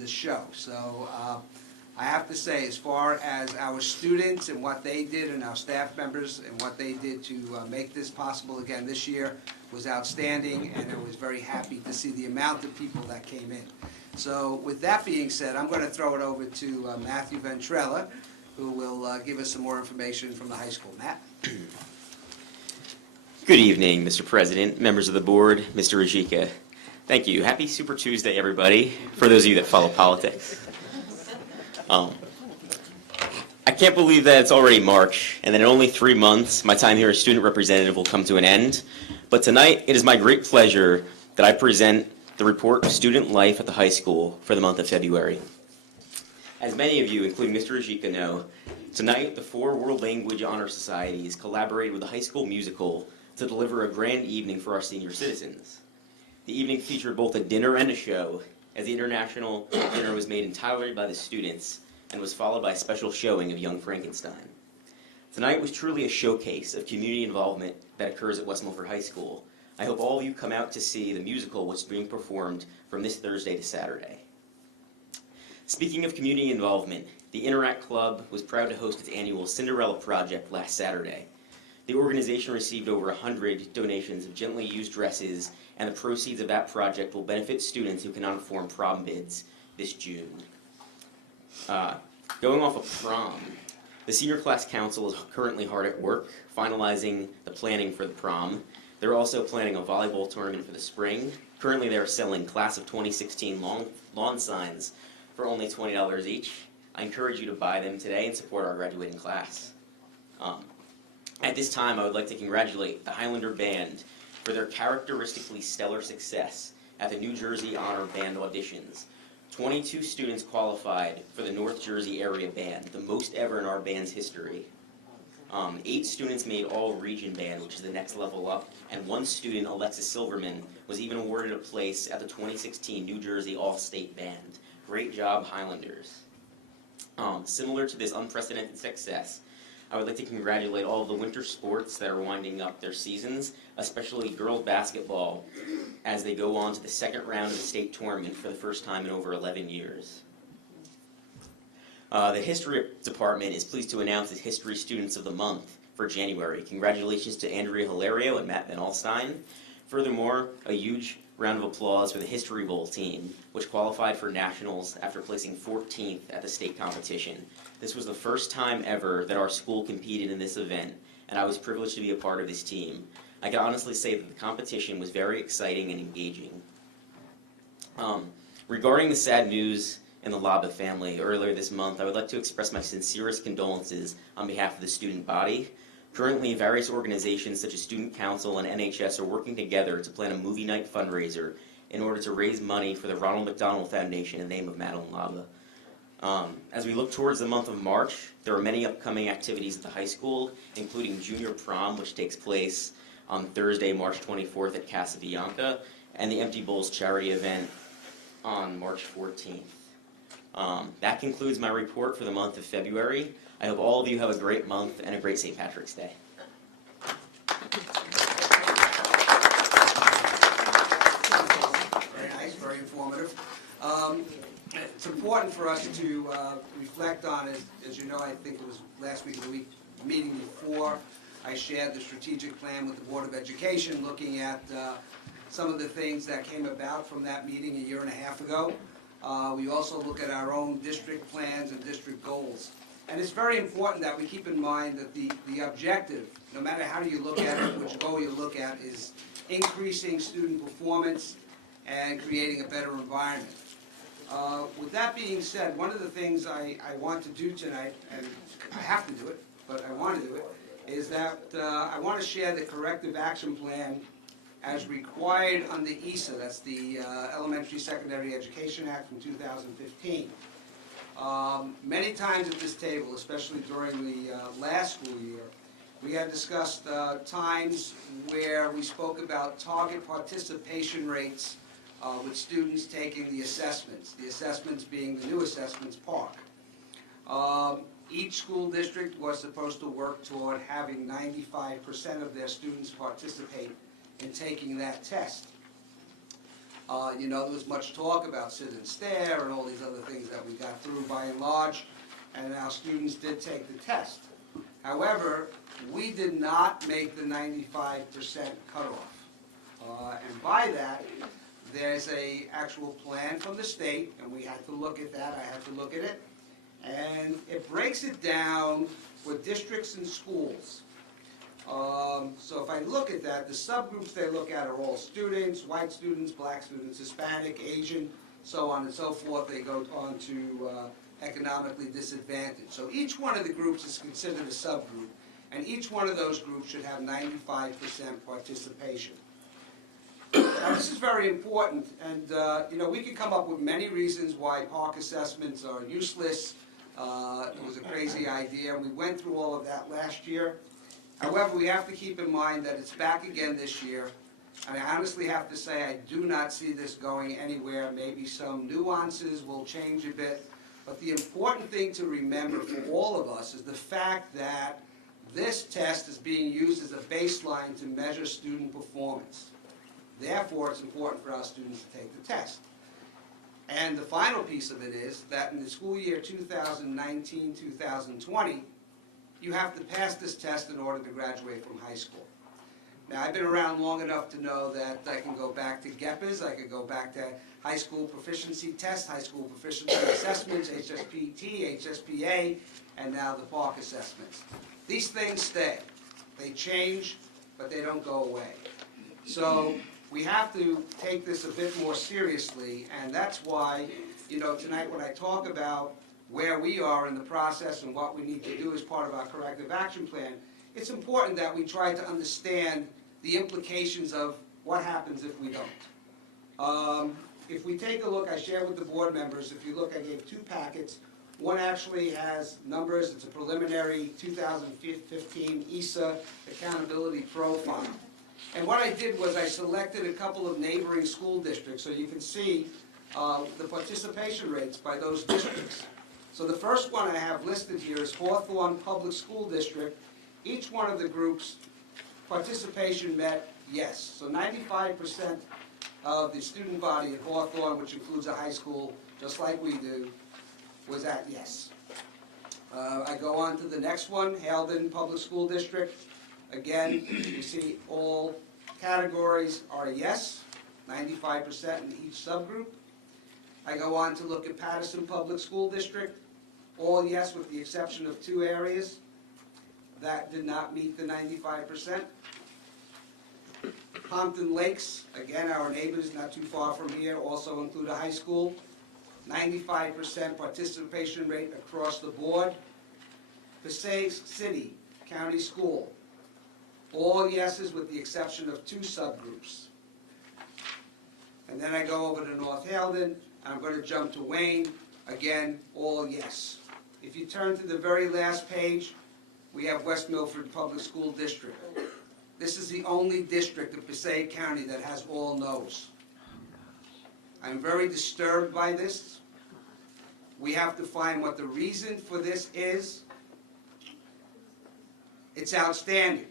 the show. So I have to say, as far as our students and what they did, and our staff members and what they did to make this possible again this year was outstanding, and I was very happy to see the amount of people that came in. So with that being said, I'm going to throw it over to Matthew Ventrella, who will give us some more information from the high school. Matt? Good evening, Mr. President, members of the board, Mr. Rajika. Thank you. Happy Super Tuesday, everybody, for those of you that follow politics. I can't believe that it's already March, and that in only 3 months, my time here as student representative will come to an end. But tonight, it is my great pleasure that I present the report of student life at the high school for the month of February. As many of you, including Mr. Rajika, know, tonight the 4 World Language Honor Societies collaborated with the High School Musical to deliver a grand evening for our senior citizens. The evening featured both a dinner and a show, as the international dinner was made entirely by the students and was followed by a special showing of Young Frankenstein. Tonight was truly a showcase of community involvement that occurs at West Milford High School. I hope all of you come out to see the musical, which is being performed from this Thursday to Saturday. Speaking of community involvement, the Interact Club was proud to host its annual Cinderella Project last Saturday. The organization received over 100 donations of gently used dresses, and the proceeds of that project will benefit students who cannot afford prom bids this June. Going off of prom, the Senior Class Council is currently hard at work finalizing the planning for the prom. They're also planning a volleyball tournament for the spring. Currently they are selling Class of 2016 lawn signs for only $20 each. I encourage you to buy them today and support our graduating class. At this time, I would like to congratulate the Highlander Band for their characteristically stellar success at the New Jersey Honor Band auditions. 22 students qualified for the North Jersey Area Band, the most ever in our band's history. 8 students made All-Region Band, which is the next level up, and 1 student, Alexis Silverman, was even awarded a place at the 2016 New Jersey All-State Band. Great job, Highlanders. Similar to this unprecedented success, I would like to congratulate all of the winter sports that are winding up their seasons, especially girls basketball, as they go on to the second round of the state tournament for the first time in over 11 years. The History Department is pleased to announce its History Students of the Month for January. Congratulations to Andrea Hilario and Matt Van Alstyne. Furthermore, a huge round of applause for the History Bowl team, which qualified for nationals after placing 14th at the state competition. This was the first time ever that our school competed in this event, and I was privileged to be a part of this team. I can honestly say that the competition was very exciting and engaging. Regarding the sad news in the Laba family earlier this month, I would like to express my sincerest condolences on behalf of the student body. Currently, various organizations such as Student Council and NHS are working together to plan a movie night fundraiser in order to raise money for the Ronald McDonald Foundation in the name of Madeline Laba. As we look towards the month of March, there are many upcoming activities at the high school, including Junior Prom, which takes place on Thursday, March 24th at Casabianca, and the Empty Bowls charity event on March 14th. That concludes my report for the month of February. I hope all of you have a great month and a great St. Patrick's Day. Very nice, very informative. It's important for us to reflect on, as you know, I think it was last week or the week meeting before, I shared the strategic plan with the Board of Education, looking at some of the things that came about from that meeting a year and a half ago. We also look at our own district plans and district goals. And it's very important that we keep in mind that the objective, no matter how you look at it, which goal you look at, is increasing student performance and creating a better environment. With that being said, one of the things I want to do tonight, and I have to do it, but I want to do it, is that I want to share the corrective action plan as required under ESA, that's the Elementary Secondary Education Act from 2015. Many times at this table, especially during the last school year, we had discussed times where we spoke about target participation rates with students taking the assessments being the new assessments PARC. Each school district was supposed to work toward having 95% of their students participate in taking that test. You know, there was much talk about sit and stare and all these other things that we got through by and large, and our students did take the test. However, we did not make the 95% cutoff. And by that, there's a actual plan from the state, and we had to look at that, I had to look at it, and it breaks it down for districts and schools. So if I look at that, the subgroups they look at are all students, white students, black students, Hispanic, Asian, so on and so forth. They go on to economically disadvantaged. So each one of the groups is considered a subgroup, and each one of those groups should have 95% participation. Now this is very important, and you know, we could come up with many reasons why park assessments are useless. It was a crazy idea. We went through all of that last year. However, we have to keep in mind that it's back again this year, and I honestly have to say I do not see this going anywhere. Maybe some nuances will change a bit, but the important thing to remember for all of us is the fact that this test is being used as a baseline to measure student performance. Therefore, it's important for our students to take the test. And the final piece of it is that in the school year 2019-2020, you have to pass this test in order to graduate from high school. Now, I've been around long enough to know that I can go back to GEPAs, I could go back to high school proficiency tests, high school proficiency assessments, HSPT, HSPA, and now the park assessments. These things stay. They change, but they don't go away. So we have to take this a bit more seriously, and that's why, you know, tonight when I talk about where we are in the process and what we need to do as part of our corrective action plan, it's important that we try to understand the implications of what happens if we don't. If we take a look, I shared with the board members, if you look, I gave 2 packets. One actually has numbers, it's a preliminary 2015 ESA accountability profile. And what I did was I selected a couple of neighboring school districts so you can see the participation rates by those districts. So the first one I have listed here is Hawthorne Public School District. Each one of the groups, participation met yes. So 95% of the student body at Hawthorne, which includes a high school, just like we do, was at yes. I go on to the next one, Haledon Public School District. Again, you see all categories are yes, 95% in each subgroup. I go on to look at Patterson Public School District, all yes with the exception of 2 areas. That did not meet the 95%. Pompton Lakes, again our neighbors not too far from here, also include a high school. 95% participation rate across the board. Passaic City County School, all yeses with the exception of 2 subgroups. And then I go over to North Haledon, and I'm going to jump to Wayne, again, all yes. If you turn to the very last page, we have West Milford Public School District. This is the only district of Passaic County that has all no's. I'm very disturbed by this. We have to find what the reason for this is. It's outstanding.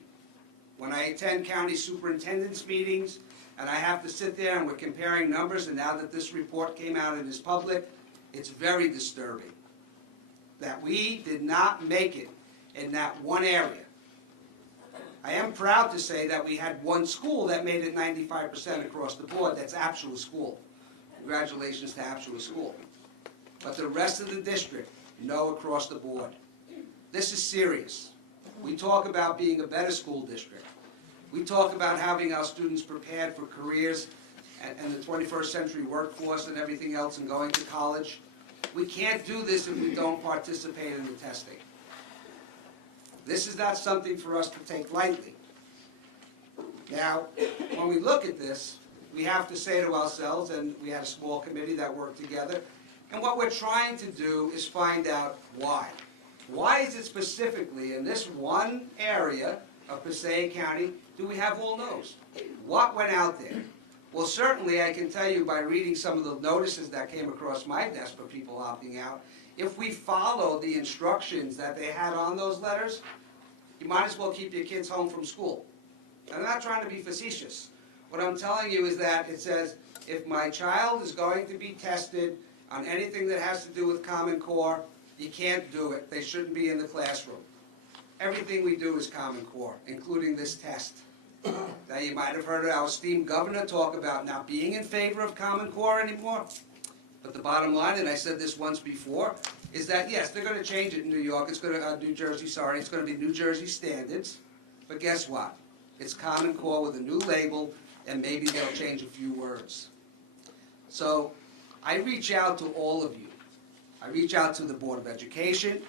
When I attend county superintendent's meetings, and I have to sit there and we're comparing numbers, and now that this report came out and is public, it's very disturbing that we did not make it in that one area. I am proud to say that we had one school that made it 95% across the board. That's Apshua School. Congratulations to Apshua School. But the rest of the district, no across the board. This is serious. We talk about being a better school district. We talk about having our students prepared for careers and the 21st century workforce and everything else and going to college. We can't do this if we don't participate in the testing. This is not something for us to take lightly. Now, when we look at this, we have to say to ourselves, and we had a small committee that worked together, and what we're trying to do is find out why. Why is it specifically in this one area of Passaic County do we have all no's? What went out there? Well, certainly I can tell you by reading some of the notices that came across my desk for people opting out, if we follow the instructions that they had on those letters, you might as well keep your kids home from school. And I'm not trying to be facetious. What I'm telling you is that it says, if my child is going to be tested on anything that has to do with Common Core, you can't do it. They shouldn't be in the classroom. Everything we do is Common Core, including this test. Now, you might have heard our esteemed governor talk about not being in favor of Common Core anymore. But the bottom line, and I said this once before, is that yes, they're going to change it in New York. It's going to New Jersey. Sorry, it's going to be New Jersey standards. But guess what? It's Common Core with a new label, and maybe they'll change a few words. So I reach out to all of you. I reach out to the Board of Education.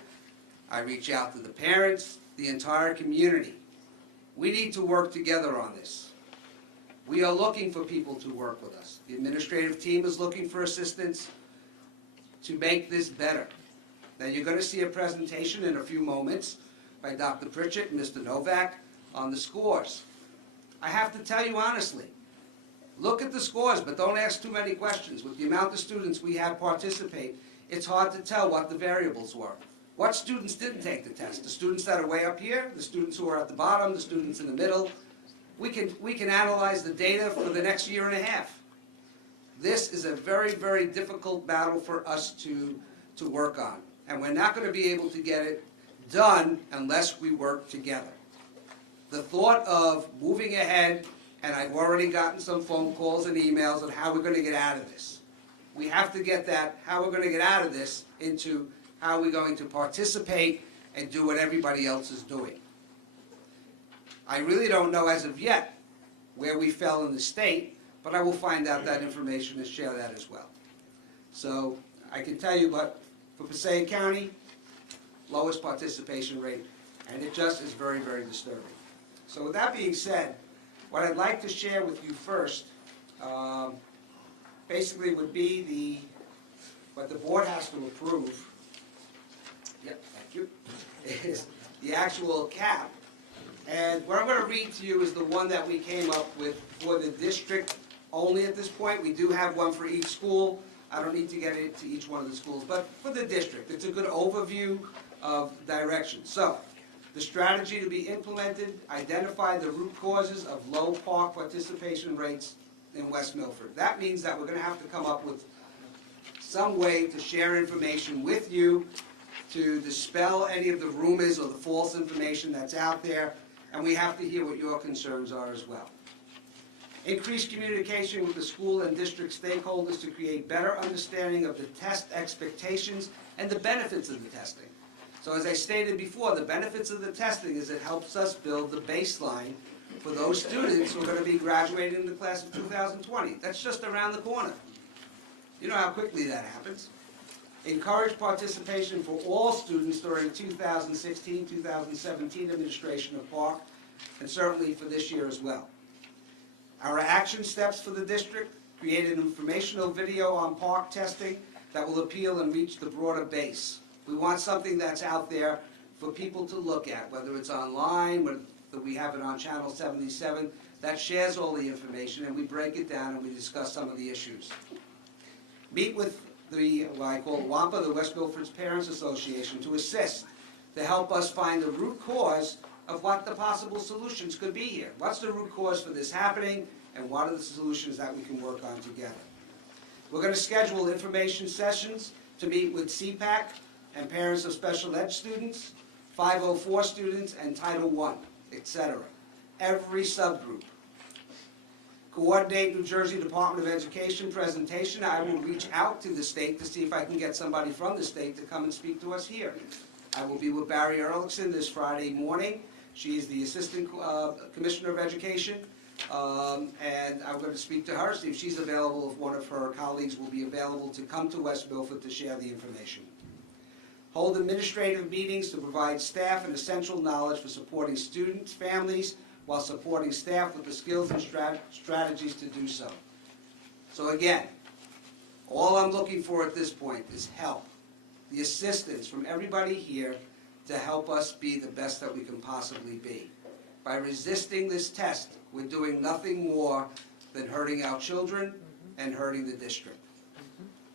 I reach out to the parents, the entire community. We need to work together on this. We are looking for people to work with us. The administrative team is looking for assistance to make this better. Now, you're going to see a presentation in a few moments by Dr. Pritchett and Mr. Novak on the scores. I have to tell you honestly, look at the scores, but don't ask too many questions. With the amount of students we have participate, it's hard to tell what the variables were. What students didn't take the test? The students that are way up here, the students who are at the bottom, the students in the middle. We can analyze the data for the next year and a half. This is a very, very difficult battle for us to work on. And we're not going to be able to get it done unless we work together. The thought of moving ahead, and I've already gotten some phone calls and emails on how we're going to get out of this. We have to get that, how we're going to get out of this, into how we're going to participate and do what everybody else is doing. I really don't know as of yet where we fell in the state, but I will find out that information and share that as well. So I can tell you, but for Passaic County, lowest participation rate, and it just is very, very disturbing. So with that being said, what I'd like to share with you first, basically would be what the board has to approve. Yep, thank you. Is the actual cap. And what I'm going to read to you is the one that we came up with for the district only at this point. We do have one for each school. I don't need to get into each one of the schools, but for the district, it's a good overview of direction. So, the strategy to be implemented, identify the root causes of low park participation rates in West Milford. That means that we're going to have to come up with some way to share information with you to dispel any of the rumors or the false information that's out there, and we have to hear what your concerns are as well. Increase communication with the school and district stakeholders to create better understanding of the test expectations and the benefits of the testing. So as I stated before, the benefits of the testing is it helps us build the baseline for those students who are going to be graduating in the class of 2020. That's just around the corner. You know how quickly that happens. Encourage participation for all students during 2016-2017 administration of Park, and certainly for this year as well. Our action steps for the district: create an informational video on Park testing that will appeal and reach the broader base. We want something that's out there for people to look at, whether it's online, whether we have it on Channel 77, that shares all the information, and we break it down and we discuss some of the issues. Meet with what I call WAMPA, the West Milford's Parents Association, to assist, to help us find the root cause of what the possible solutions could be here. What's the root cause for this happening, and what are the solutions that we can work on together? We're going to schedule information sessions to meet with CPAC and parents of special ed students, 504 students, and Title I, etc. Every subgroup. Coordinate New Jersey Department of Education presentation. I will reach out to the state to see if I can get somebody from the state to come and speak to us here. I will be with Barry Ehrlichson this Friday morning. She's the Assistant Commissioner of Education, and I'm going to speak to her, see if she's available, if one of her colleagues will be available to come to West Milford to share the information. Hold administrative meetings to provide staff and essential knowledge for supporting students, families, while supporting staff with the skills and strategies to do so. So again, all I'm looking for at this point is help, the assistance from everybody here to help us be the best that we can possibly be. By resisting this test, we're doing nothing more than hurting our children and hurting the district.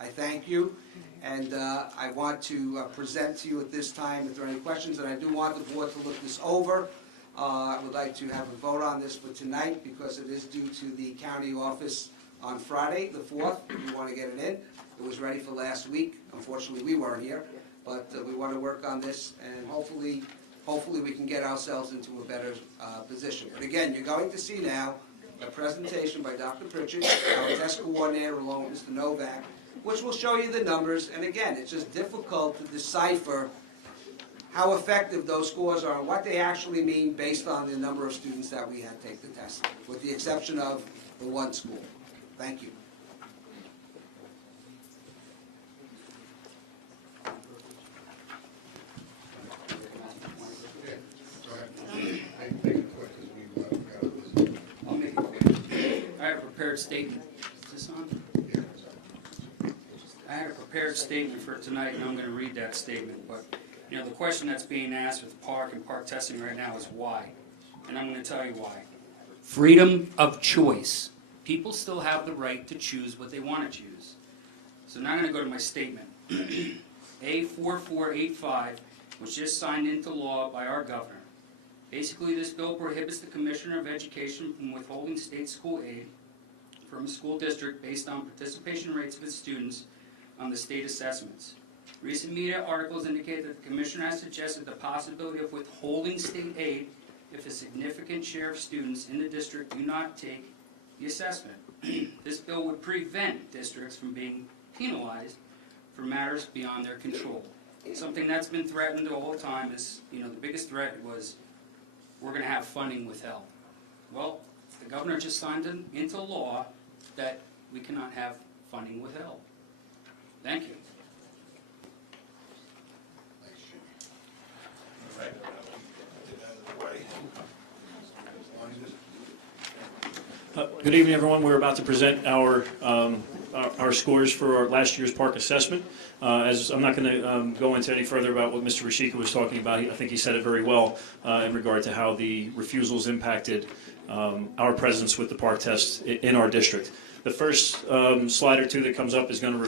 I thank you, and I want to present to you at this time if there are any questions, and I do want the board to look this over. I would like to have a vote on this for tonight because it is due to the county office on Friday, the 4th, if you want to get it in. It was ready for last week. Unfortunately, we weren't here, but we want to work on this, and hopefully we can get ourselves into a better position. But again, you're going to see now a presentation by Dr. Pritchett, our test coordinator, along with Mr. Novak, which will show you the numbers. And again, it's just difficult to decipher how effective those scores are and what they actually mean based on the number of students that we had take the test, with the exception of the one school. Thank you. I'll make it quick. I had a prepared statement. Is this on? I had a prepared statement for tonight, and I'm going to read that statement. But, you know, the question that's being asked with park and park testing right now is why. And I'm going to tell you why. Freedom of choice. People still have the right to choose what they want to choose. So now I'm going to go to my statement. A4485 was just signed into law by our governor. Basically, this bill prohibits the Commissioner of Education from withholding state school aid from a school district based on participation rates of its students on the state assessments. Recent media articles indicate that the Commissioner has suggested the possibility of withholding state aid if a significant share of students in the district do not take the assessment. This bill would prevent districts from being penalized for matters beyond their control. Something that's been threatened all the time is, you know, the biggest threat was we're going to have funding withheld. Well, the governor just signed into law that we cannot have funding withheld. Thank you. Good evening, everyone. We're about to present our scores for our last year's park assessment. As I'm not going to go into any further about what Mr. Rashika was talking about. I think he said it very well in regard to how the refusals impacted our presence with the park test in our district. The first slide or two that comes up is going to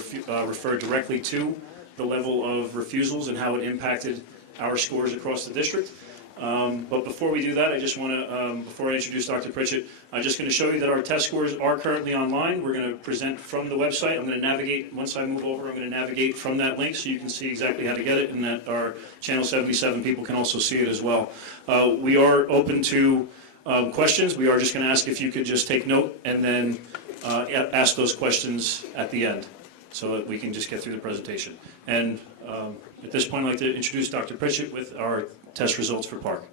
refer directly to the level of refusals and how it impacted our scores across the district. But before we do that, I just want to, before I introduce Dr. Pritchett, I'm just going to show you that our test scores are currently online. We're going to present from the website. I'm going to navigate, once I move over, I'm going to navigate from that link so you can see exactly how to get it, and that our Channel 77 people can also see it as well. We are open to questions. We are just going to ask if you could just take note and then ask those questions at the end so that we can just get through the presentation. And at this point, I'd like to introduce Dr. Pritchett with our test results for park.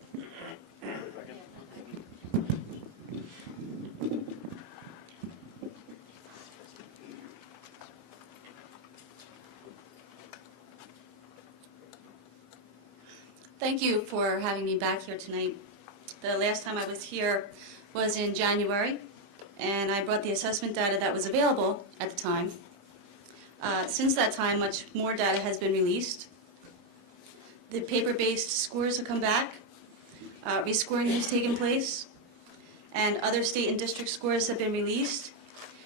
Thank you for having me back here tonight. The last time I was here was in January, and I brought the assessment data that was available at the time. Since that time, much more data has been released. The paper-based scores have come back, rescoring has taken place, and other state and district scores have been released,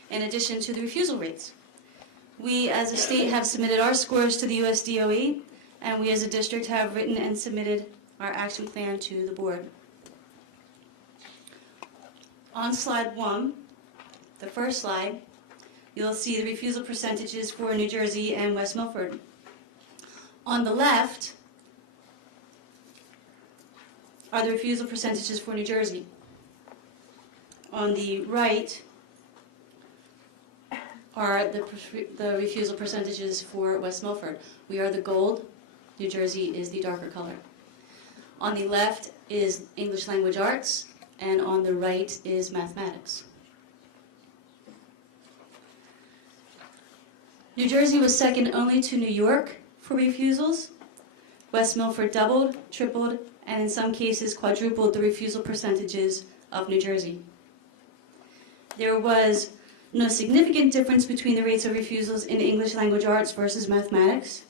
in addition to the refusal rates. We as a state have submitted our scores to the USDOE, and we as a district have written and submitted our action plan to the board. On slide 1, the first slide, you'll see the refusal percentages for New Jersey and West Milford. On the left are the refusal percentages for New Jersey. On the right are the refusal percentages for West Milford. We are the gold, New Jersey is the darker color. On the left is English language arts, and on the right is mathematics. New Jersey was second only to New York for refusals. West Milford doubled, tripled, and in some cases quadrupled the refusal percentages of New Jersey. There was no significant difference between the rates of refusals in English language arts versus mathematics.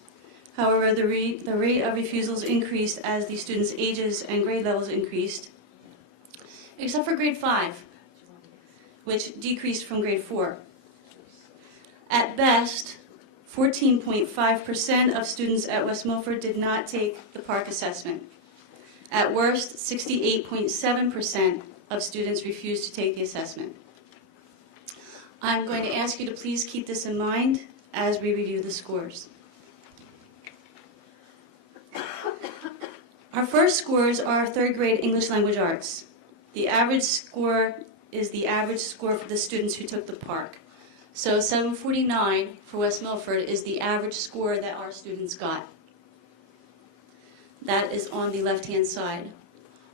However, the rate of refusals increased as the students' ages and grade levels increased, except for grade 5, which decreased from grade 4. At best, 14.5% of students at West Milford did not take the park assessment. At worst, 68.7% of students refused to take the assessment. I'm going to ask you to please keep this in mind as we review the scores. Our first scores are third grade English Language Arts. The average score is the average score for the students who took the park. So 749 for West Milford is the average score that our students got. That is on the left-hand side.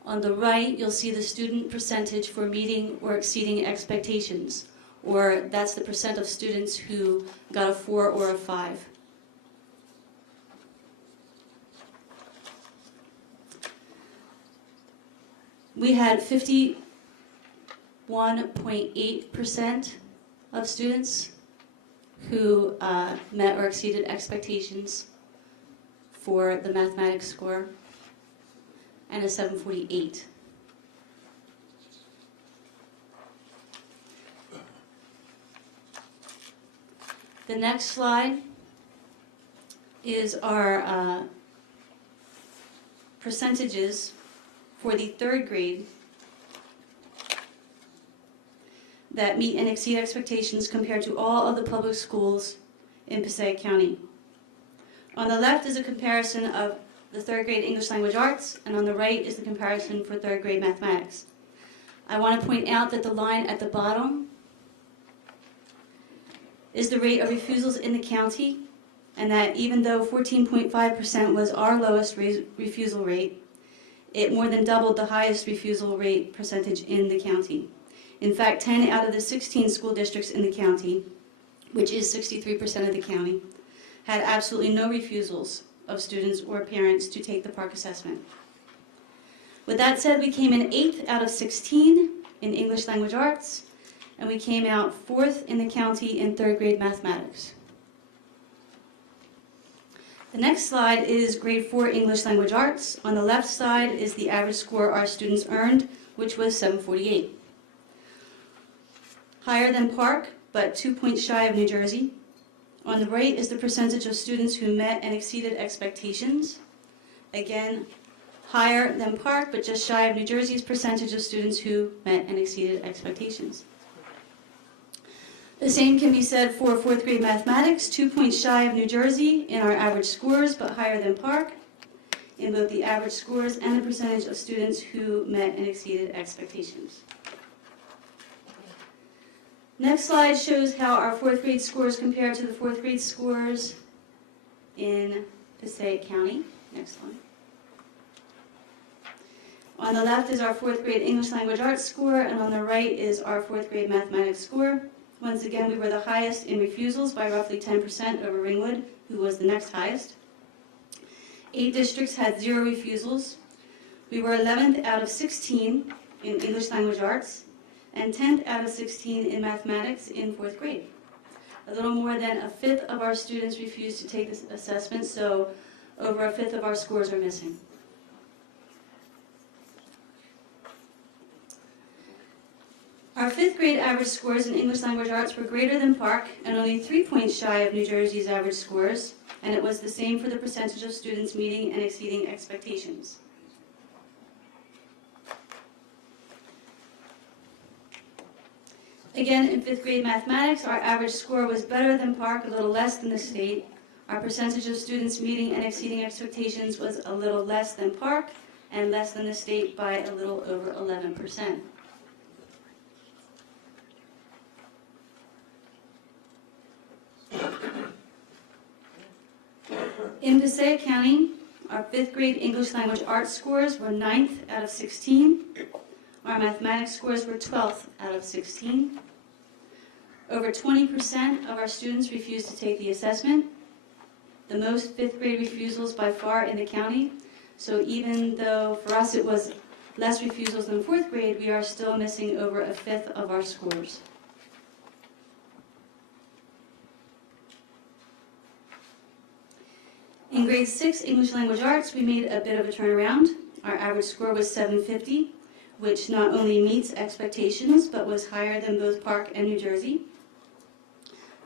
On the right, you'll see the student percentage for meeting or exceeding expectations, or that's the percent of students who got a 4 or a 5. We had 51.8% of students who met or exceeded expectations for the mathematics score, and a 748. The next slide is our percentages for the third grade that meet and exceed expectations compared to all of the public schools in Passaic County. On the left is a comparison of the third grade English Language Arts, and on the right is the comparison for third grade mathematics. I want to point out that the line at the bottom is the rate of refusals in the county, and that even though 14.5% was our lowest refusal rate, it more than doubled the highest refusal rate percentage in the county. In fact, 10 out of the 16 school districts in the county, which is 63% of the county, had absolutely no refusals of students or parents to take the park assessment. With that said, we came in 8th out of 16 in English Language Arts, and we came out 4th in the county in third grade mathematics. The next slide is grade 4 English Language Arts. On the left side is the average score our students earned, which was 748. Higher than Park, but 2 points shy of New Jersey. On the right is the percentage of students who met and exceeded expectations. Again, higher than Park, but just shy of New Jersey's percentage of students who met and exceeded expectations. The same can be said for fourth grade mathematics, 2 points shy of New Jersey in our average scores, but higher than Park in both the average scores and the percentage of students who met and exceeded expectations. Next slide shows how our fourth grade scores compare to the fourth grade scores in Passaic County. Next slide. On the left is our fourth grade English Language Arts score, and on the right is our fourth grade mathematics score. Once again, we were the highest in refusals by roughly 10% over Ringwood, who was the next highest. 8 districts had 0 refusals. We were 11th out of 16 in English Language Arts, and 10th out of 16 in mathematics in fourth grade. A little more than a fifth of our students refused to take this assessment, so over a fifth of our scores are missing. Our fifth grade average scores in English Language Arts were greater than Park and only 3 points shy of New Jersey's average scores, and it was the same for the percentage of students meeting and exceeding expectations. Again, in fifth grade mathematics, our average score was better than Park, a little less than the state. Our percentage of students meeting and exceeding expectations was a little less than Park and less than the state by a little over 11%. In Passaic County, our fifth grade English Language Arts scores were 9th out of 16. Our mathematics scores were 12th out of 16. Over 20% of our students refused to take the assessment, the most fifth grade refusals by far in the county. So even though for us it was less refusals than fourth grade, we are still missing over a fifth of our scores. In grade 6 English Language Arts, we made a bit of a turnaround. Our average score was 750, which not only meets expectations, but was higher than both Park and New Jersey.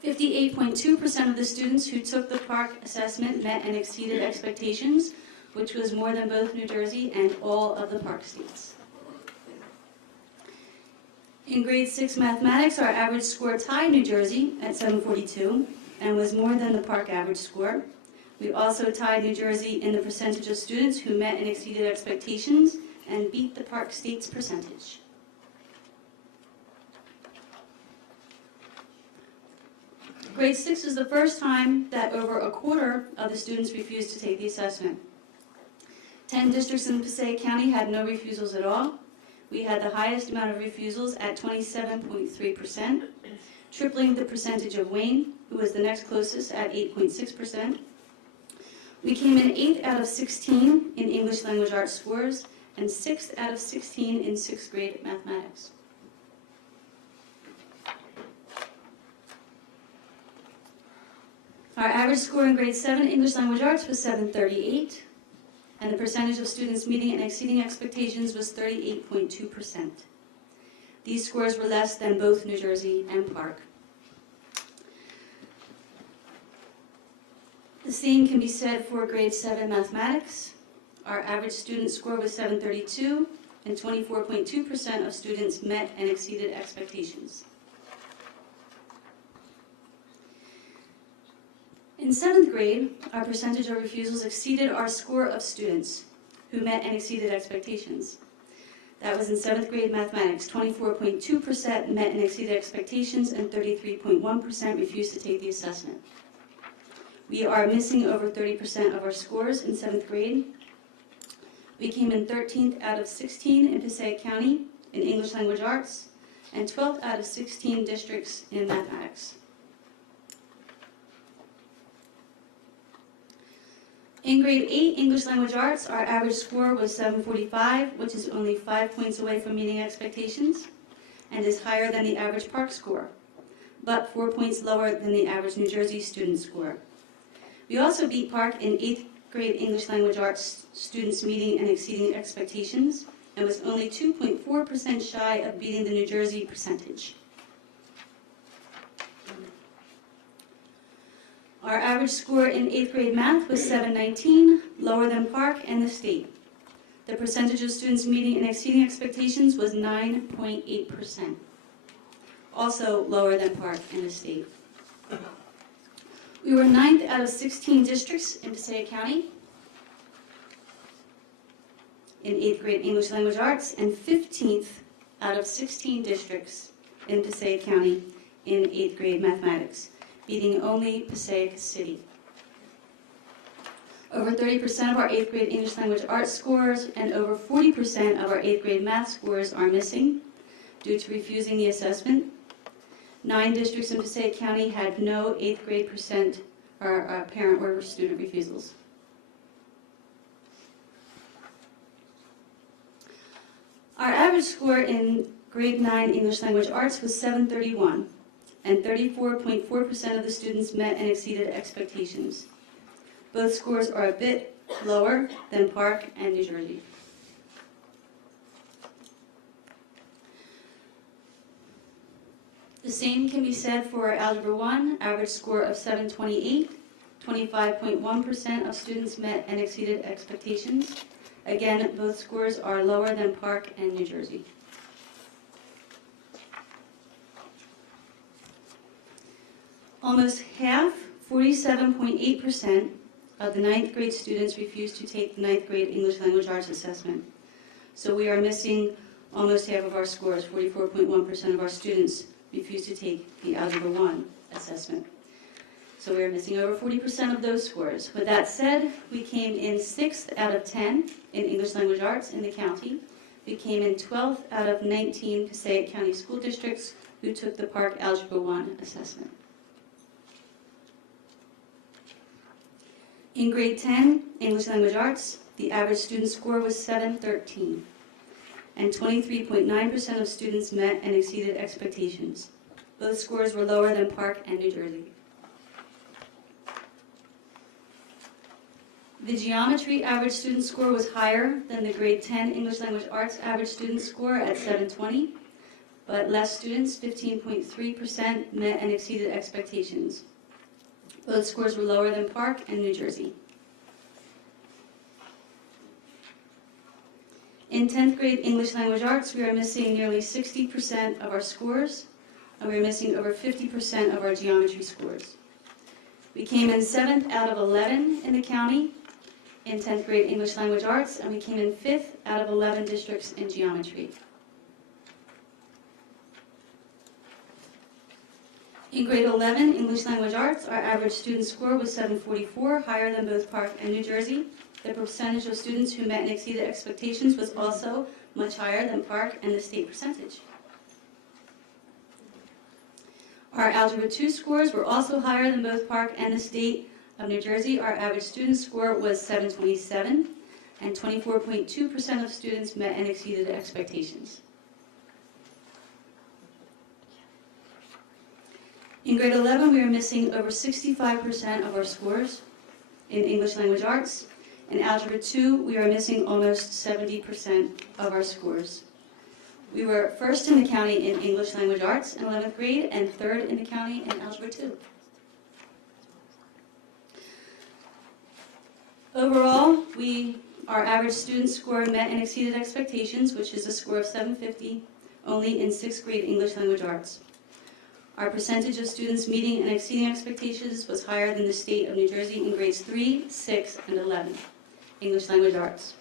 58.2% of the students who took the Park assessment met and exceeded expectations, which was more than both New Jersey and all of the Park states. In grade 6 mathematics, our average score tied New Jersey at 742 and was more than the Park average score. We also tied New Jersey in the percentage of students who met and exceeded expectations and beat the Park State's percentage. Grade 6 was the first time that over a quarter of the students refused to take the assessment. 10 districts in Passaic County had no refusals at all. We had the highest amount of refusals at 27.3%, tripling the percentage of Wayne, who was the next closest at 8.6%. We came in 8 out of 16 in English language arts scores and 6 out of 16 in 6th grade mathematics. Our average score in grade 7 English language arts was 738, and the percentage of students meeting and exceeding expectations was 38.2%. These scores were less than both New Jersey and Park. The same can be said for grade 7 mathematics. Our average student score was 732, and 24.2% of students met and exceeded expectations. In 7th grade, our percentage of refusals exceeded our score of students who met and exceeded expectations. That was in 7th grade mathematics. 24.2% met and exceeded expectations, and 33.1% refused to take the assessment. We are missing over 30% of our scores in 7th grade. We came in 13th out of 16 in Passaic County in English language arts, and 12th out of 16 districts in mathematics. In grade 8 English language arts, our average score was 745, which is only 5 points away from meeting expectations, and is higher than the average Park score, but 4 points lower than the average New Jersey student score. We also beat Park in 8th grade English language arts students meeting and exceeding expectations, and was only 2.4% shy of beating the New Jersey percentage. Our average score in 8th grade math was 719, lower than Park and the state. The percentage of students meeting and exceeding expectations was 9.8%, also lower than Park and the state. We were 9th out of 16 districts in Passaic County in 8th grade English language arts, and 15th out of 16 districts in Passaic County in 8th grade mathematics, beating only Passaic City. Over 30% of our 8th grade English language arts scores and over 40% of our 8th grade math scores are missing due to refusing the assessment. 9 districts in Passaic County had no 8th grade parent or student refusals. Our average score in grade 9 English language arts was 731. And 34.4% of the students met and exceeded expectations. Both scores are a bit lower than Park and New Jersey. The same can be said for our Algebra 1, average score of 728. 25.1% of students met and exceeded expectations. Again, both scores are lower than Park and New Jersey. Almost half, 47.8%, of the 9th grade students refused to take the 9th grade English language arts assessment. So we are missing almost half of our scores. 44.1% of our students refused to take the Algebra 1 assessment. So we are missing over 40% of those scores. With that said, we came in 6th out of 10 in English language arts in the county. We came in 12th out of 19 Passaic County school districts who took the Park Algebra 1 assessment. In grade 10, English language arts, the average student score was 713, and 23.9% of students met and exceeded expectations. Both scores were lower than Park and New Jersey. The geometry average student score was higher than the grade 10 English language arts average student score at 720, but less students, 15.3%, met and exceeded expectations. Both scores were lower than Park and New Jersey. In In 10th grade English Language Arts, we are missing nearly 60% of our scores, and we are missing over 50% of our geometry scores. We came in 7th out of 11 in the county in 10th grade English Language Arts, and we came in 5th out of 11 districts in geometry. In grade 11 English Language Arts, our average student score was 744, higher than both Park and New Jersey. The percentage of students who met and exceeded expectations was also much higher than Park and the state percentage. Our Algebra 2 scores were also higher than both Park and the state of New Jersey. Our average student score was 727, and 24.2% of students met and exceeded expectations. In grade 11, we are missing over 65% of our scores in English Language Arts. In Algebra 2, we are missing almost 70% of our scores. We were first in the county in English Language Arts in 11th grade and third in the county in Algebra 2. Overall, our average student score met and exceeded expectations, which is a score of 750, only in 6th grade English Language Arts. Our percentage of students meeting and exceeding expectations was higher than the state of New Jersey in grades 3, 6, and 11, English Language Arts.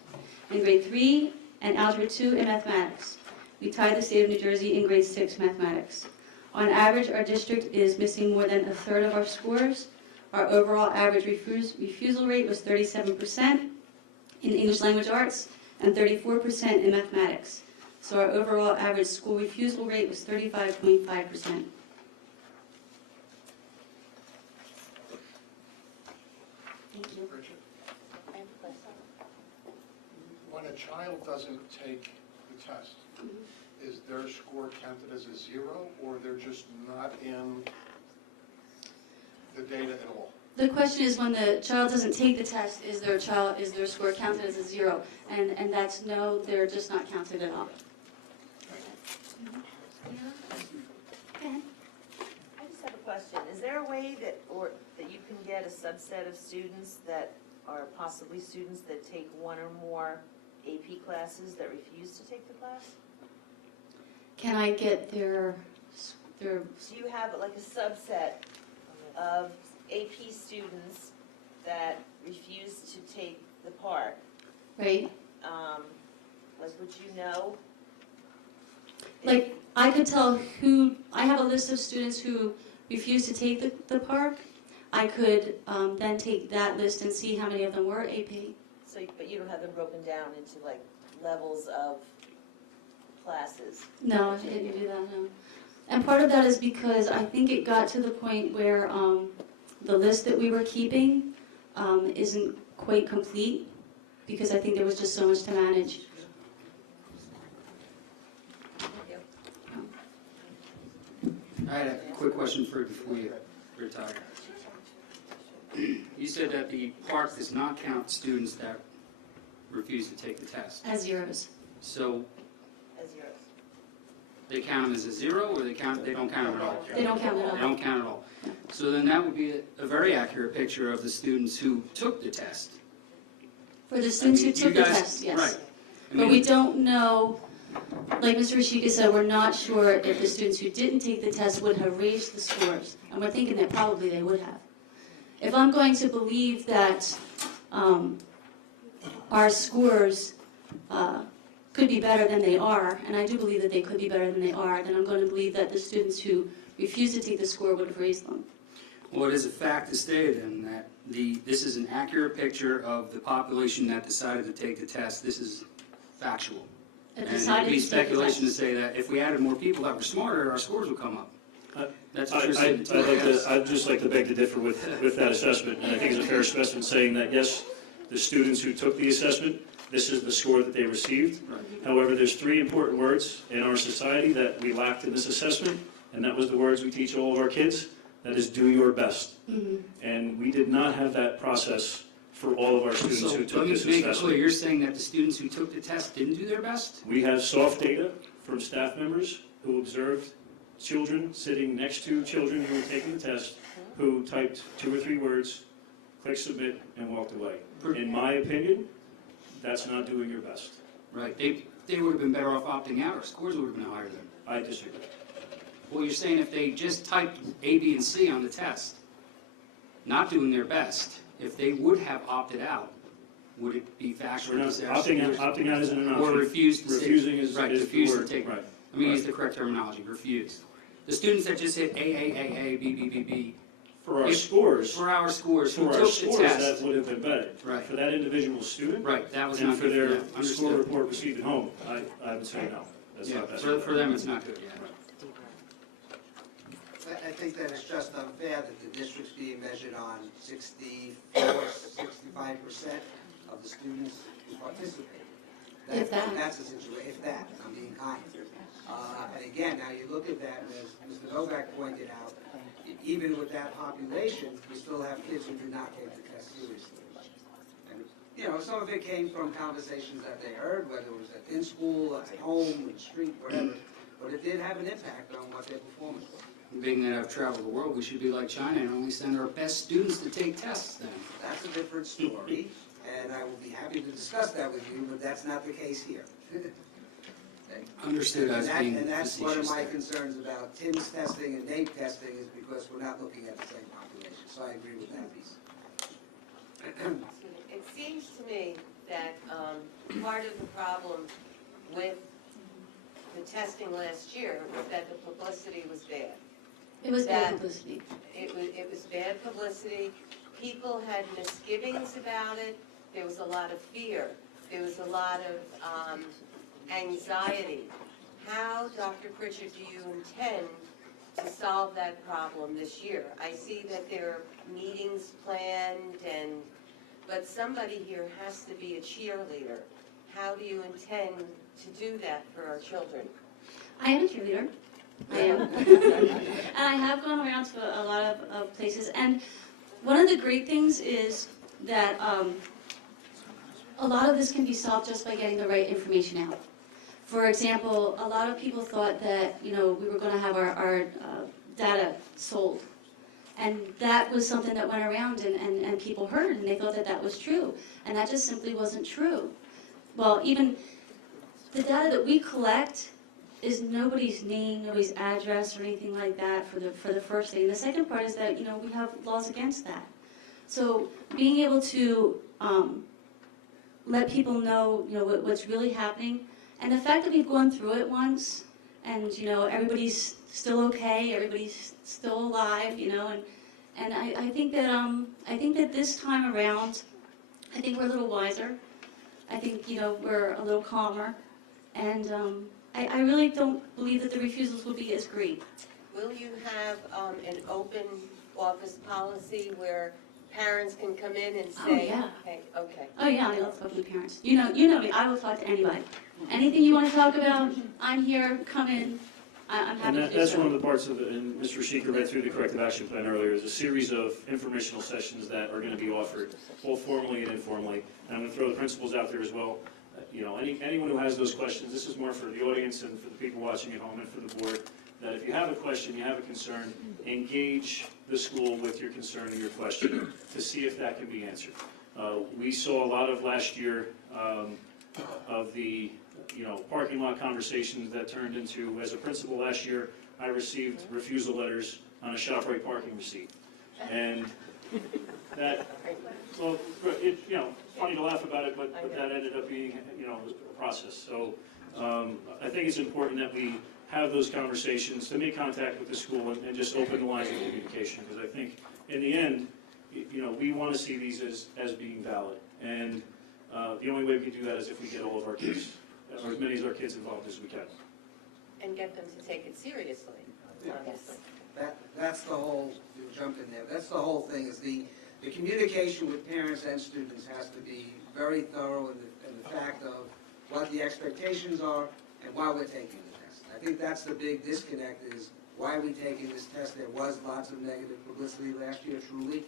In grade 3 and Algebra 2 and Mathematics, we tied the state of New Jersey in grade 6 Mathematics. On average, our district is missing more than a third of our scores. Our overall average refusal rate was 37% in English Language Arts and 34% in Mathematics. So our overall average school refusal rate was 35.5%. Thank you. Richard, when a child doesn't take the test, is their score counted as a 0, or they're just not in the data at all? The question is, when the child doesn't take the test, is their score counted as a 0? And that's no, they're just not counted at all. I just have a question. Is there a way that you can get a subset of students that are possibly students that take one or more AP classes that refuse to take the class? Can I get their Do you have like a subset of AP students that refuse to take the part? right? Like, would you know? Like, I could tell who, I have a list of students who refuse to take the park. I could then take that list and see how many of them were AP. So, but you don't have them broken down into like levels of classes? No, I didn't do that, no. And part of that is because I think it got to the point where the list that we were keeping isn't quite complete, because I think there was just so much to manage. I had a quick question for you before you retire. You said that the park does not count students that refuse to take the test. As zeros. So As yours? they count them as a 0, or they don't count them at all? They don't count at They all. don't count at all. So then that would be a very accurate picture of the students who took the test. For the students who You took the guys- test, yes. Right. I But mean, we don't know, like Mr. Rashika said, we're not sure if the students who didn't take the test would have raised the scores. And we're thinking that probably they would have. If I'm going to believe that our scores could be better than they are, and I do believe that they could be better than they are, then I'm going to believe that the students who refused to take the score would have raised them. Well, it is a fact to stay then that this is an accurate picture of the population that decided to take the test. This is factual. That And it decided would be to take the speculation to test. say that if we added more people that were smarter, our scores would come up. That's what you're I'd saying. I'd just like to beg to differ with that assessment, and I think it's a fair assessment saying that, yes, the students who took the assessment, this is the score that they received. Right. However, there's 3 important words in our society that we lacked in this assessment, and that was the words we teach all of our kids, that is, do your best. And we did not have that process for all of our students So who took let me this make it clear, assessment. you're saying that the students who took the test didn't do their best? We have soft data from staff members who observed children sitting next to children who were taking the test, who typed 2 or 3 words, clicked submit, and walked away. In my opinion, that's not doing your best. Right. they would have been better off opting out, our scores would have been higher then. I disagree. Well, you're saying if they just typed A, B, and C on the test, not doing their best, if they would have opted out, would it be We're factual? not, to say our opting scores- out isn't an option. Or refused to say- Refusing is right, the refused to word. take- Right. Let me use the correct terminology, refused. The students that just hit A, B, B, B, B, For our If- scores, for our scores, who for our took the scores, that test, would have been better. Right. For that individual student, right, that was and not for good for their them, score understood. report received at home, I would say no. That's Yeah, not best. for them, it's not good, yeah. I think that it's just unfair that the district's being measured on 65% of the students who participated. If that. That's the situation, if that, I'm being kind. And again, now you look at that, and as Mr. Novak pointed out, even with that population, we still have kids who do not take the test seriously. And, you know, some of it came from conversations that they heard, whether it was in school, at home, in the street, whatever, but it did have an impact on what their performance was. Being that I've traveled the world, we should be like China and only send our best students to take tests then. That's a different story, and I will be happy to discuss that with you, but that's not the case here. Understood as being And that's one of facetious my there. concerns about TIMS testing and NAEP testing is because we're not looking at the same population, so I agree with that piece. It seems to me that part of the problem with the testing last year was that the publicity was bad. It was bad That- publicity. It was bad publicity. People had misgivings about it. There was a lot of fear. There was a lot of anxiety. How, Dr. Pritchard, do you intend to solve that problem this year? I see that there are meetings planned but somebody here has to be a cheerleader. How do you intend to do that for our children? I am a cheerleader. I am. And I have gone around to a lot of places. And one of the great things is that a lot of this can be solved just by getting the right information out. For example, a lot of people thought that, you know, we were going to have our data sold. And that was something that went around and people heard and they thought that that was true. And that just simply wasn't true. Well, even the data that we collect is nobody's name, nobody's address or anything like that for the first thing. And the second part is that, you know, we have laws against that. So being able to let people know, you know, what's really happening. And the fact that we've gone through it once and, you know, everybody's still okay, everybody's still alive, you know, and I think that this time around, I think we're a little wiser. I think, you know, we're a little calmer. And I really don't believe that the refusals will be as great. Will you have an open office policy where parents can come in and Oh, say, yeah. okay. Oh yeah, I love talking to parents. You know me, I will talk to anybody. Anything you want to talk about, I'm here, come in. I'm happy to do so. That's one of the parts of it, and Mr. Rashika read through the corrective action plan earlier, is a series of informational sessions that are going to be offered, both formally and informally. And I'm going to throw the principals out there as well. You know, anyone who has those questions, this is more for the audience and for the people watching at home and for the board, that if you have a question, you have a concern, engage the school with your concern and your question to see if that can be answered. We saw a lot of last year of the parking lot conversations that turned into, as a principal last year, I received refusal letters on a ShopRite parking receipt. And that, well, funny to laugh about it, but that ended up being, a process. So I think it's important that we have those conversations, to make contact with the school and just open the lines of communication. Because I think in the end, we want to see these as being valid. And the only way we can do that is if we get all of our kids, or as many of our kids involved as we can. And get them to take it seriously, obviously. That's the whole, you'll jump in there, that's the whole thing, is the communication with parents and students has to be very thorough in the fact of what the expectations are and why we're taking the test. I think that's the big disconnect, is why are we taking this test? There was lots of negative publicity last year, truly.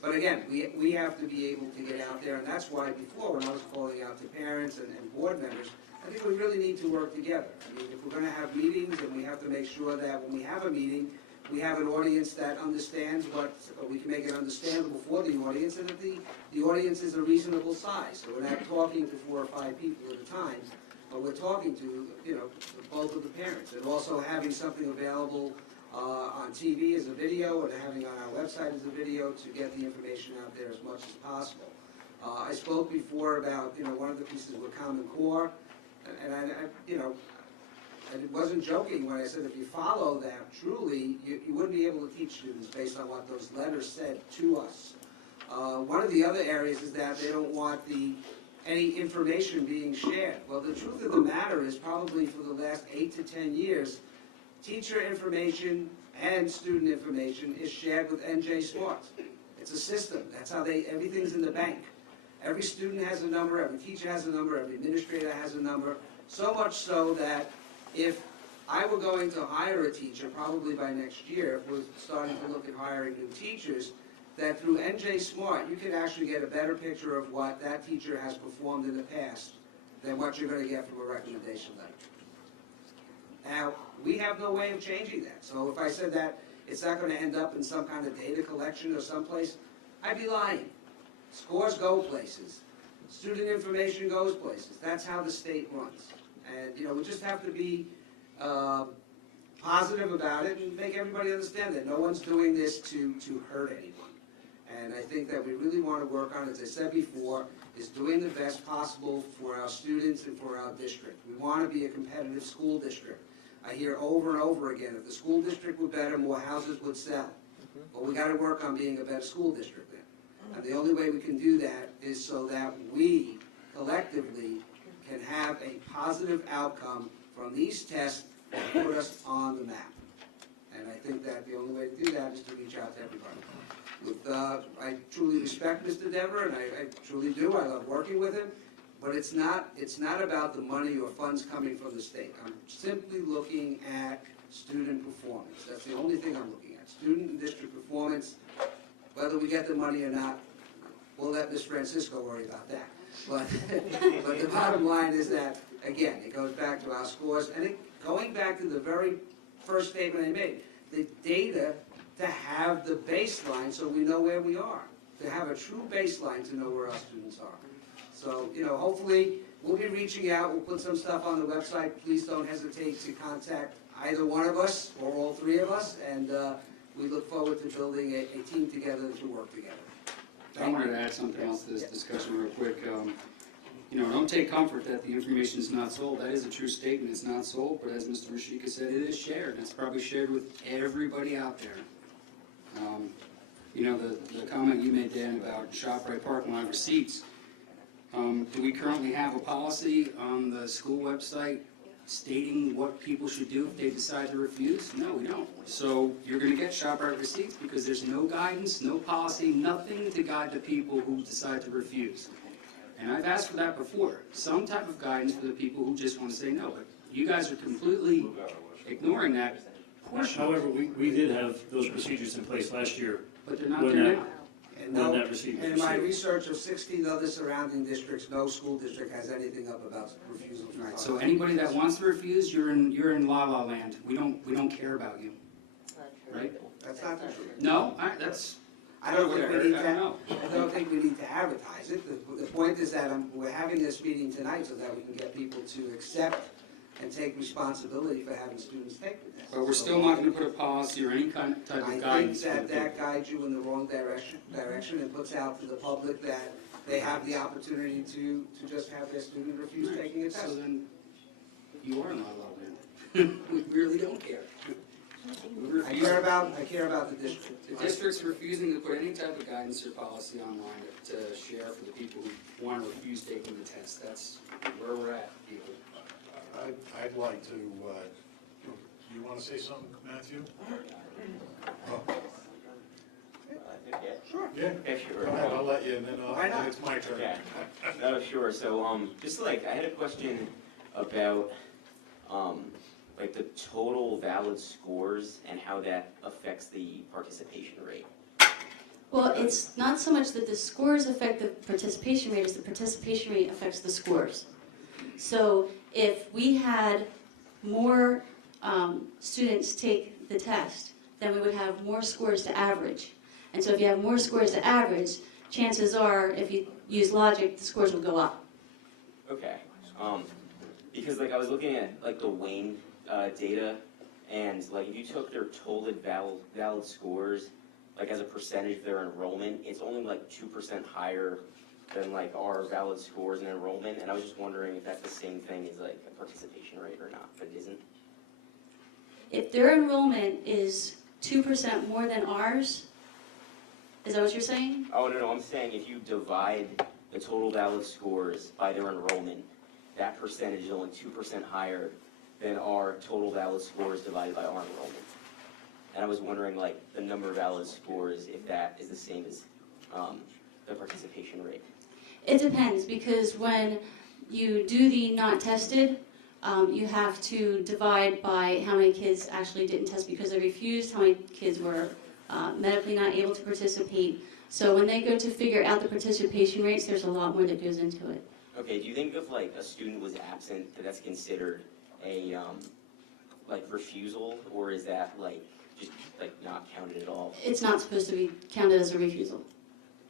But again, we have to be able to get out there, and that's why before, when I was calling out to parents and board members, I think we really need to work together. I mean, if we're going to have meetings, and we have to make sure that when we have a meeting, we have an audience that understands we can make it understandable for the audience, and that the the audience is a reasonable size, so we're not talking to 4 or 5 people at a time, but we're talking to, both of the parents, and also having something available on TV as a video, and having on our website as a video to get the information out there as much as possible. I spoke before about, one of the pieces with Common Core, and I wasn't joking when I said if you follow that truly, you wouldn't be able to teach students based on what those letters said to us. One of the other areas is that they don't want any information being shared. Well, the truth of the matter is probably for the last 8 to 10 years, teacher information and student information is shared with NJ Smart. It's a system. That's how everything's in the bank. Every student has a number, every teacher has a number, every administrator has a number, so much so that if I were going to hire a teacher, probably by next year, if we're starting to look at hiring new teachers, that through NJ Smart, you could actually get a better picture of what that teacher has performed in the past than what you're going to get from a recommendation letter. Now, we have no way of changing that. So if I said that it's not going to end up in some kind of data collection or someplace, I'd be lying. Scores go places. Student information goes places. That's how the state runs. And, we just have to be positive about it and make everybody understand that no one's doing this to hurt anyone. And I think that we really want to work on, as I said before, is doing the best possible for our students and for our district. We want to be a competitive school district. I hear over and over again, if the school district were better, more houses would sell. But we got to work on being a better school district then. And the only way we can do that is so that we collectively can have a positive outcome from these tests that put us on the map. And I think that the only way to do that is to reach out to everybody. I truly respect Mr. Dever, and I truly do. I love working with him. But it's not about the money or funds coming from the state. I'm simply looking at student performance. That's the only thing I'm looking at. Student and district performance. Whether we get the money or not, we'll let Ms. Francisco worry about that. But the bottom line is that, again, it goes back to our scores. And going back to the very first statement I made, the data to have the baseline so we know where we are. To have a true baseline to know where our students are. So, hopefully, we'll be reaching out. We'll put some stuff on the website. Please don't hesitate to contact either one of us or all 3 of us. And we look forward to building a team together to work together. I wanted to add something else to this discussion real quick. Don't take comfort that the information is not sold. That is a true statement. It's not sold, but as Mr. Rashika said, it is shared. It's probably shared with everybody out there. The comment you made, Dan, about ShopRite parking lot receipts. Do we currently have a policy on the school website stating what people should do if they decide to refuse? No, we don't. So you're going to get ShopRite receipts because there's no guidance, no policy, nothing to guide the people who decide to refuse. And I've asked for that before, some type of guidance for the people who just want to say no. But you guys are completely ignoring that portion. However, we did have those procedures in place last year. But they're not when there that- now. And when that receipt was in my received. research of 16 other surrounding districts, no school district has anything up about refusal from Right, so anybody that wants to refuse, you're in la la land. We don't care about you, right? That's not the truth. No, I don't think we need I don't know. I don't think we need to advertise it. The point is that we're having this meeting tonight so that we can get people to accept and take responsibility for having students take the test. But we're still not going to put a policy or any kind of type I of think guidance. that guides you in the wrong direction and puts out to the public that they have the opportunity to just have their student refuse taking a So test. then, you are in la la land. We really don't care. We I refuse. care about the district. The district's refusing to put any type of guidance or policy online to share for the people who want to refuse taking the test. That's where we're at, people. I'd like to, you want to say something, Matthew? Oh. Sure. Yeah, Yeah, sure. go ahead, I'll let you, and then Why not? it's my turn. Yeah. No, sure. So, I had a question about, the total valid scores and how that affects the participation rate. Well, it's not so much that the scores affect the participation rate as the participation rate affects the scores. So if we had more students take the test, then we would have more scores to average. And so if you have more scores to average, chances are, if you use logic, the scores will go up. Okay. Because like I was looking at like the Wayne data, and like if you took their total valid scores, like as a percentage of their enrollment, it's only like 2% higher than like our valid scores and enrollment. And I was just wondering if that's the same thing as like a participation rate or not, but it isn't. If their enrollment is 2% more than ours, is that what you're saying? Oh no, I'm saying if you divide the total valid scores by their enrollment, that percentage is only 2% higher than our total valid scores divided by our enrollment. And I was wondering, like, the number of valid scores, if that is the same as the participation rate. It depends, because when you do the not tested, you have to divide by how many kids actually didn't test because they refused, how many kids were medically not able to participate. So when they go to figure out the participation rates, there's a lot more that goes into it. Okay, do you think if, like, a student was absent, that's considered a, like, refusal, or is that, like, just, like, not counted at all? It's not supposed to be counted as a refusal.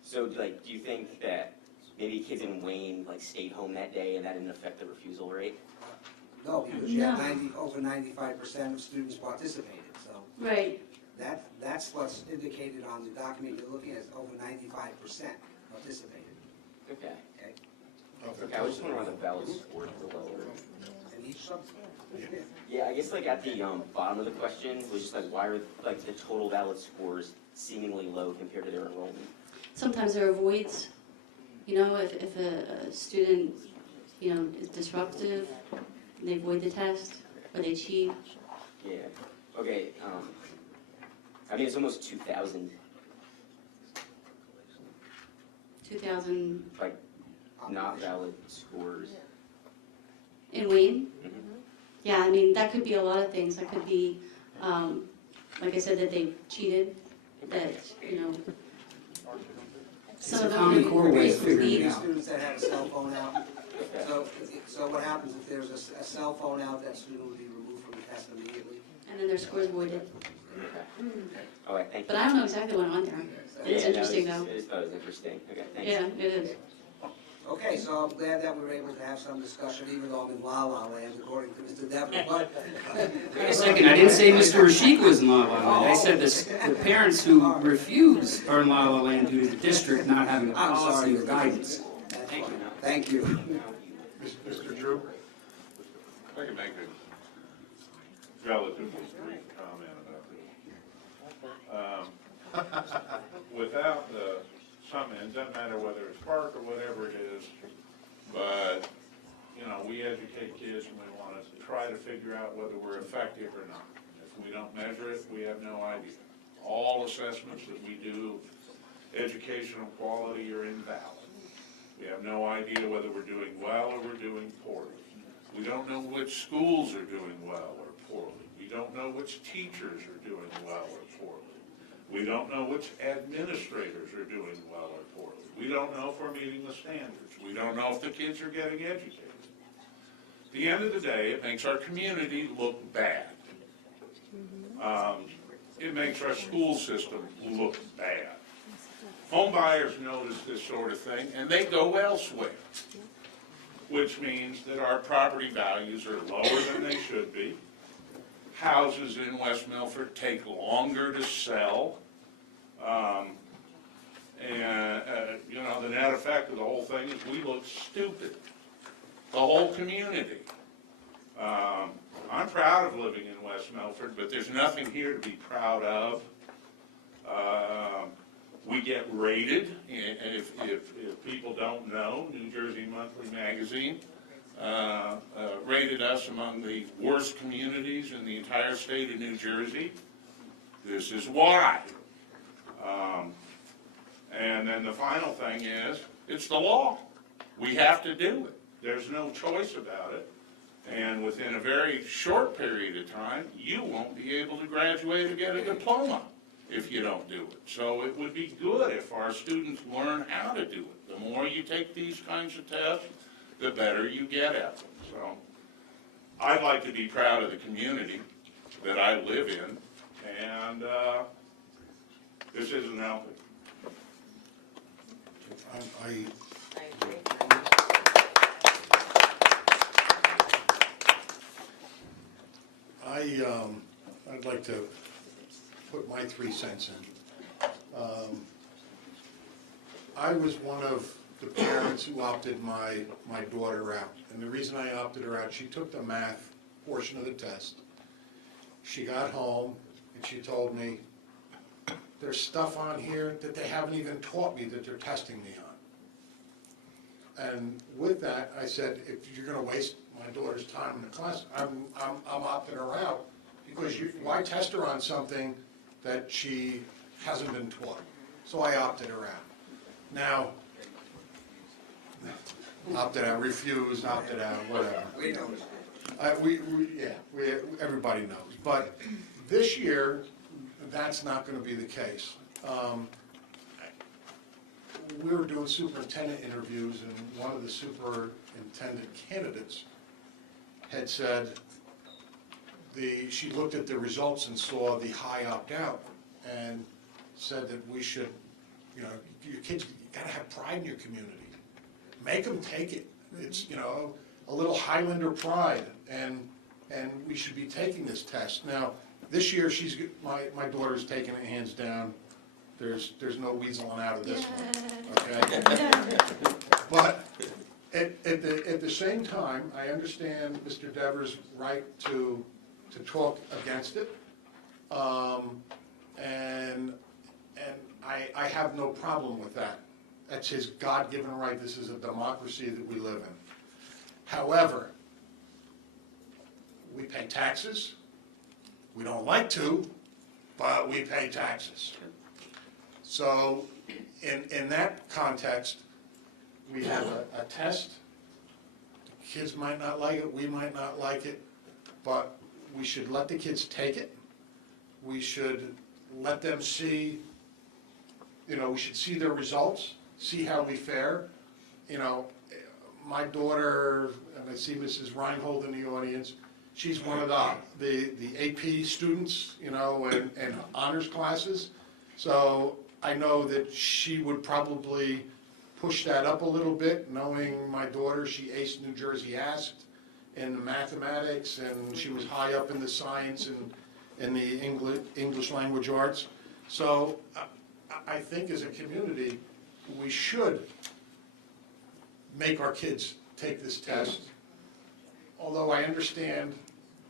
So, like, do you think that maybe kids in Wayne, like, stayed home that day and that didn't affect the refusal rate? No, because you had No. over 95% of students participated, so Right. that's what's indicated on the document you're looking at, over 95% participated. Okay. Okay. Okay, I was just wondering why the valid scores were lower. And each sub, Yeah, I guess like at the bottom of the question was just like why are like the total valid scores seemingly low compared to their enrollment? Sometimes there are voids. You know, if a student, you know, is disruptive, they void the test, or they cheat. Yeah. Okay. I mean it's almost 2,000. 2,000 Like not valid scores. in Wayne? Mhm. Yeah, I mean, that could be a lot of things. That could be, like I said, that they cheated, that, you know, some It's a of them Common Core way of figuring it leave. out. students that had a cell phone out. So what happens if there's a cell phone out, that student would be removed from the test immediately? And then their scores voided. Okay. All right. Thank you. But I don't know exactly what went on there. It's Yeah, interesting, no, though. I just thought it was interesting. Okay. Thanks. Yeah, it is. Okay, so I'm glad that we were able to have some discussion, even though I'm in la-la land, according to Mr. Devlin, but... Wait a second, I didn't say Mr. Rashik was in La La Land. I said the parents who refuse are in La La Land due to the district not having a I'm policy sorry. or guidance. Thank you. Thank you. Mr. Drew? I can make a relatively brief comment about this. Without something, it doesn't matter whether it's park or whatever it is, but, you know, we educate kids and we want to try to figure out whether we're effective or not. If we don't measure it, we have no idea. All assessments that we do, educational quality, are invalid. We have no idea whether we're doing well or we're doing poorly. We don't know which schools are doing well or poorly. We don't know which teachers are doing well or poorly. We don't know which administrators are doing well or poorly. We don't know if we're meeting the standards. We don't know if the kids are getting educated. At the end of the day, it makes our community look bad. It makes our school system look bad. Home buyers notice this sort of thing, and they go elsewhere, which means that our property values are lower than they should be. Houses in West Milford take longer to sell. You know, the net effect of the whole thing is we look stupid. The whole community. I'm proud of living in West Milford, but there's nothing here to be proud of. We get rated, if people don't know, New Jersey Monthly Magazine rated us among the worst communities in the entire state of New Jersey. This is why. And then the final thing is, it's the law. We have to do it. There's no choice about it. And within a very short period of time, you won't be able to graduate or get a diploma if you don't do it. So it would be good if our students learn how to do it. The more you take these kinds of tests, the better you get at them. So I'd like to be proud of the community that I live in, and this isn't helping. I agree. I'd like to put my 3 cents in. I was one of the parents who opted my daughter out. And the reason I opted her out, she took the math portion of the test. She got home and she told me, there's stuff on here that they haven't even taught me that they're testing me on. And with that, I said, if you're gonna waste my daughter's time in the class, I'm opting her out, because why test her on something that she hasn't been taught? So I opted her out. Now, opted out, refused, opted out, whatever. We know. Everybody knows. But this year, that's not going to be the case. We were doing superintendent interviews, and one of the superintendent candidates had said she looked at the results and saw the high opt-out and said that we should, your kids, you got to have pride in your community. Make them take it. It's, a little Highlander pride, and we should be taking this test. Now, this year, my daughter's taking it hands down. There's no weaseling out of this one, okay? But at the same time, I understand Mr. Devers' right to talk against it, and I have no problem with that. That's his God-given right. This is a democracy that we live in. However, we pay taxes. We don't like to, but we pay taxes. So in that context, we have a test. The kids might not like it, we might not like it, but we should let the kids take it. We should let them see, we should see their results, see how we fare. My daughter, and I see Mrs. Reinhold in the audience, she's one of the AP students, and honors classes. So I know that she would probably push that up a little bit, knowing my daughter, she aced New Jersey Asked in the mathematics, and she was high up in the science and in the English language arts. So I think as a community, we should make our kids take this test. Although I understand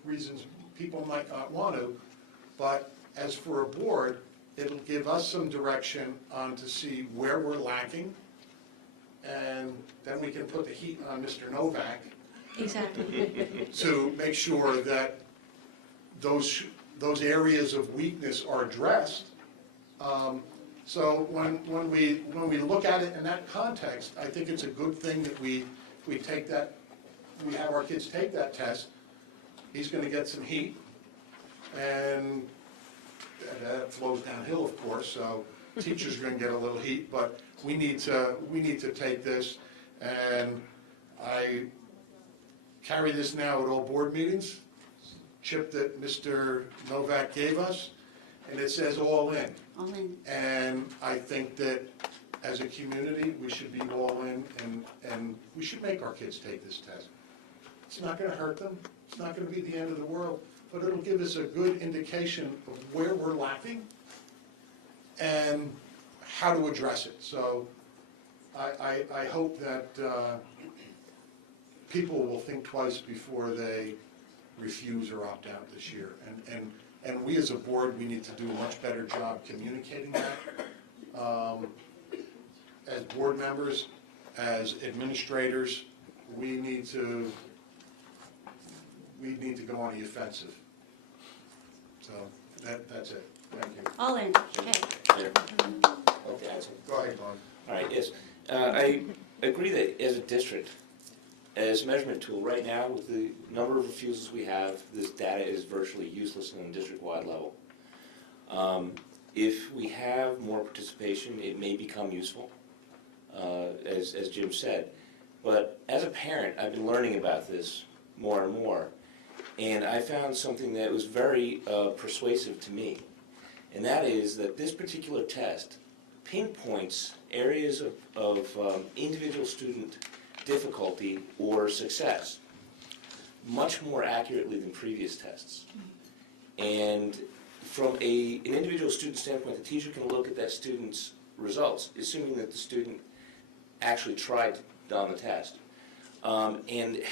reasons people might not want to, but as for a board, it'll give us some direction on to see where we're lacking, and then we can put the heat on Mr. Novak. Exactly. To make sure that those areas of weakness are addressed. So when we look at it in that context, I think it's a good thing that we take that, we have our kids take that test. He's going to get some heat, and that flows downhill, of course. So teachers are going to get a little heat, but we need to take this, and I carry this now at all board meetings. Chip that Mr. Novak gave us, and it says all in. All in. And I think that as a community, we should be all in, and we should make our kids take this test. It's not going to hurt them. It's not going to be the end of the world, but it'll give us a good indication of where we're lacking and how to address it. So I hope that people will think twice before they refuse or opt out this year. And we as a board, we need to do a much better job communicating that. As board members, as administrators, we need to go on the offensive. So that's it. Thank you. All in. Okay. Okay. Go ahead, Don. All right, yes. I agree that as a district, as a measurement tool, right now, with the number of refusals we have, this data is virtually useless on a district-wide level. If we have more participation, it may become useful, as Jim said. But as a parent, I've been learning about this more and more, and I found something that was very persuasive to me, and that is that this particular test pinpoints areas of individual student difficulty or success much more accurately than previous tests. And from an individual student standpoint, the teacher can look at that student's results, assuming that the student actually tried on the test, and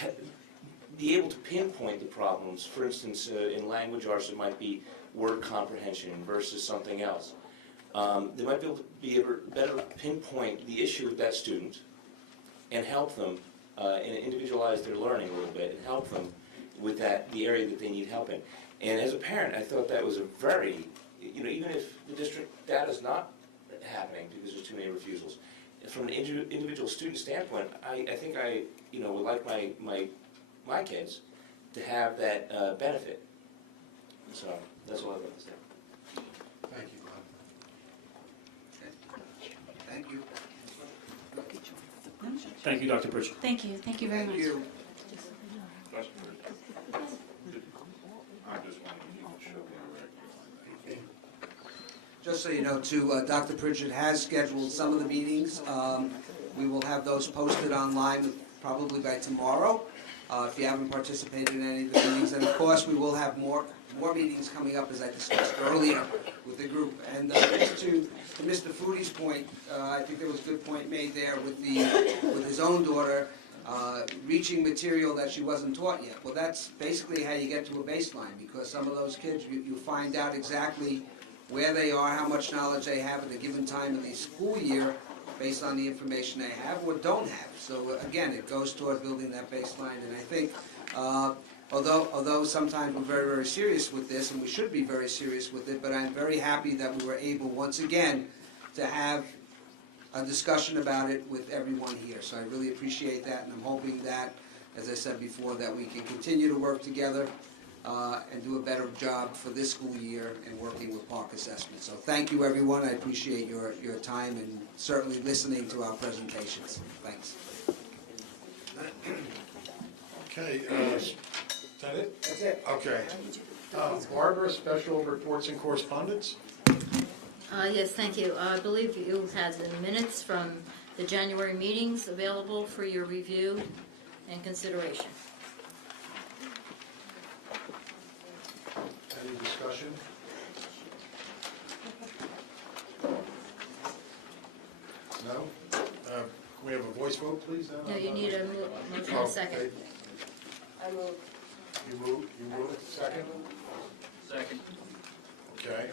be able to pinpoint the problems. For instance, in language arts, it might be word comprehension versus something else. They might be able to better pinpoint the issue with that student and help them and individualize their learning a little bit and help them with the area that they need help in. And as a parent, I thought that was a very, even if the district data is not happening because there's too many refusals, from an individual student standpoint, I think I would like my kids to have that benefit. So that's all I'd like to say. Thank you, Bob. Thank you. Thank you, Dr. Pritchett. Thank you very much. Thank you. I just wanted to show the record. Just so you know, too, Dr. Pritchett has scheduled some of the meetings. We will have those posted online probably by tomorrow, if you haven't participated in any of the meetings. And of course, we will have more meetings coming up, as I discussed earlier with the group. And just to Mr. Foodie's point, I think there was a good point made there with his own daughter reaching material that she wasn't taught yet. Well, that's basically how you get to a baseline, because some of those kids, you find out exactly where they are, how much knowledge they have at a given time in the school year based on the information they have or don't have. So again, it goes toward building that baseline. And I think, although sometimes we're very, very serious with this, and we should be very serious with it, but I'm very happy that we were able, once again, to have a discussion about it with everyone here. So I really appreciate that, and I'm hoping that, as I said before, that we can continue to work together and do a better job for this school year in working with Park Assessment. So thank you, everyone. I appreciate your time and certainly listening to our presentations. Thanks. Okay, is that it? That's it. Okay. Barbara, special reports and correspondence? Yes, thank you. I believe you had the minutes from the January meetings available for your review and consideration. Any discussion? No? Can we have a voice vote, please? No, you need a motion and a second. I move. You move, second? Second. Okay.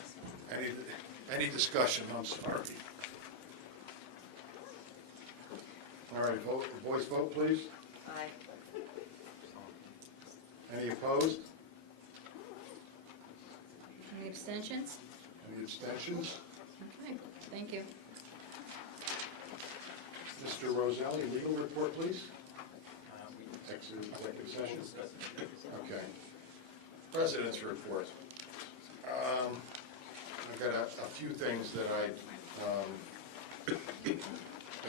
Any discussion? I'm sorry. All right, voice vote, please. Aye. Any opposed? Any abstentions? Any abstentions? Okay, thank you. Mr. Roselli, legal report, please. Executive session. Okay. President's report. I've got a few things that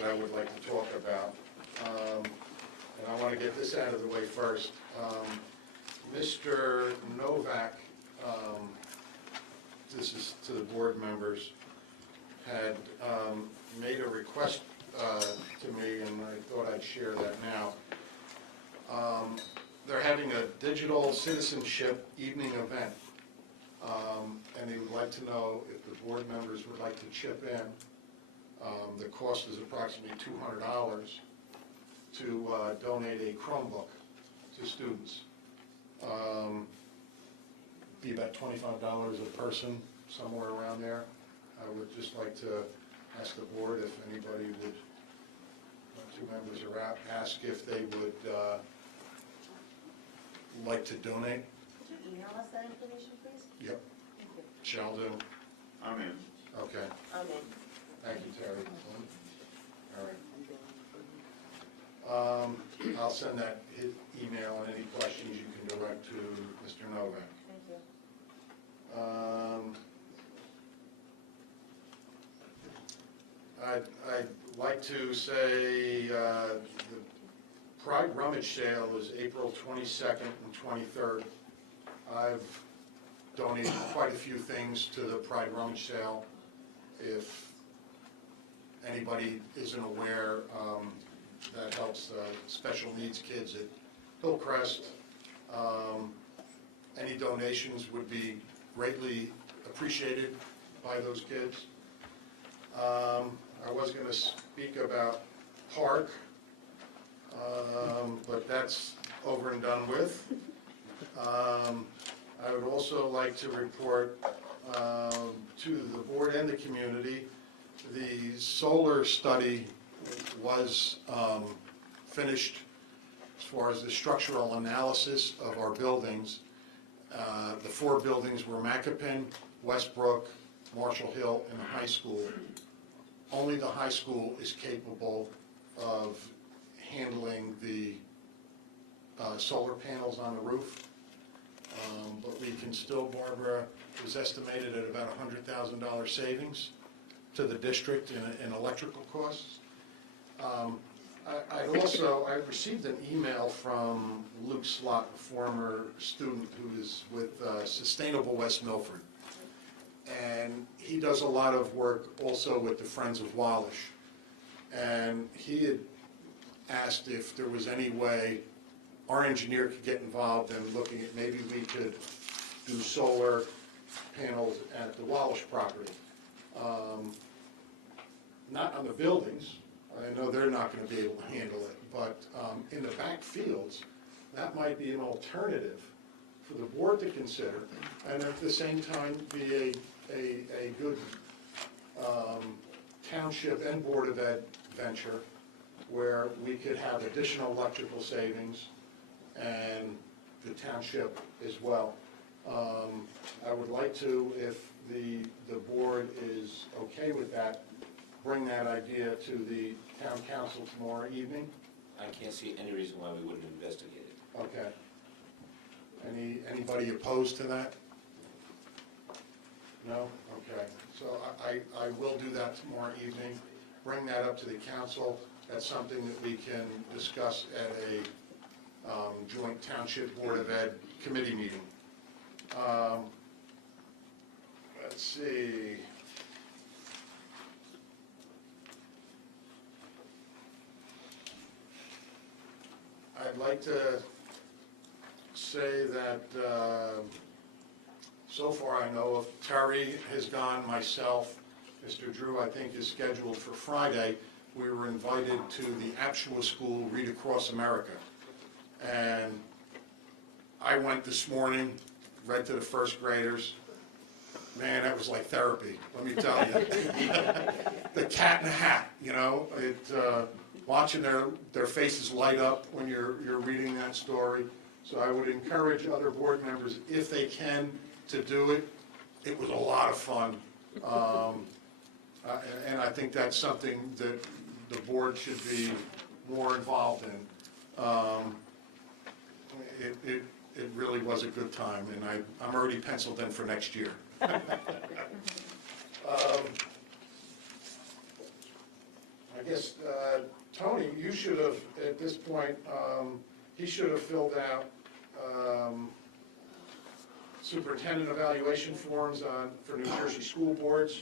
I would like to talk about. And I want to get this out of the way first. Mr. Novak, this is to the board members, had made a request to me, and I thought I'd share that now. They're having a digital citizenship evening event, and they would like to know if the board members would like to chip in. The cost is approximately $200 to donate a Chromebook to students. Be about $25 a person, somewhere around there. I would just like to ask the board if anybody would, two members are out, ask if they would like to donate. Could you email us that information, please? Yep. Thank you. Shall do. I'm in. Okay. I'm in. Thank you, Terry. All right. I'll send that email, and any questions you can direct to Mr. Novak. Thank you. I'd like to say the Pride Rummage Sale is April 22nd and 23rd. I've donated quite a few things to the Pride Rummage Sale. If anybody isn't aware, that helps special needs kids at Hillcrest. Any donations would be greatly appreciated by those kids. I was going to speak about Park, but that's over and done with. I would also like to report to the board and the community, the solar study was finished as far as the structural analysis of our buildings. The 4 buildings were Macapin, Westbrook, Marshall Hill, and the high school. Only the high school is capable of handling the solar panels on the roof. But we can still, Barbara, is estimated at about $100,000 savings to the district in electrical costs. I received an email from Luke Slott, a former student who is with Sustainable West Milford. And he does a lot of work also with the Friends of Wallish. And he had asked if there was any way our engineer could get involved in looking at maybe we could do solar panels at the Wallish property. Not on the buildings, I know they're not going to be able to handle it, but in the back fields, that might be an alternative for the board to consider, and at the same time be a good township and Board of Ed venture where we could have additional electrical savings and the township as well. I would like to, if the board is okay with that, bring that idea to the town council tomorrow evening. I can't see any reason why we wouldn't investigate it. Okay. Anybody opposed to that? No? Okay. So I will do that tomorrow evening. Bring that up to the council. That's something that we can discuss at a joint Township Board of Ed committee meeting. Let's see. I'd like to say that so far I know of Terry has gone, myself, Mr. Drew I think is scheduled for Friday. We were invited to the Apshua School Read Across America. And I went this morning, read to the first graders. Man, that was like therapy, let me tell you. The cat in the hat, you know, watching their faces light up when you're reading that story. So I would encourage other board members, if they can, to do it. It was a lot of fun. And I think that's something that the board should be more involved in. It really was a good time, and I'm already penciled in for next year. I guess, Tony, you should have, at this point, he should have filled out superintendent evaluation forms for New Jersey school boards,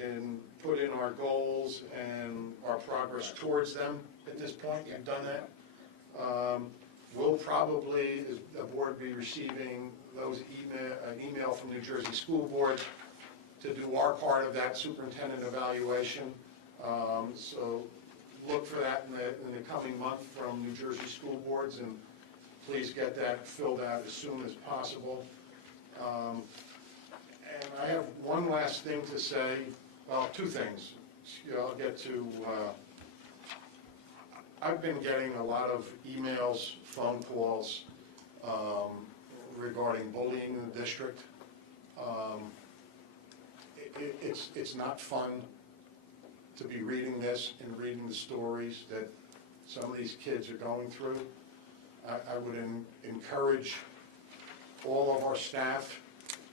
and put in our goals and our progress towards them at this point. You've done that. We'll probably, as a board, be receiving an email from New Jersey School Board to do our part of that superintendent evaluation. So look for that in the coming month from New Jersey School Boards, and please get that filled out as soon as possible. And I have one last thing to say, well, 2 things. I'll get to, I've been getting a lot of emails, phone calls regarding bullying in the district. It's not fun to be reading this and reading the stories that some of these kids are going through. I would encourage all of our staff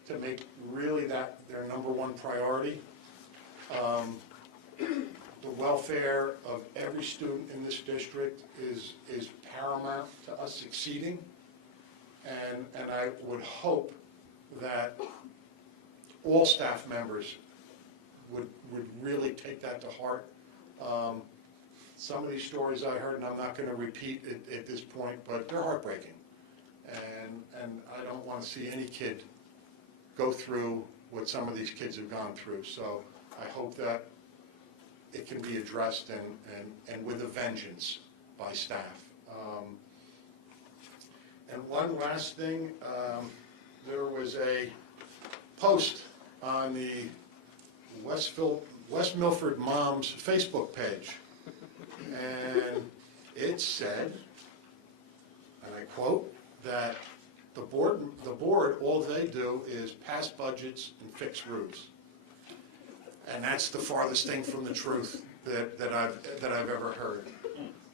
to make really that their #1 priority. The welfare of every student in this district is paramount to us succeeding, and I would hope that all staff members would really take that to heart. Some of these stories I heard, and I'm not going to repeat it at this point, but they're heartbreaking. And I don't want to see any kid go through what some of these kids have gone through. So I hope that it can be addressed and with a vengeance by staff. And one last thing, there was a post on the West Milford Moms Facebook page, and it said, and I quote, that the board, all they do is pass budgets and fix roofs. And that's the farthest thing from the truth that I've ever heard.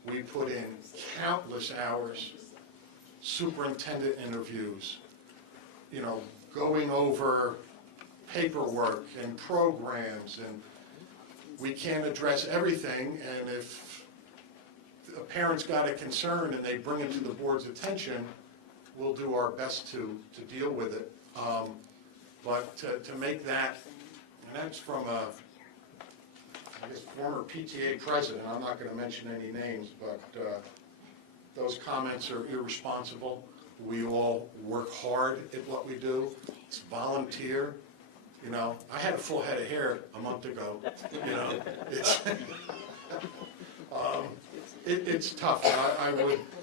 We put in countless hours, superintendent interviews, you know, going over paperwork and programs, and we can't address everything, and if a parent's got a concern and they bring it to the board's attention, we'll do our best to deal with it. But to make that, and that's from a, I guess, former PTA president, I'm not going to mention any names, but those comments are irresponsible. We all work hard at what we do. It's volunteer. You know, I had a full head of hair a month ago. You know, it's tough.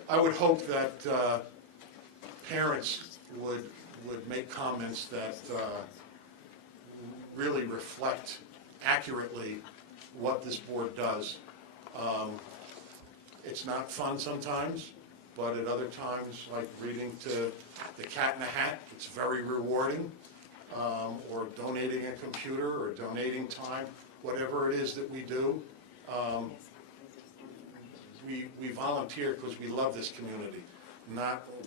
I would hope that parents would make comments that really reflect accurately what this board does. It's not fun sometimes, but at other times, like reading to The Cat in the Hat, it's very rewarding. Or donating a computer or donating time, whatever it is that we do. We volunteer because we love this community.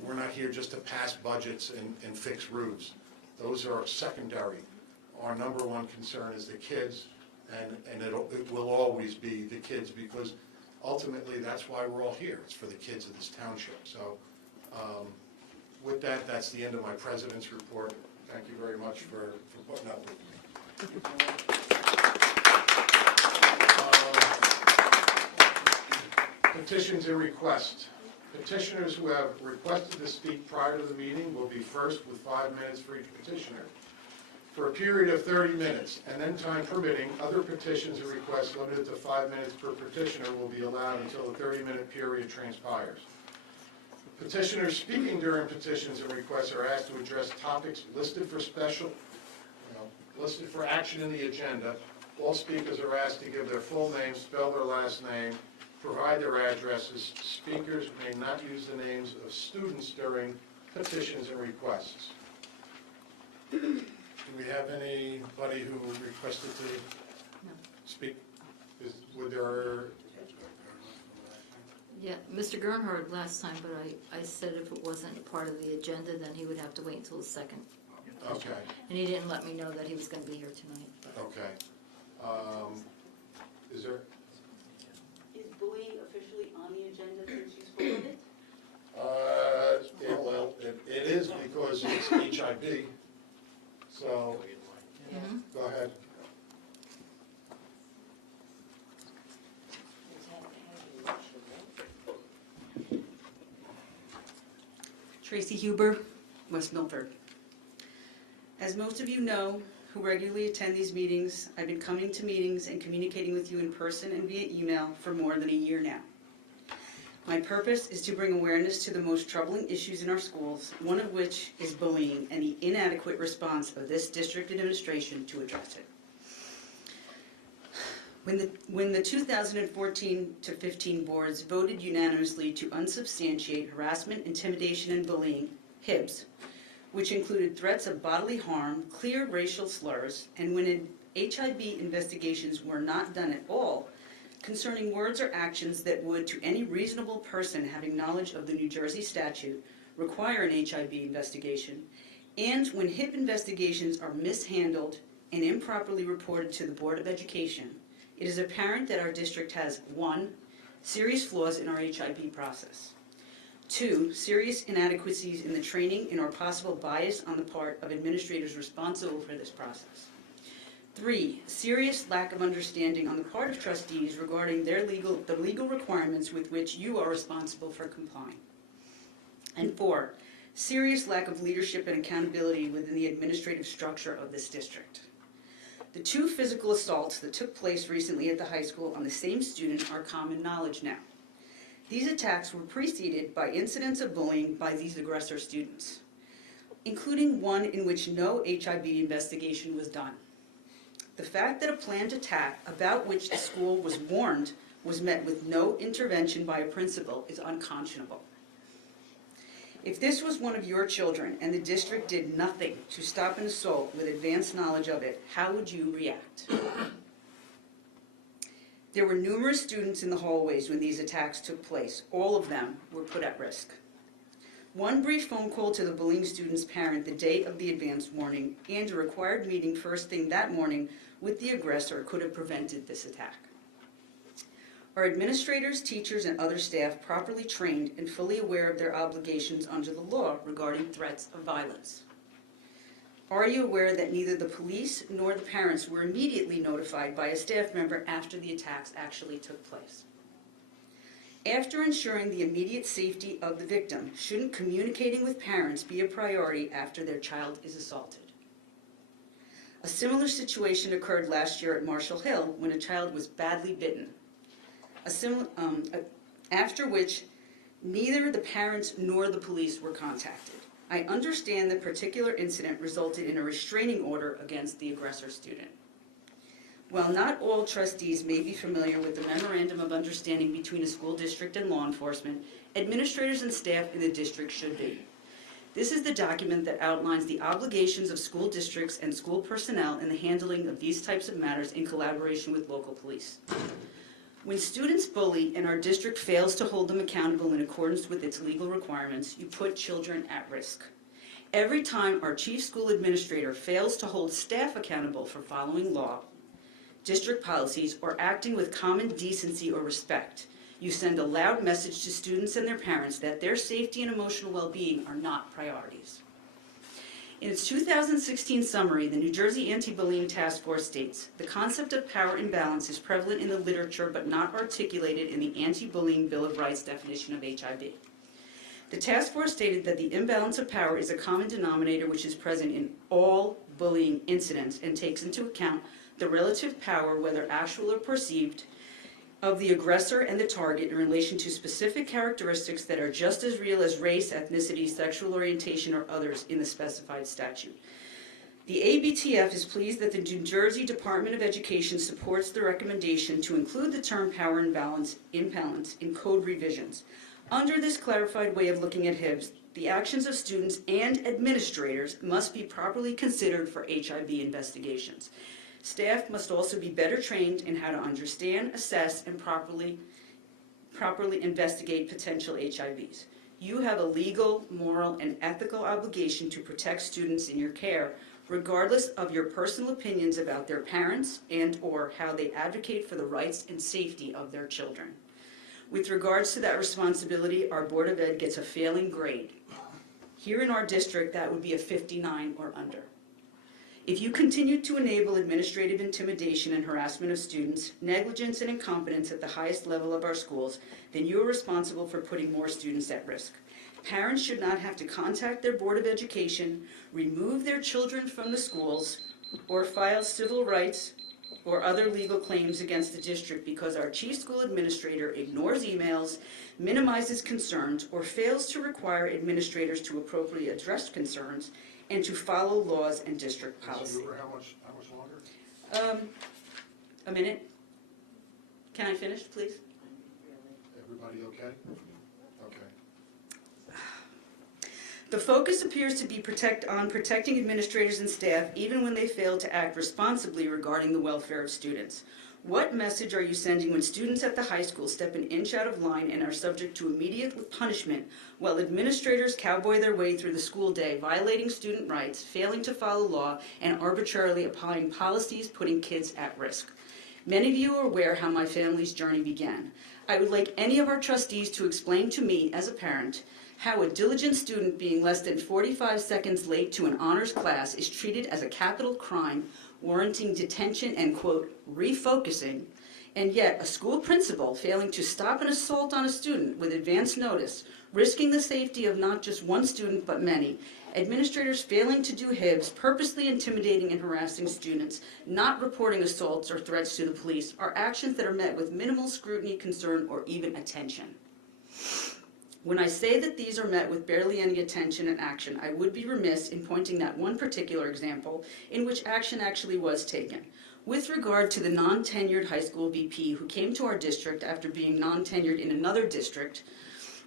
We're not here just to pass budgets and fix roofs. Those are secondary. Our number one concern is the kids, and it will always be the kids, because ultimately that's why we're all here. It's for the kids of this township. So with that, that's the end of my president's report. Thank you very much for putting up with me. Petitions and requests. Petitioners who have requested to speak prior to the meeting will be first with 5 minutes for each petitioner, for a period of 30 minutes, and then time permitting, other petitions and requests limited to 5 minutes per petitioner will be allowed until the 30-minute period transpires. Petitioners speaking during petitions and requests are asked to address topics listed for action in the agenda. All speakers are asked to give their full name, spell their last name, provide their addresses. Speakers may not use the names of students during petitions and requests. Do we have anybody who requested to speak? Would there... Yeah, Mr. Gernhardt last time, but I said if it wasn't part of the agenda, then he would have to wait until the second. Okay. And he didn't let me know that he was going to be here tonight. Okay. Is there... Is bullying officially on the agenda since you spoke of it? Yeah, well, it is because it's HIB. So, go ahead. Tracy Huber, West Milford. As most of you know who regularly attend these meetings, I've been coming to meetings and communicating with you in person and via email for more than a year now. My purpose is to bring awareness to the most troubling issues in our schools, one of which is bullying and the inadequate response of this district administration to address it. When the 2014-15 boards voted unanimously to unsubstantiate harassment, intimidation, and bullying, HIBs, which included threats of bodily harm, clear racial slurs, and when HIB investigations were not done at all concerning words or actions that would, to any reasonable person having knowledge of the New Jersey statute, require an HIB investigation, and when HIB investigations are mishandled and improperly reported to the Board of Education, it is apparent that our district has 1, serious flaws in our HIB process, 2, serious inadequacies in the training and or possible bias on the part of administrators responsible for this process, 3, serious lack of understanding on the part of trustees regarding the legal requirements with which you are responsible for complying. And 4, serious lack of leadership and accountability within the administrative structure of this district. The 2 physical assaults that took place recently at the high school on the same student are common knowledge now. These attacks were preceded by incidents of bullying by these aggressor students, including one in which no HIB investigation was done. The fact that a planned attack about which the school was warned was met with no intervention by a principal is unconscionable. If this was one of your children and the district did nothing to stop an assault with advanced knowledge of it, how would you react? There were numerous students in the hallways when these attacks took place. All of them were put at risk. One brief phone call to the bullying student's parent the day of the advance warning and a required meeting first thing that morning with the aggressor could have prevented this attack. Are administrators, teachers, and other staff properly trained and fully aware of their obligations under the law regarding threats of violence? Are you aware that neither the police nor the parents were immediately notified by a staff member after the attacks actually took place? After ensuring the immediate safety of the victim, shouldn't communicating with parents be a priority after their child is assaulted? A similar situation occurred last year at Marshall Hill when a child was badly bitten, after which neither the parents nor the police were contacted. I understand the particular incident resulted in a restraining order against the aggressor student. While not all trustees may be familiar with the Memorandum of Understanding between a school district and law enforcement, administrators and staff in the district should be. This is the document that outlines the obligations of school districts and school personnel in the handling of these types of matters in collaboration with local police. When students bully and our district fails to hold them accountable in accordance with its legal requirements, you put children at risk. Every time our chief school administrator fails to hold staff accountable for following law, district policies, or acting with common decency or respect, you send a loud message to students and their parents that their safety and emotional well-being are not priorities. In its 2016 summary, the New Jersey Anti-Bullying Task Force states, the concept of power imbalance is prevalent in the literature but not articulated in the Anti-Bullying Bill of Rights definition of HIB. The task force stated that the imbalance of power is a common denominator which is present in all bullying incidents and takes into account the relative power, whether actual or perceived, of the aggressor and the target in relation to specific characteristics that are just as real as race, ethnicity, sexual orientation, or others in the specified statute. The ABTF is pleased that the New Jersey Department of Education supports the recommendation to include the term power imbalance in code revisions. Under this clarified way of looking at HIBs, the actions of students and administrators must be properly considered for HIB investigations. Staff must also be better trained in how to understand, assess, and properly investigate potential HIBs. You have a legal, moral, and ethical obligation to protect students in your care, regardless of your personal opinions about their parents and/or how they advocate for the rights and safety of their children. With regards to that responsibility, our Board of Ed gets a failing grade. Here in our district, that would be a 59 or under. If you continue to enable administrative intimidation and harassment of students, negligence and incompetence at the highest level of our schools, then you are responsible for putting more students at risk. Parents should not have to contact their Board of Education, remove their children from the schools, or file civil rights or other legal claims against the district because our chief school administrator ignores emails, minimizes concerns, or fails to require administrators to appropriately address concerns and to follow laws and district policy. How much longer? A minute. Can I finish, please? Everybody okay? Okay. The focus appears to be on protecting administrators and staff even when they fail to act responsibly regarding the welfare of students. What message are you sending when students at the high school step an inch out of line and are subject to immediate punishment while administrators cowboy their way through the school day, violating student rights, failing to follow law, and arbitrarily applying policies putting kids at risk? Many of you are aware how my family's journey began. I would like any of our trustees to explain to me, as a parent, how a diligent student being less than 45 seconds late to an honors class is treated as a capital crime warranting detention and, quote, refocusing, and yet a school principal failing to stop an assault on a student with advance notice, risking the safety of not just one student but many, administrators failing to do Hibs, purposely intimidating and harassing students, not reporting assaults or threats to the police, are actions that are met with minimal scrutiny, concern, or even attention. When I say that these are met with barely any attention and action, I would be remiss in pointing out one particular example in which action actually was taken. With regard to the non-tenured high school VP who came to our district after being non-tenured in another district,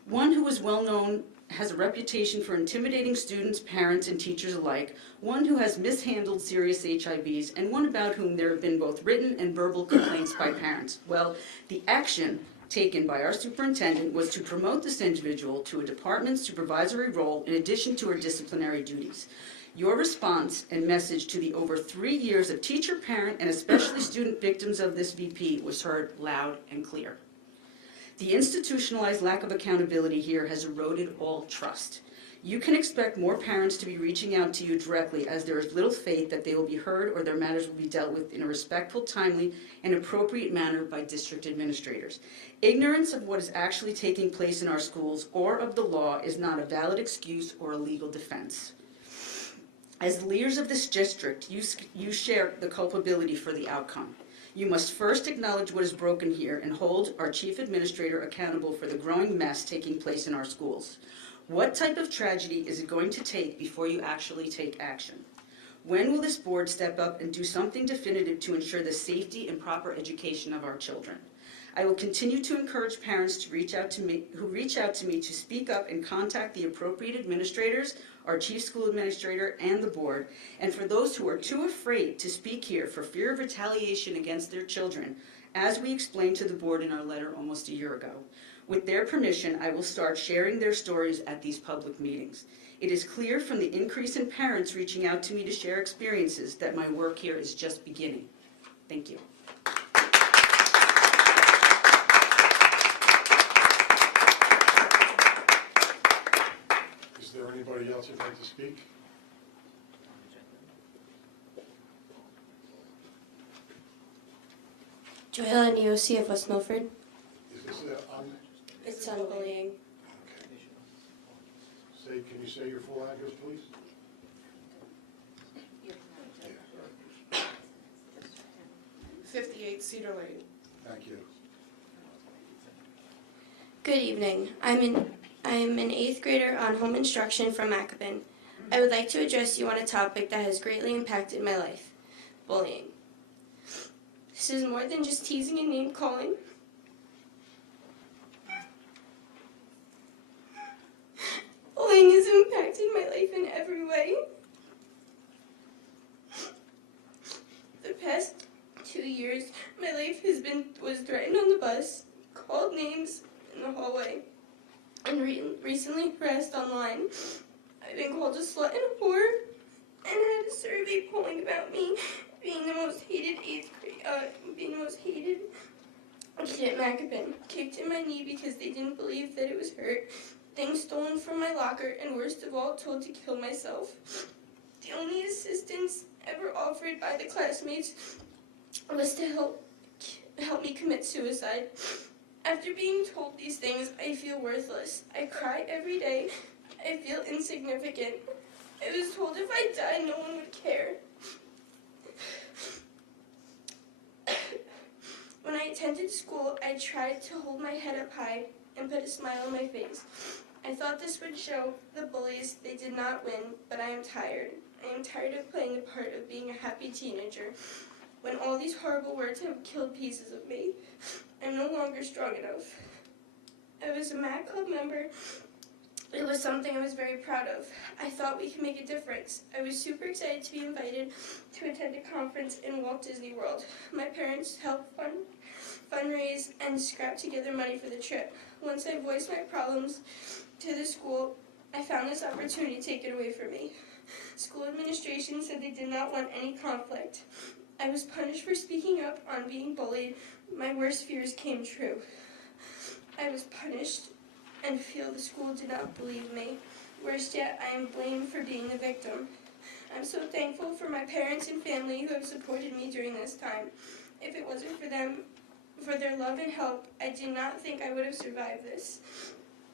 one who was well known, has a reputation for intimidating students, parents, and teachers alike, one who has mishandled serious HIVs, and one about whom there have been both written and verbal complaints by parents. Well, the action taken by our superintendent was to promote this individual to a department supervisory role in addition to her disciplinary duties. Your response and message to the over 3 years of teacher, parent, and especially student victims of this VP was heard loud and clear. The institutionalized lack of accountability here has eroded all trust. You can expect more parents to be reaching out to you directly, as there is little faith that they will be heard or their matters will be dealt with in a respectful, timely, and appropriate manner by district administrators. Ignorance of what is actually taking place in our schools or of the law is not a valid excuse or a legal defense. As the leaders of this district, you share the culpability for the outcome. You must first acknowledge what is broken here and hold our chief administrator accountable for the growing mess taking place in our schools. What type of tragedy is it going to take before you actually take action? When will this board step up and do something definitive to ensure the safety and proper education of our children? I will continue to encourage parents to reach out to me to speak up and contact the appropriate administrators, our chief school administrator, and the board. And for those who are too afraid to speak here for fear of retaliation against their children, as we explained to the board in our letter almost a year ago, with their permission, I will start sharing their stories at these public meetings. It is clear from the increase in parents reaching out to me to share experiences that my work here is just beginning. Thank you. Is there anybody else who'd like to speak? Joella Neosi of West Milford. Is this on? It's on bullying. Okay. Can you say your full address, please? 58 Cedar Lane. Thank you. Good evening. I'm an 8th grader on home instruction from Macapin. I would like to address you on a topic that has greatly impacted my life: bullying. This is more than just teasing and name calling. Bullying has impacted my life in every way. The past 2 years, my life was threatened on the bus, called names in the hallway, and recently harassed online. I've been called a slut and a whore, and had a survey polling about me being the most hated kid at Macapin. Kicked in my knee because they didn't believe that it was hurt. Things stolen from my locker, and worst of all, told to kill myself. The only assistance ever offered by the classmates was to help me commit suicide. After being told these things, I feel worthless. I cry every day. I feel insignificant. I was told if I died, no one would care. When I attended school, I tried to hold my head up high and put a smile on my face. I thought this would show the bullies they did not win, but I am tired. I am tired of playing the part of being a happy teenager when all these horrible words have killed pieces of me. I'm no longer strong enough. I was a MAC Club member. It was something I was very proud of. I thought we could make a difference. I was super excited to be invited to attend a conference in Walt Disney World. My parents helped fundraise and scrap together money for the trip. Once I voiced my problems to the school, I found this opportunity taken away from me. School administration said they did not want any conflict. I was punished for speaking up on being bullied. My worst fears came true. I was punished and feel the school did not believe me. Worse yet, I am blamed for being the victim. I'm so thankful for my parents and family who have supported me during this time. If it wasn't for them, for their love and help, I did not think I would have survived this.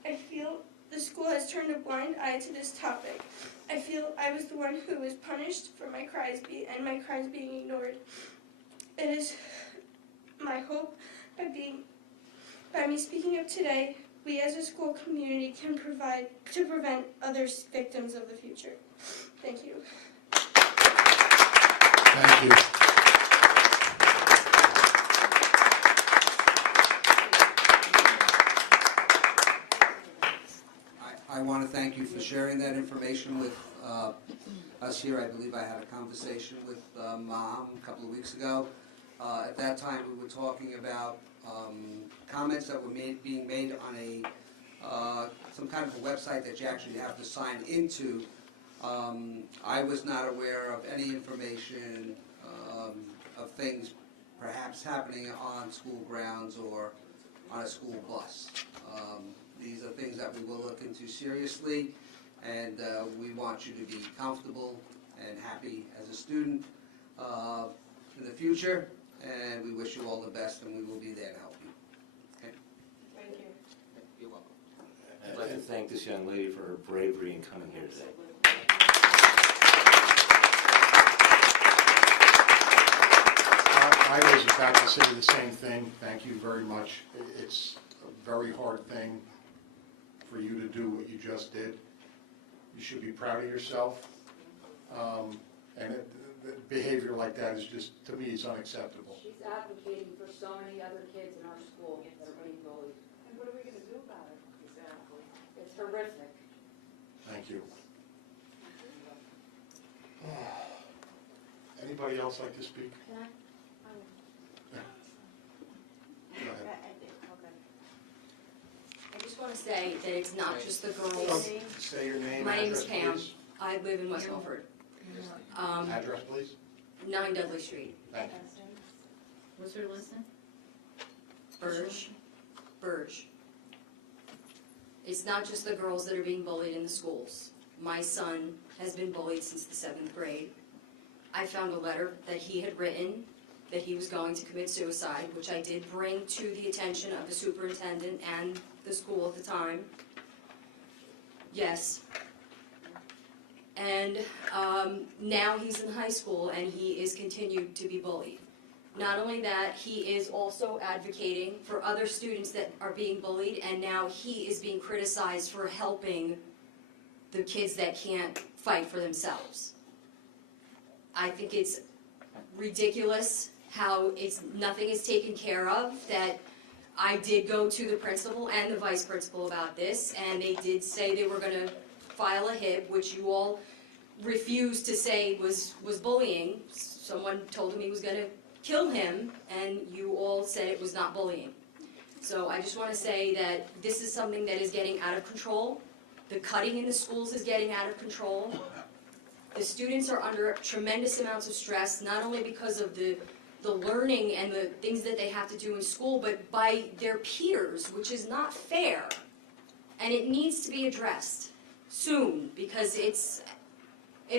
I feel the school has turned a blind eye to this topic. I feel I was the one who was punished for my cries and my cries being ignored. It is my hope by me speaking up today, we as a school community can provide to prevent other victims of the future. Thank you. Thank you. I want to thank you for sharing that information with us here. I believe I had a conversation with Mom a couple of weeks ago. At that time, we were talking about comments that were being made on some kind of a website that you actually have to sign into. I was not aware of any information of things perhaps happening on school grounds or on a school bus. These are things that we will look into seriously, and we want you to be comfortable and happy as a student in the future, and we wish you all the best, and we will be there to help you. Okay? Thank you. You're welcome. I'd like to thank this young lady for her bravery in coming here today. I was about to say the same thing. Thank you very much. It's a very hard thing for you to do what you just did. You should be proud of yourself. The behavior like that is just, to me, is unacceptable. She's advocating for so many other kids in our school that are being bullied. And what are we going to do about it? Exactly. It's horrific. Thank you. Anybody else like to speak? Can I? Go ahead. I just want to say that it's not just the girls. Say your name, My name is address, Pam. please. I live in West Milford. Address, please. 9 Dudley Street. Thank you. What's her last name? Burge. It's not just the girls that are being bullied in the schools. My son has been bullied since the 7th grade. I found a letter that he had written that he was going to commit suicide, which I did bring to the attention of the superintendent and the school at the time. Yes. And now he's in high school and he is continued to be bullied. Not only that, he is also advocating for other students that are being bullied, and now he is being criticized for helping the kids that can't fight for themselves. I think it's ridiculous how nothing is taken care of, that I did go to the principal and the vice principal about this, and they did say they were going to file a HIB, which you all refused to say was bullying. Someone told him he was going to kill him, and you all said it was not bullying. So I just want to say that this is something that is getting out of control. The cutting in the schools is getting out of control. The students are under tremendous amounts of stress, not only because of the learning and the things that they have to do in school, but by their peers, which is not fair. And it needs to be addressed soon, because if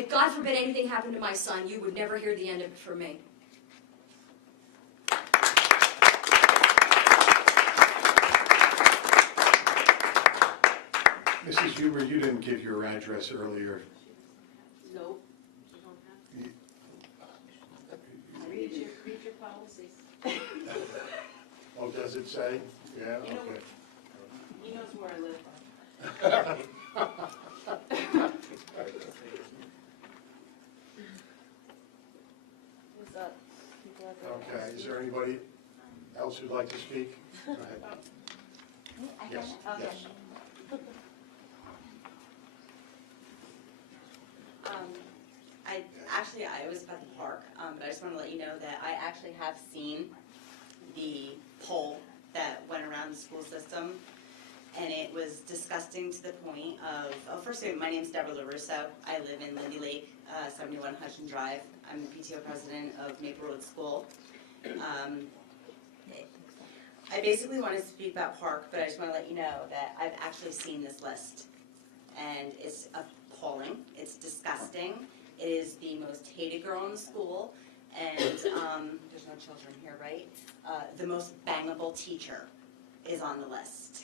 God forbid anything happened to my son, you would never hear the end of it from me. Mrs. Huber, you didn't give your address earlier. Nope. You don't have to. Read your policies. Oh, does it say? Yeah, You know, okay. He knows where I live. What's up? People out there? Okay, is there anybody else who'd like to speak? Go ahead. Yes, yes. I was about the park, but I just want to let you know that I actually have seen the poll that went around the school system, and it was disgusting to the point of, first of all, my name's Deborah LaRusso. I live in Lindy Lake, 71 Hudson Drive. I'm the PTO president of Maple Road School. I basically want to speak about park, but I just want to let you know that I've actually seen this list, and it's appalling, it's disgusting, It is the most hated girl in the school, and there's no children here, right? The most bangable teacher is on the list.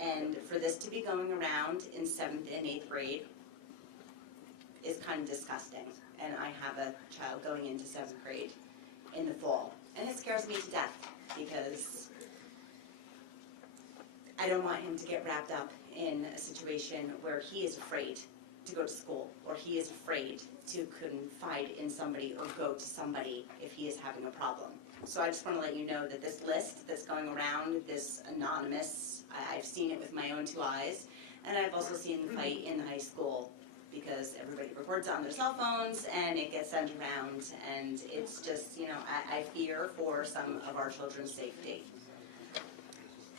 And for this to be going around in 7th and 8th grade is kind of disgusting. And I have a child going into 7th grade in the fall. And it scares me to death because I don't want him to get wrapped up in a situation where he is afraid to go to school, or he is afraid to confide in somebody or go to somebody if he is having a problem. So I just want to let you know that this list that's going around, this anonymous, I've seen it with my own 2 eyes, and I've also seen the fight in the high school because everybody records on their cell phones and it gets sent around, and it's just, you know, I fear for some of our children's safety.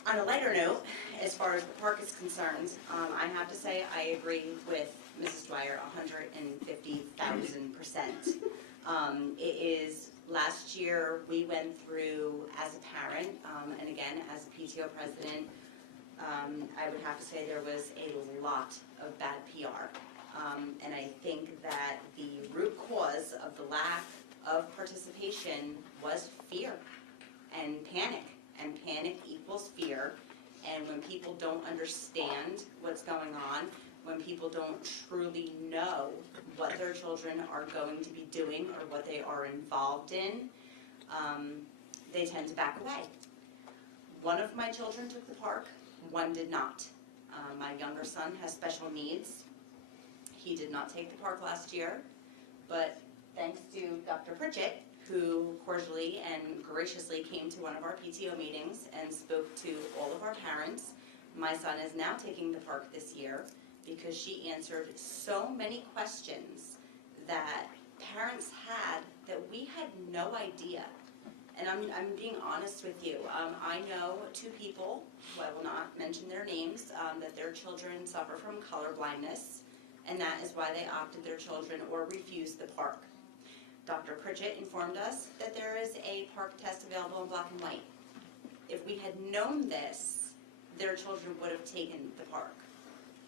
On a lighter note, as far as the park is concerned, I have to say I agree with Mrs. Dwyer 150,000%. It is, last year we went through as a parent, and again as a PTO president, I would have to say there was a lot of bad PR. And I think that the root cause of the lack of participation was fear and panic. And panic equals fear. And when people don't understand what's going on, when people don't truly know what their children are going to be doing or what they are involved in, they tend to back away. One of my children took the park, one did not. My younger son has special needs. He did not take the park last year, but thanks to Dr. Pritchett, who cordially and graciously came to one of our PTO meetings and spoke to all of our parents. My son is now taking the park this year because she answered so many questions that parents had that we had no idea. And I'm being honest with you. I know 2 people, who I will not mention their names, that their children suffer from color blindness, and that is why they opted their children or refused the park. Dr. Pritchett informed us that there is a park test available in black and white. If we had known this, their children would have taken the park.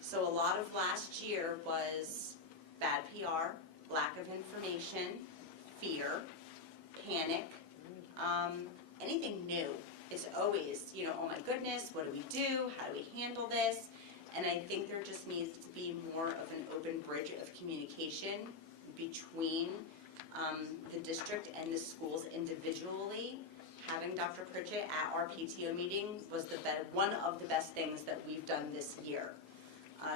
So a lot of last year was bad PR, lack of information, fear, panic, anything new. It's always, you know, oh my goodness, what do we do? How do we handle this? And I think there just needs to be more of an open bridge of communication between the district and the schools individually. Having Dr. Pritchett at our PTO meeting was one of the best things that we've done this year.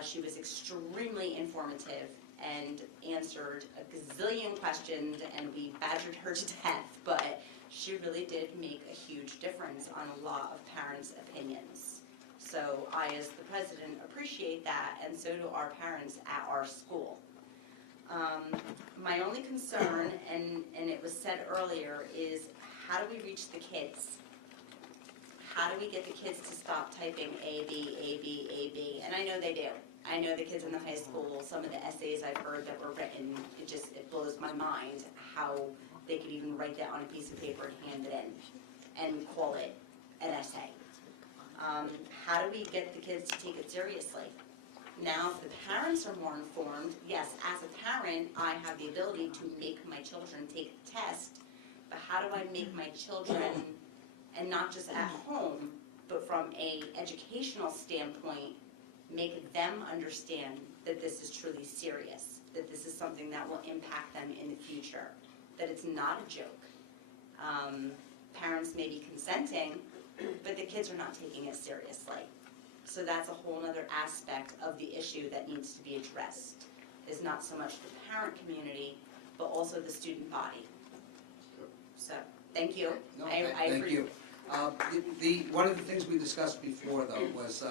She was extremely informative and answered a gazillion questions, and we badgered her to death, but she really did make a huge difference on a lot of parents' opinions. So I, as the president, appreciate that, and so do our parents at our school. My only concern, and it was said earlier, is how do we reach the kids? How do we get the kids to stop typing A, B, A, B, A, B? And I know they do. I know the kids in the high school, some of the essays I've heard that were written, it blows my mind how they could even write that on a piece of paper and hand it in and call it an essay. How do we get the kids to take it seriously? Now, if the parents are more informed, yes, as a parent, I have the ability to make my children take the test, but how do I make my children, and not just at home, but from an educational standpoint, make them understand that this is truly serious, that this is something that will impact them in the future, that it's not a joke. Parents may be consenting, but the kids are not taking it seriously. So that's a whole other aspect of the issue that needs to be addressed, is not so much the parent community, but also the student body. So, thank you. No, I thank you. One of the things we discussed before, though, was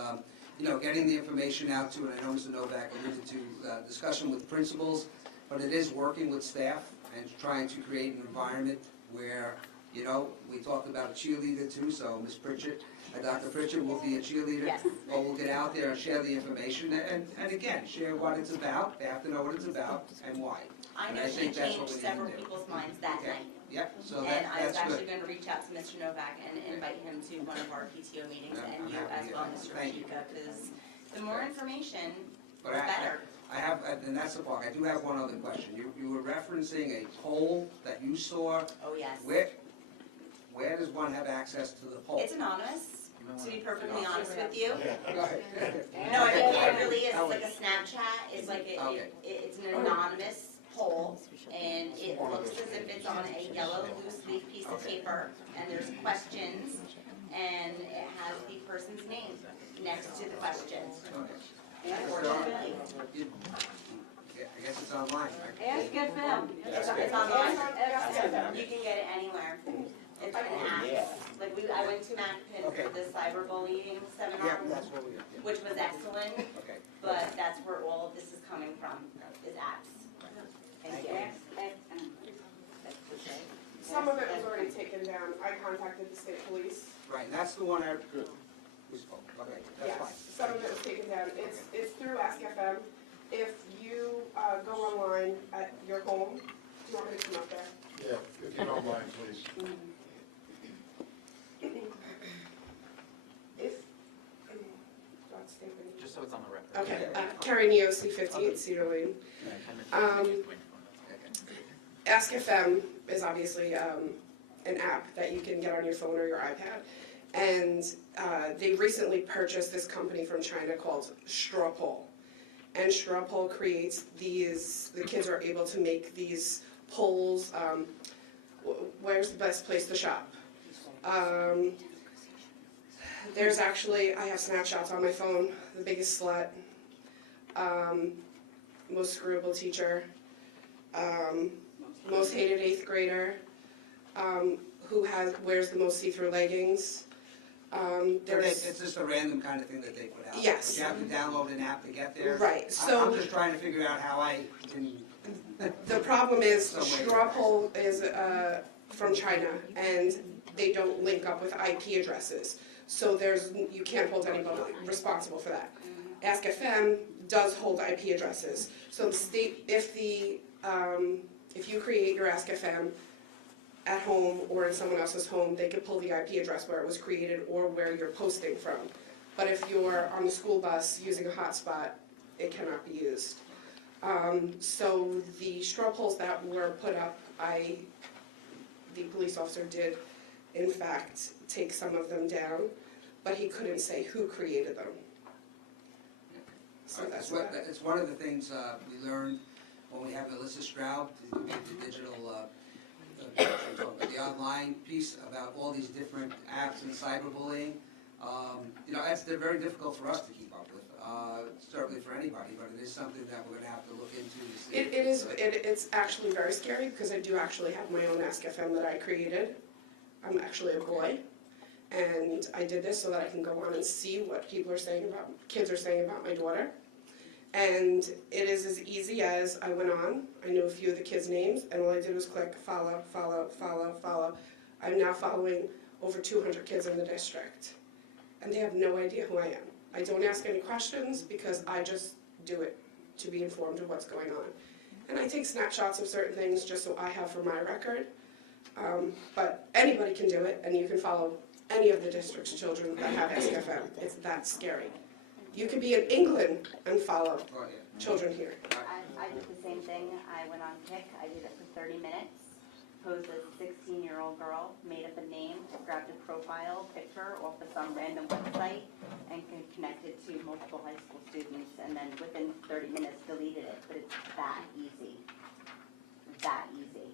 getting the information out to, and I know Mr. Novak alluded to discussion with principals, but it is working with staff and trying to create an environment where, we talked about a cheerleader too, so Ms. Pritchett, Dr. Pritchett will be a cheerleader. Yes. But we'll get out there and share the information, and again, share what it's about. They have to know what it's about and why. I know And I she think that's what changed we need to several do. people's minds that Okay. night. Yep, so And that's I was actually good. going to reach out to Mr. Novak and invite him to one of our PTO meetings, Yeah, and I'm you happy as to well, do that. Mr. Thank you. Rashika, because the more information, the But better. I have, and that's the part, I do have one other question. You were referencing a poll that you saw. Oh, yes. Where does one have access to the poll? It's anonymous, to be perfectly honest with you. Go ahead. No, it really is, it's like a Snapchat, it's like, Okay. it's an anonymous poll, and it looks as if it's on a yellow loose leaf piece of paper, and there's questions, and it has the person's name next to the question. Unfortunately. I guess it's online, right? Ask FM. It's online. You can get it anywhere. It's an app. Like I went to MacPin for the cyberbullying seminar, Yeah, that's what we, yeah. which was excellent, Okay. but that's where all of this is coming from, is apps. Thank you. Some of it was already taken down. I contacted the state police. Right, and that's the one we spoke, okay, that's fine. Yes, some of it was taken down. It's through Ask FM. If you go online at your home, do you want me to come up there? Yeah, if you don't mind, please. If, Just so it's on the record. okay, Carrie Neosi, 58 Cedar Lane. Ask FM is obviously an app that you can get on your phone or your iPad. And they recently purchased this company from China called Straw Poll. And Straw Poll creates these, the kids are able to make these polls. Where's the best place to shop? There's actually, I have snapshots on my phone, the biggest slut, most screwable teacher, most hated 8th grader, wears the most see-through leggings. It's just a random kind of thing that they put out. Yes. You have to download an app to get there. Right, so- I'm just trying to figure out how I can. The problem is, Straw Poll is from China, and they don't link up with IP addresses. So you can't hold anybody responsible for that. Ask FM does hold IP addresses. So the state, if you create your Ask FM at home or in someone else's home, they can pull the IP address where it was created or where you're posting from. But if you're on the school bus using a hotspot, it cannot be used. So the straw polls that were put up, the police officer did in fact take some of them down, but he couldn't say who created them. So that's what. It's one of the things we learned when we have Melissa Stroud, the digital, the online piece about all these different apps and cyberbullying. They're very difficult for us to keep up with, certainly for anybody, but it is something that we're going to have to look into to see. It's actually very scary because I do actually have my own Ask FM that I created. I'm actually a boy, and I did this so that I can go on and see what kids are saying about my daughter. And it is as easy as I went on, I knew a few of the kids' names, and all I did was click follow, follow, follow, follow. I'm now following over 200 kids in the district, and they have no idea who I am. I don't ask any questions because I just do it to be informed of what's going on. And I take snapshots of certain things just so I have for my record. But anybody can do it, and you can follow any of the district's children that have Ask FM. It's that scary. You could be in England and follow children here. I did the same thing. I went on Kik. I did it for 30 minutes. Posed as a 16-year-old girl, made up a name, grabbed a profile picture off of some random website, and connected to multiple high school students, and then within 30 minutes deleted it. But it's that easy. That easy.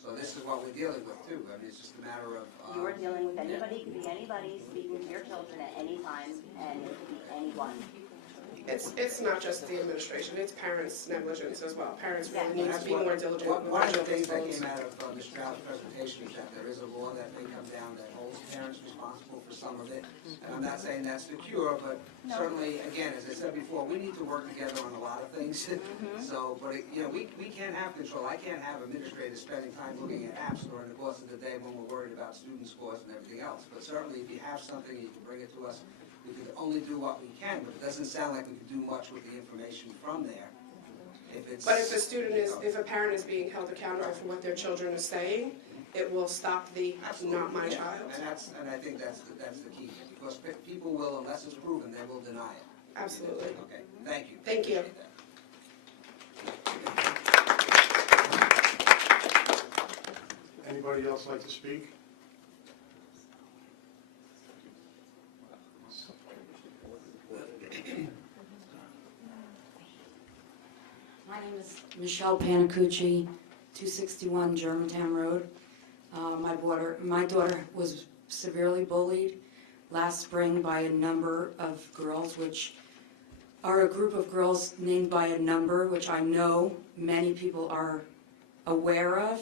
So this is what we're dealing with too. I mean, it's just a matter of. You are dealing with anybody, it could be anybody speaking to your children at any time, and it could be anyone. It's not just the administration, it's parents' negligence as well. Parents really need to be more diligent. One of the things that came out of Ms. Stroud's presentation is that there is a law that may come down that holds parents responsible for some of it. And I'm not saying that's the cure, but certainly, again, as I said before, we need to work together on a lot of things. So, but we can't have control. I can't have administrators spending time looking at apps during the course of the day when we're worried about student scores and everything else. But certainly, if you have something, you can bring it to us. We can only do what we can, but it doesn't sound like we can do much with the information from there. But if a parent is being held accountable for what their children are saying, it will stop the not my child. And I think that's the key, because people will, unless it's proven, they will deny it. Absolutely. Okay, thank you. Thank you. Appreciate that. Anybody else like to speak? My name is Michelle Panicucci, 261 Germantown Road. My daughter was severely bullied last spring by a number of girls, which are a group of girls named by a number, which I know many people are aware of.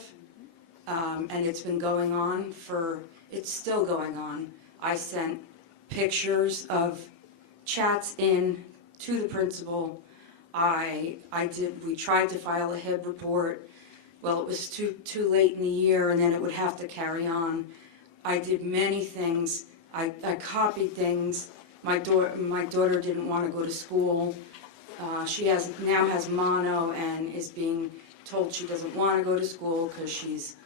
And it's been going on it's still going on. I sent pictures of chats in to the principal. We tried to file a HIB report. Well, it was too late in the year, and then it would have to carry on. I did many things. I copied things. My daughter didn't want to go to school. She now has mono and is being told she doesn't want to go to school because she's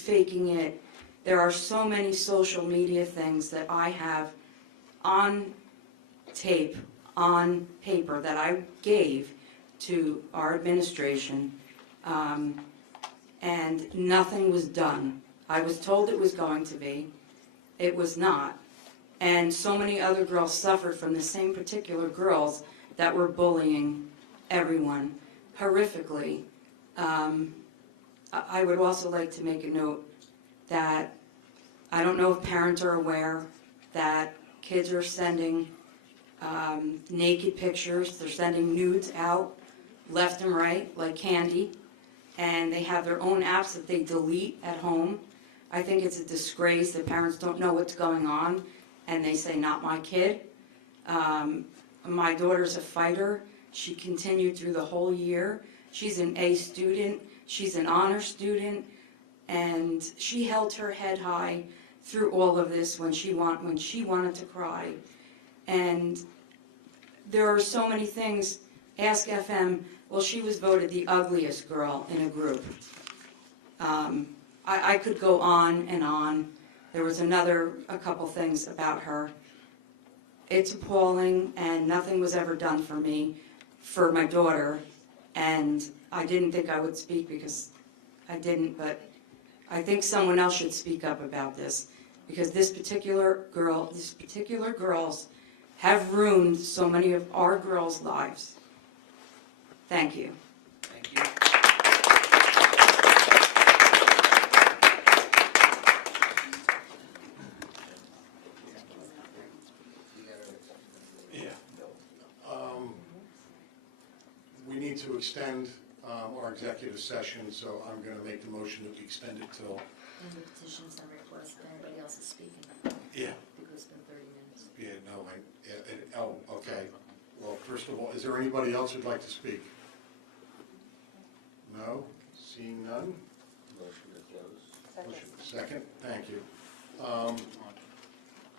faking it. There are so many social media things that I have on tape, on paper, that I gave to our administration, and nothing was done. I was told it was going to be. It was not. And so many other girls suffered from the same particular girls that were bullying everyone horrifically. I would also like to make a note that I don't know if parents are aware that kids are sending naked pictures. They're sending nudes out left and right like candy, and they have their own apps that they delete at home. I think it's a disgrace that parents don't know what's going on and they say, not my kid. My daughter's a fighter. She continued through the whole year. She's an A student. She's an honor student, and she held her head high through all of this when she wanted to cry. And there are so many things. Ask FM, well, she was voted the ugliest girl in a group. I could go on and on. There was a couple things about her. It's appalling, and nothing was ever done for me, for my daughter, and I didn't think I would speak because I didn't, but I think someone else should speak up about this, because this particular girls have ruined so many of our girls' lives. Thank you. Thank you. Yeah. We need to extend our executive session, so I'm going to make the motion that we extend it till. And the petitions and requests, if anybody else is speaking. Yeah. Because it's been 30 minutes. Yeah, no, okay. Well, first of all, is there anybody else who'd like to speak? No? Seeing none? Motion to close. Motion. Second, thank you.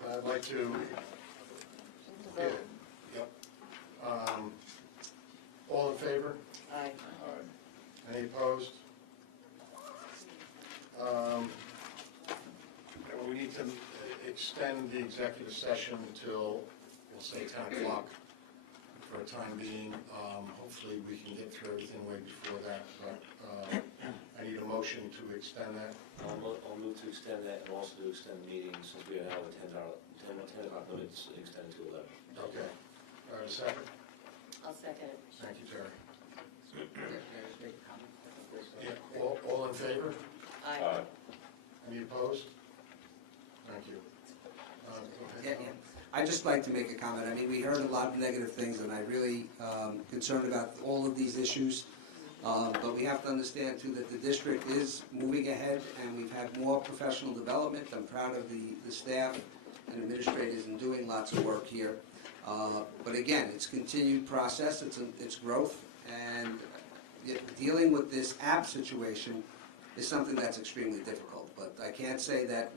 I'd like to. Yeah, yep. All in favor? Aye. Any opposed? We need to extend the executive session until, we'll say 10 o'clock for a time being. Hopefully we can get through everything way before that, but I need a motion to extend that. I'll move to extend that, and also to extend the meeting, since we have a 10 o'clock limits, extend to 11. Okay. A second? I'll second it. Thank you, Terry. Yeah, all in favor? Aye. Any opposed? Thank you. Go ahead. Yeah. I'd just like to make a comment. I mean, we heard a lot of negative things, and I'm really concerned about all of these issues. But we have to understand, too, that the district is moving ahead, and we've had more professional development. I'm proud of the staff and administrators in doing lots of work here. But again, it's continued process, it's growth, and dealing with this app situation is something that's extremely difficult. But I can't say that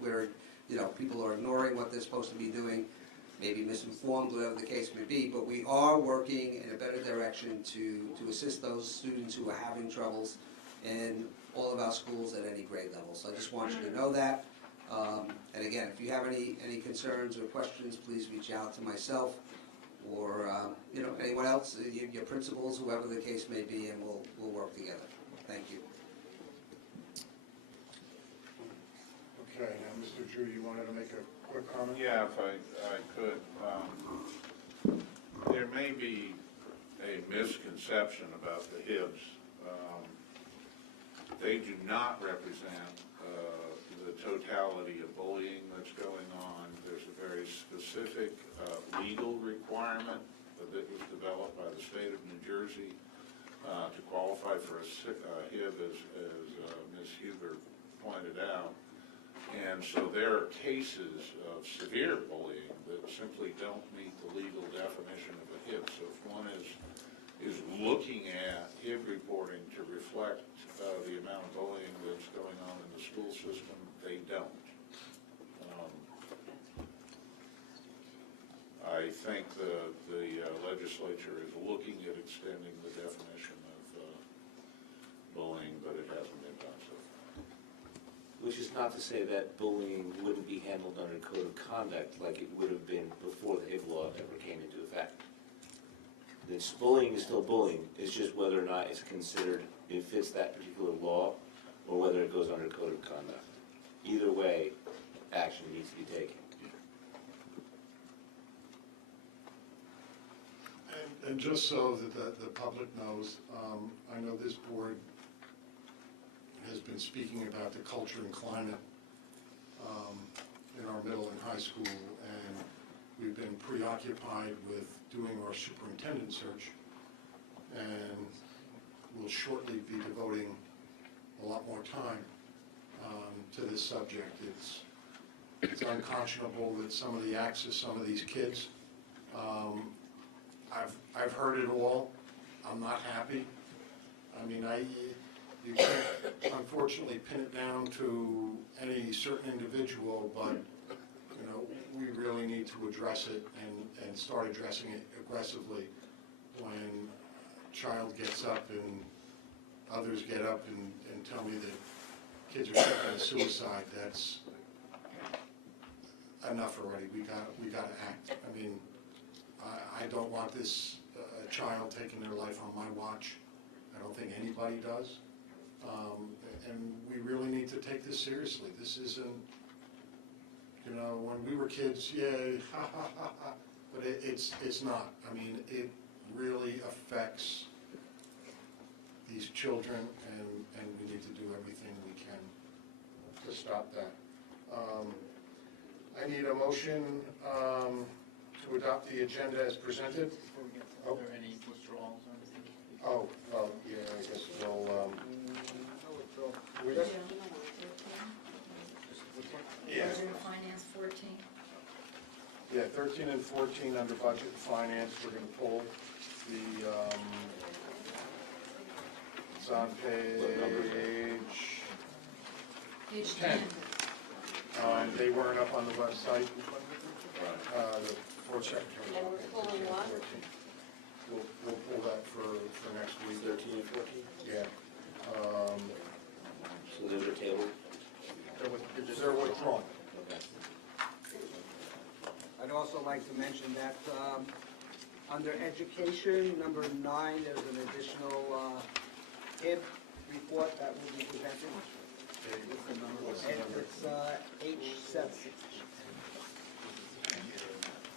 people are ignoring what they're supposed to be doing, maybe misinformed, whatever the case may be, but we are working in a better direction to assist those students who are having troubles in all of our schools at any grade level. So I just want you to know that. And again, if you have any concerns or questions, please reach out to myself or, anyone else, your principals, whoever the case may be, and we'll work together. Thank you. Okay, now, Mr. Drew, you wanted to make a quick comment? Yeah, if I could. There may be a misconception about the Hibs. They do not represent the totality of bullying that's going on. There's a very specific legal requirement that was developed by the state of New Jersey to qualify for a Hib, as Ms. Huber pointed out. And so there are cases of severe bullying that simply don't meet the legal definition of a Hib. So if one is looking at Hib reporting to reflect the amount of bullying that's going on in the school system, they don't. I think the legislature is looking at extending the definition of bullying, but it hasn't been done so far. Which is not to say that bullying wouldn't be handled under code of conduct like it would have been before the Hib law ever came into effect. This bullying is still bullying, it's just whether or not it's considered, it fits that particular law, or whether it goes under code of conduct. Either way, action needs to be taken. And just so that the public knows, I know this board has been speaking about the culture and climate in our middle and high school, and we've been preoccupied with doing our superintendent search, and we'll shortly be devoting a lot more time to this subject. It's unconscionable that some of the acts of some of these kids, I've heard it all. I'm not happy. I mean, you can't unfortunately pin it down to any certain individual, but we really need to address it and start addressing it aggressively when a child gets up and others get up and tell me that kids are thinking of suicide. That's enough already. We got to act. I mean, I don't want this child taking their life on my watch. I don't think anybody does. And we really need to take this seriously. This isn't, when we were kids, yay, ha, ha, ha, ha. But it's not. I mean, it really affects these children, and we need to do everything we can to stop that. I need a motion to adopt the agenda as presented. Are there any withdrawals or anything? Oh, well, yeah, I guess we'll, we just, yeah. Budget and Finance 14. Yeah, 13 and 14 under budget and finance, we're going to pull the, it's on page 10. They weren't up on the website. The board secretary. And we're pulling what? We'll pull that for next week. 13 and 14? Yeah. So those are tabled? They're withdrawn. Okay. I'd also like to mention that under education, number 9, there's an additional HIB report that will be presented. It's H7.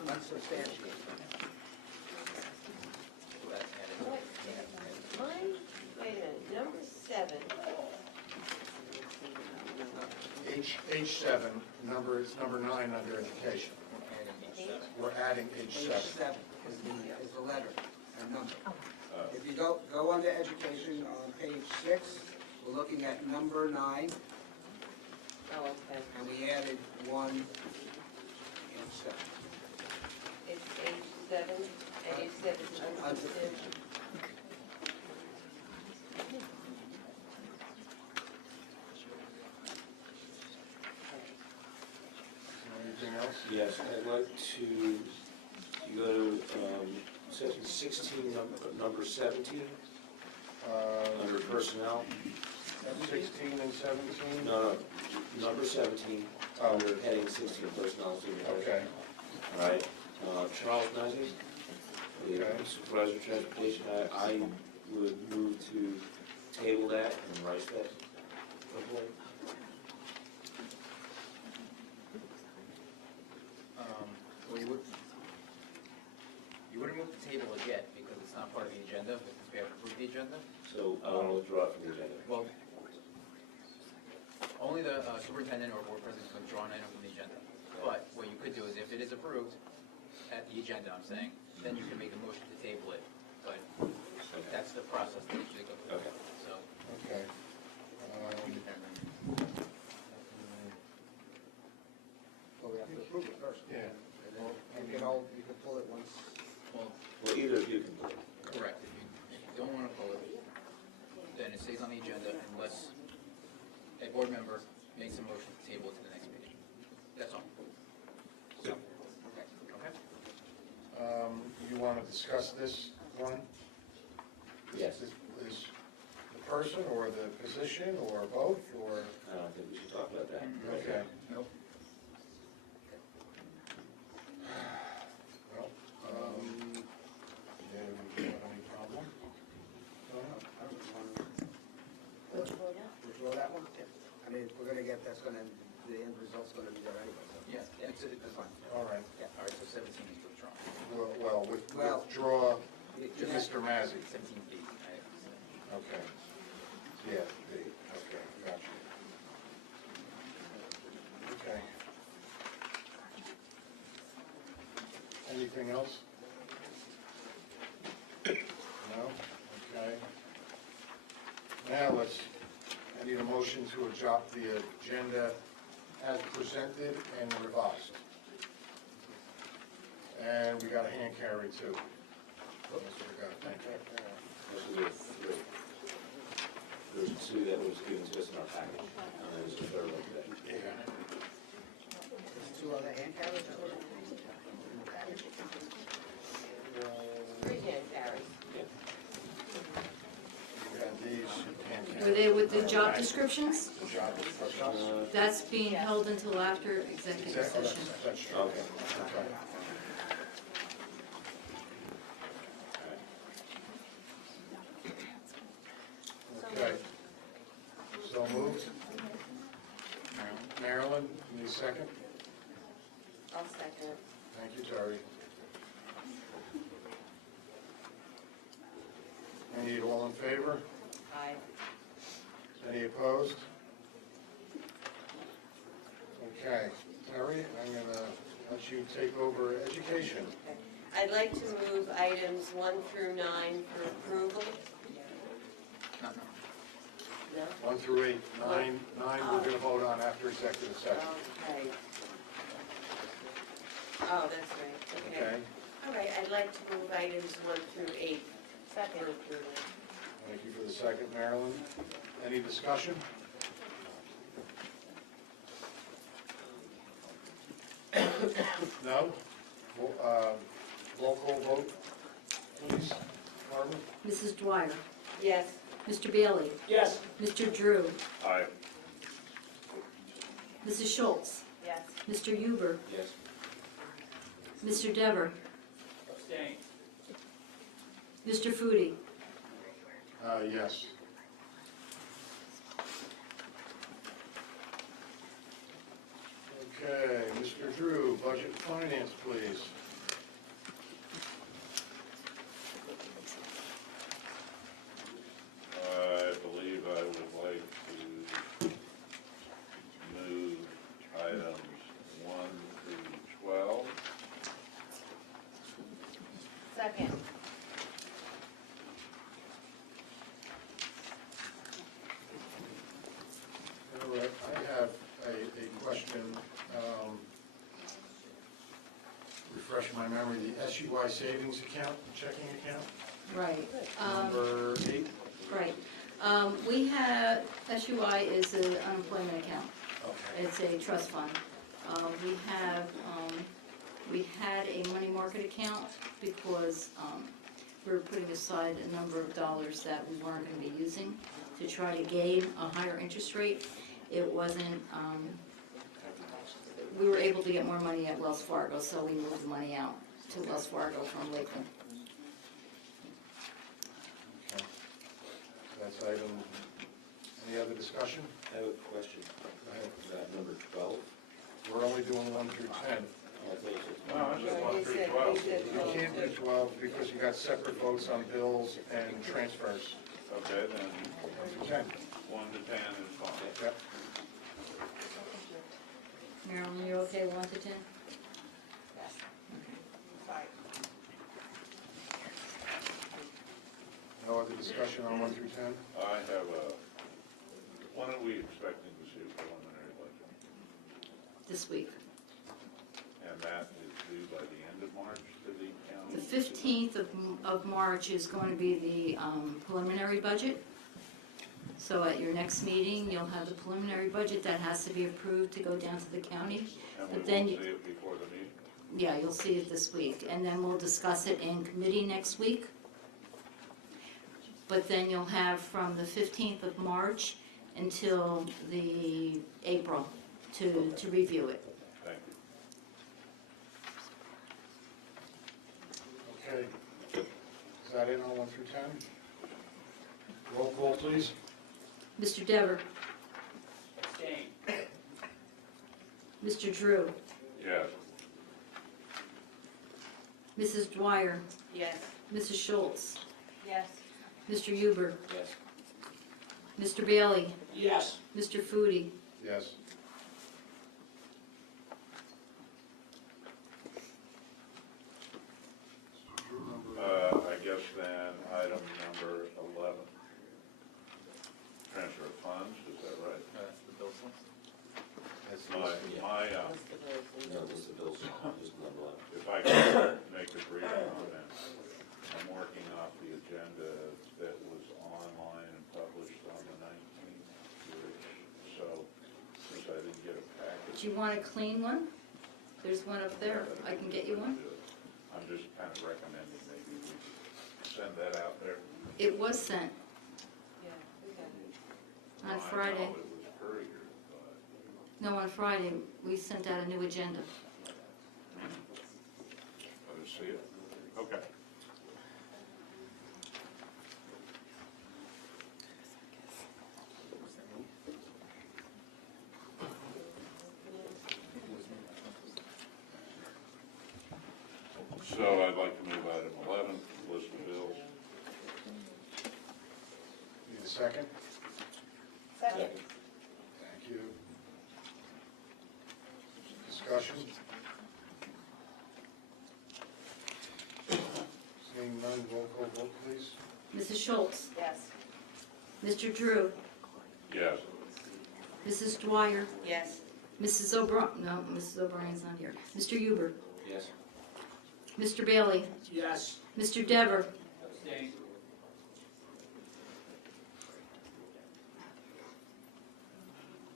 Unsubstantiated. Mine, wait a minute, number 7. H7, it's number 9 under education. We're adding H7. H7 is the letter and number. If you go under education on page 6, we're looking at number 9, Oh, okay. and we added 1 and 7. It's H7, and you said it's unsubstantial. Anything else? Yes, I'd like to go to section 16, number 17, under personnel. 16 and 17? No, number 17, under heading 16, personnel. Okay. All right, Charles Nizzi? Yeah, Supervisor of Transportation, I would move to table that and write that. Well, you wouldn't move the table it yet, because it's not part of the agenda, because we have to approve the agenda. So I want to withdraw it from the agenda. Well, only the superintendent or board president can withdraw an item from the agenda. But what you could do is, if it is approved at the agenda, I'm saying, then you can make a motion to table it. But that's the process that you should go through. Okay. So. Okay. Well, we have to approve it first. Yeah. You can pull it once. Well, Either of you can vote. correct. If you don't want to pull it, then it stays on the agenda unless a board member makes a motion to table it to the next meeting. That's all. So, okay. You want to discuss this one? Yes. Is the person or the position or both, or? I don't think we should talk about that. Okay. Nope. Well, yeah, we don't have any problem? Withdraw that one? I mean, we're gonna get, the end result's gonna be there anyway, so. Yeah, that's fine. All right. Yeah, all right, so 17 is withdrawn. Withdraw to Mr. Mazzi. 17B. Okay. Yeah, okay, gotcha. Okay. Anything else? No? Okay. Now I need a motion to adopt the agenda as presented and revised. And we got a hand carry too. There's two that was given to us in our package, and there's a third one today. Two other hand carriers? Three hand carries. We got these hand carries. Were they with the job descriptions? The job descriptions. That's being held until after executive session. That's true. Okay. Okay. Okay. So moved. Marilyn, need a second? I'll second it. Thank you, Terry. Any all in favor? Aye. Any opposed? Okay, Terry, I'm gonna let you take over education. I'd like to move items 1 through 9 for approval. No. No? 1 through 8, 9 we're gonna vote on after executive session. Okay. Oh, that's right, okay. Okay? All right, I'd like to move items 1 through 8 for approval. Thank you for the second, Marilyn. Any discussion? No? Roll call vote, please. Marvin? Mrs. Dwyer, Yes. Mr. Bailey, Yes. Mr. Drew, Aye. Mrs. Schultz, Yes. Mr. Huber, Yes. Mr. Dever, Abstain. Mr. Foodie. Yes. Okay, Mr. Drew, budget and finance, please. I believe I would like to move items 1 through 12. Second. All right, I have a question. Refresh my memory, the SUI savings account, checking account, Right. number 8? Right. We have, SUI is an unemployment account. Okay. It's a trust fund. We had a money market account because we were putting aside a number of dollars that we weren't going to be using to try to gain a higher interest rate. It wasn't, we were able to get more money at Wells Fargo, so we moved the money out. to Wells Fargo from Lakeland. Okay. That's item, any other discussion? I have a question. Go ahead. Number 12. We're only doing 1 through 10. Oh, I thought you said- No, it's just 1 through 12. You can't do 12 because you got separate votes on bills and transfers. Okay, then 1 through 10. 1 to 10 is fine. Yep. Marilyn, you're okay, 1 to 10? No other discussion on 1 through 10? I have when are we expecting to see a preliminary budget? This week. And that is due by the end of March to the county? The 15th of March is going to be the preliminary budget. So at your next meeting, you'll have the preliminary budget that has to be approved to go down to the county. And But we then, won't see it before the meeting? yeah, you'll see it this week. And then we'll discuss it in committee next week. But then you'll have from the 15th of March until the April to review it. Thank you. Okay. Is that it on 1 through 10? Roll call, please. Mr. Dever. Mr. Drew. Yes. Mrs. Dwyer. Yes. Mrs. Schultz. Yes. Mr. Huber. Yes. Mr. Bailey. Yes. Mr. Foodie. Yes. I guess then, item number 11. Transfer of funds, is that right? That's the bill sum. My, No, it was the bills, just number 11. if I could make a brief comment, I'm working off the agenda that was online and published on the 19th, so since I didn't get a package. Do you want a clean one? There's one up there. I can get you one. I'm just kind of recommending maybe we send that out there. It was sent on I Friday. know it was courier, but No, on Friday, we sent out a new agenda. let us see it. Okay. So I'd like to move item 11, list of bills. Need a second? Second. Thank you. Discussion? Seeing none, roll call vote, please. Mrs. Schultz. Yes. Mr. Drew. Yes. Mrs. Dwyer. Yes. Mrs. O'Brien, no, Mrs. O'Brien's not here. Mr. Huber. Yes. Mr. Bailey. Yes. Mr. Dever. Abstain.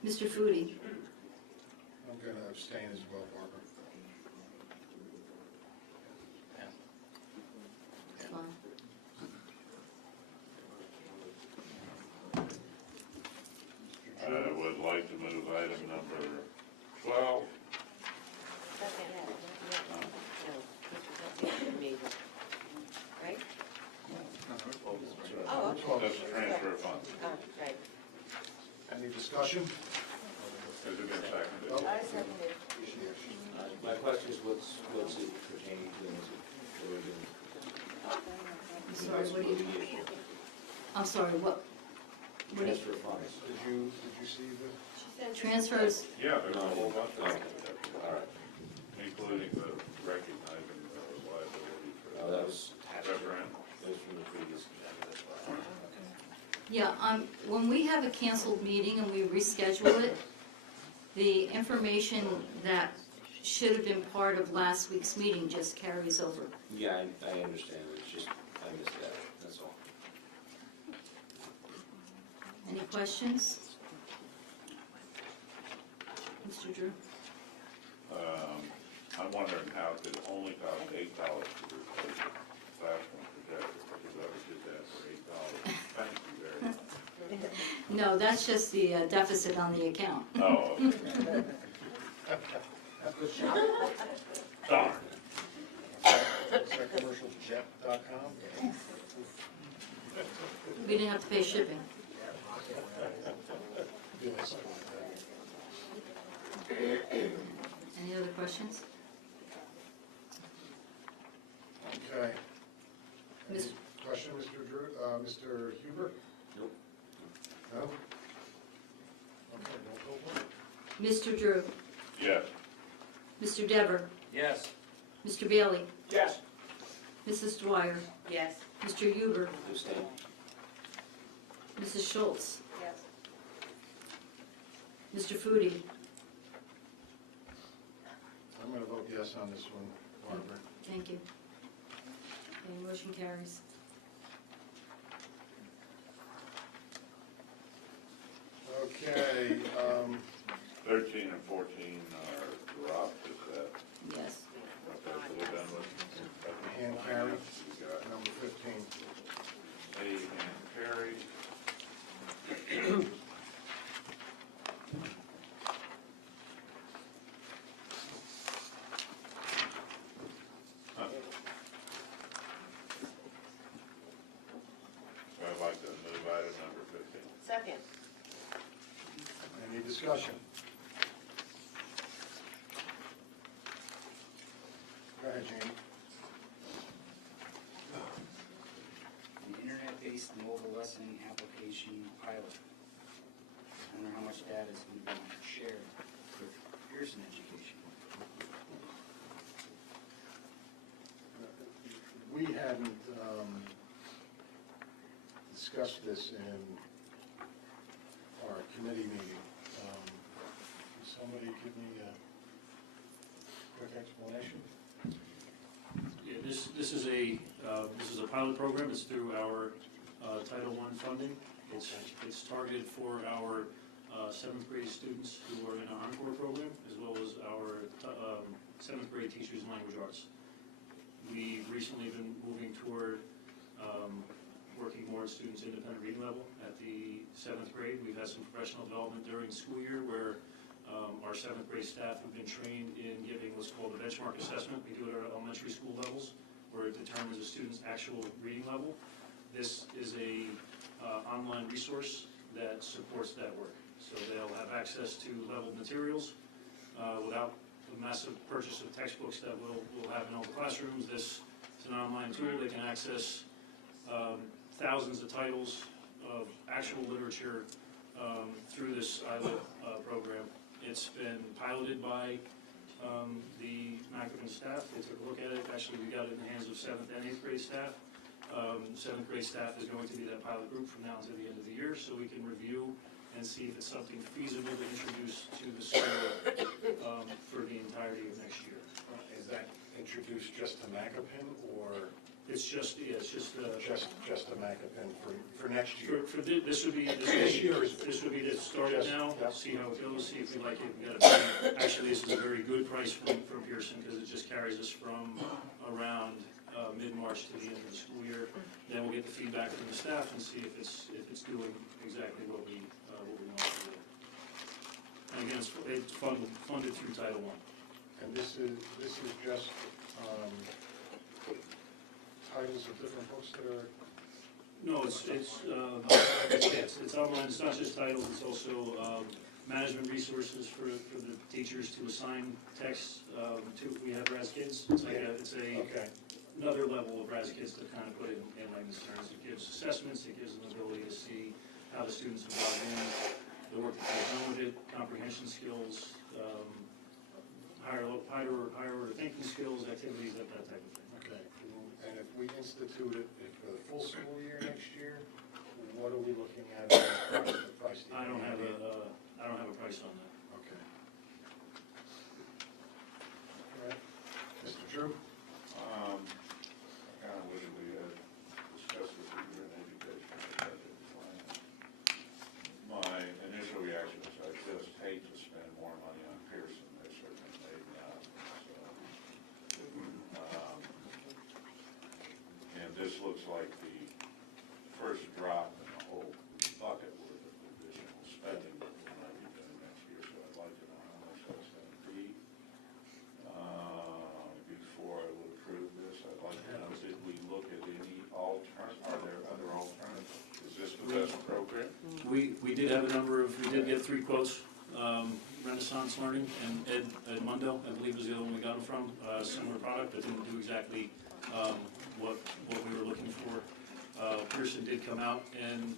Mr. Foodie. I'm going to abstain as well, Barbara. Fine. I would like to move item number 12. Right? Oh, Oh, that's transfer of funds. Oh, right. Any discussion? Has it been seconded? I seconded. My question is, what's it pertaining to? I'm sorry, what do you, I'm sorry, what do you, Transfer funds. Did you see the? transfers, Yeah, there's a whole bunch of them, All right. including the recognizing the liability for Oh, that was attached. veteran. That was from the previous agenda, that's why. yeah, when we have a canceled meeting and we reschedule it, the information that should have been part of last week's meeting just carries over. Yeah, I understand, it's just, I missed that, that's all. Any questions? Mr. Drew? I'm wondering how it could only cost $8 to replace the classroom projector, because I would get that for $8. Thank you very much. No, that's just the deficit on the account. Oh, okay. Darn. Commercialjet.com. We didn't have to pay shipping. Any other questions? Okay. Any Mis- question, Mr. Drew, Mr. Huber? Nope. No? Okay, roll call vote. Mr. Drew, Yes. Mr. Dever, Yes. Mr. Bailey, Yes. Mrs. Dwyer, Yes. Mr. Huber, Abstain. Mrs. Schultz, Yes. Mr. Foodie. I'm going to vote yes on this one, Barbara. Thank you. Okay, motion carries. Okay, 13 and 14 are dropped, is that, Yes. okay, so we're done with? hand carry, We got number 15. A and carry. Huh. So I'd like to move item number 15. Second. Any discussion? Go ahead, Jamie. An internet-based mobile lesson application pilot. I wonder how much data is going to be shared with Pearson Education. We hadn't discussed this in our committee meeting. Can somebody give me a quick explanation? Yeah, this is a pilot program. It's through our Title I funding. It's targeted for our 7th grade students who are in our Encore program, as well as our 7th grade teachers in language arts. We've recently been moving toward working more at students' independent reading level. At the 7th grade, we've had some professional development during the school year where our 7th grade staff have been trained in giving what's called a benchmark assessment. We do it at our elementary school levels, where it determines a student's actual reading level. This is a online resource that supports that work. So they'll have access to leveled materials without the massive purchase of textbooks that we'll have in all the classrooms. This is an online tool. They can access thousands of titles of actual literature through this ILIT program. It's been piloted by the McAven staff. They took a look at it. Actually, we got it in the hands of 7th and 8th grade staff. 7th grade staff is going to be that pilot group from now until the end of the year, so we can review and see if it's something feasible to introduce to the school for the entirety of next year. Is that introduced just to McApin or It's just a McApin for next year? This would be This year is- this would be to start it Just- now, yeah. see how it goes, see if we like it. We got a actually, this is a very good price from Pearson because it just carries us from around mid-March to the end of the school year. Then we'll get the feedback from the staff and see if it's doing exactly what we want it to do. And again, it's funded through Title I. And this is just titles of different books that are, No, it's online. It's not just titles, it's also management resources for the teachers to assign texts to. We have RAS Kids. It's okay. another level of RAS Kids to kind of put it in layman's terms. It gives assessments, it gives them the ability to see how the students have logged in, the work that they've done with it, comprehension skills, higher order thinking skills, activities, that type of thing. Okay. And if we institute it for the full school year next year, what are we looking at as the price? I don't have a price on that. Okay. All right. Mr. Drew? I kind of wish we had discussed this with you in education. My initial reaction was I just hate to spend more money on Pearson. They certainly made me out. And this looks like the first drop in the whole bucket worth of additional spending that we might be doing next year. So I'd like to know how much that's going to be before I would approve this. I'd like to know have a number of, we did get 3 quotes. Renaissance Learning and Edmundo, I believe was the other one we got them from. Similar product, but didn't do exactly what we were looking for. Pearson did come out and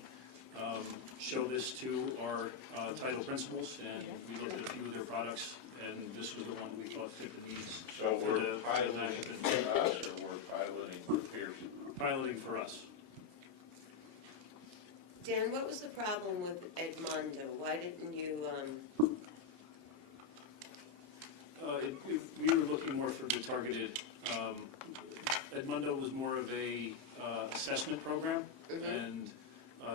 show this to our title principals, and we looked at a few of their products, and this was the one we thought fit the needs. So for we're the piloting for us, or we're piloting for Pearson? piloting for us. Dan, what was the problem with Edmundo? Why didn't you, We were looking more for the targeted, Edmundo was more of a assessment program, and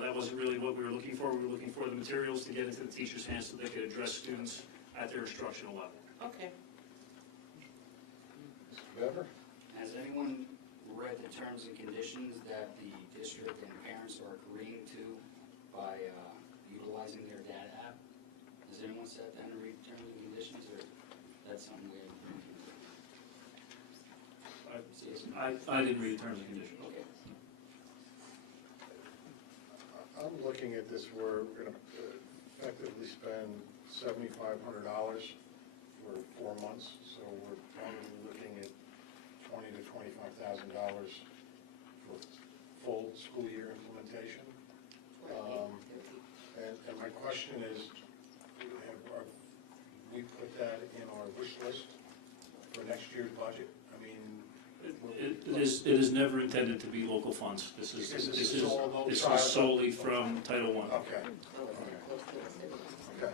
that wasn't really what we were looking for. We were looking for the materials to get into the teacher's hands so they could address students at their instructional level. okay. Mr. Bever? Has anyone read the terms and conditions that the district and parents are agreeing to by utilizing their data app? Has anyone sat down and read the terms and conditions, or that's something we have? I didn't read the terms and conditions. Okay. I'm looking at this, we're going to effectively spend $7,500 for 4 months, so we're probably looking at $20,000 to $25,000 for full school year implementation. And my question is, have we put that in our wish list for next year's budget? I mean, It is never intended to be local funds. This is solely from Title I. Okay. Okay.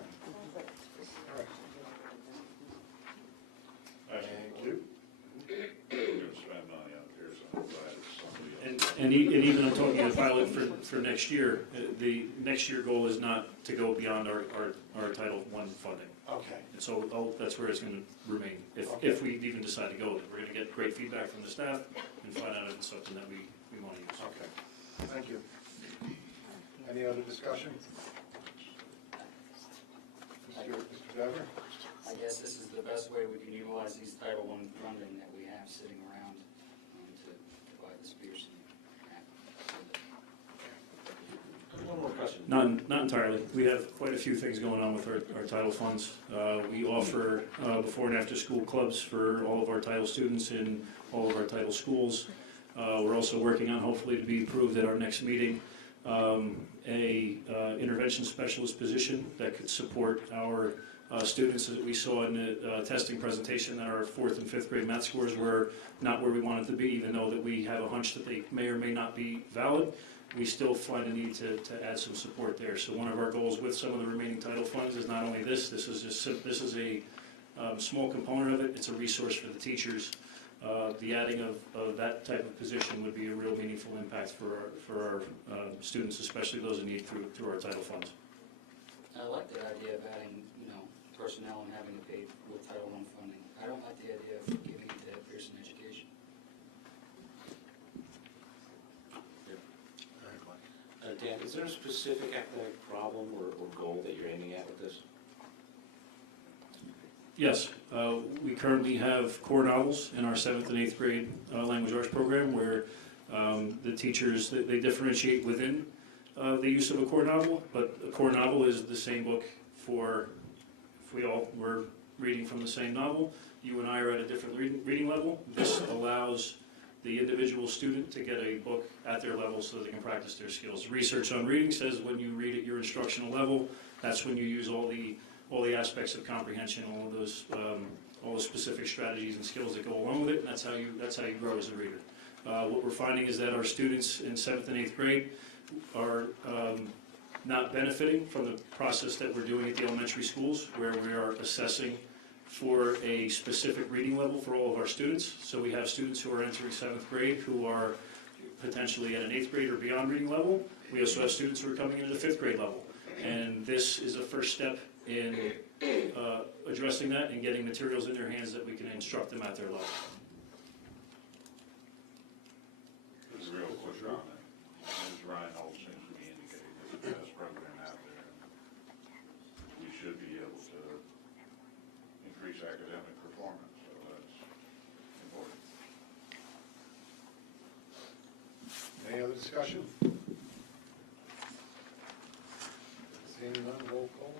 All right. Thank you. We're gonna spend money on Pearson, I'm glad it's somebody else. And even I'm talking a pilot for next year, the next year goal is not to go beyond our Title I funding. Okay. And so that's where it's going to remain, if we even decide to go with it. We're going to get great feedback from the staff and find out if it's something that we want to use. Okay. Thank you. Any other discussion? Mr. Bever? I guess this is the best way we can utilize these Title I funding that we have sitting around to provide this Pearson app. One more question. Not entirely. We have quite a few things going on with our title funds. We offer before and after school clubs for all of our title students in all of our title schools. We're also working on, hopefully to be approved at our next meeting, a intervention specialist position that could support our students. That we saw in the testing presentation that our 4th and 5th grade math scores were not where we wanted to be, even though that we have a hunch that they may or may not be valid. We still find a need to add some support there. So one of our goals with some of the remaining title funds is not only this is a small component of it, it's a resource for the teachers. The adding of that type of position would be a real meaningful impact for our students, especially those in need through our title funds. I like the idea of adding, personnel and having it paid with Title I funding. I don't like the idea of giving it to Pearson Education. Dan, is there a specific academic problem or goal that you're aiming at with this? Yes, we currently have core novels in our 7th and 8th grade language arts program where the teachers, they differentiate within the use of a core novel, but a core novel is the same book for, if we all were reading from the same novel, you and I are at a different reading level. This allows the individual student to get a book at their level so they can practice their skills. Research on reading says when you read at your instructional level, that's when you use all the aspects of comprehension, all the specific strategies and skills that go along with it, and that's how you grow as a reader. What we're finding is that our students in 7th and 8th grade are not benefiting from the process that we're doing at the elementary schools, where we are assessing for a specific reading level for all of our students. So we have students who are entering 7th grade who are potentially at an 8th grade or beyond reading level. We also have students who are coming into the 5th grade level. And this is a first step in addressing that and getting materials in their hands that we can instruct them at their level. There's a real push on it. As Ryan Holt seems to be indicating, it's the best program out there. We should be able to increase academic performance, so that's important. Any other discussion? Seeing Seeing none, roll call.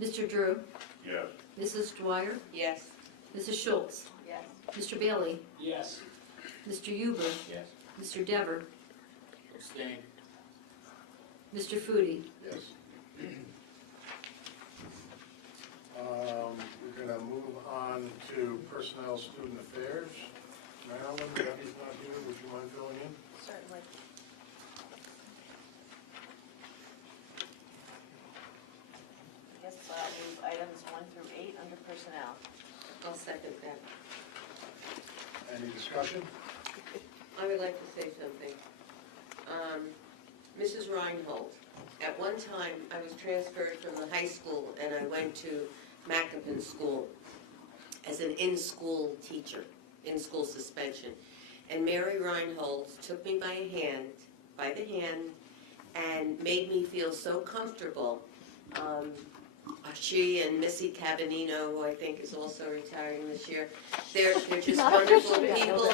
Mr. Drew, Yes. Mrs. Dwyer, Yes. Mrs. Schultz, Yes. Mr. Bailey, Yes. Mr. Huber, Yes. Mr. Dever, Abstain. Mr. Foodie. Yes. We're gonna move on to Personnel Student Affairs. Marilyn, Debbie's not here, would you mind filling in? Certainly. I guess I'll move items 1 through 8 under personnel. I'll second that. Any discussion? I would like to say something. Mrs. Reinhold, at one time, I was transferred from the high school and I went to Macapin School as an in-school teacher, in-school suspension. And Mary Reinhold took me by the hand, and made me feel so comfortable. She and Missy Cabanino, who I think is also retiring this year, they're just wonderful people,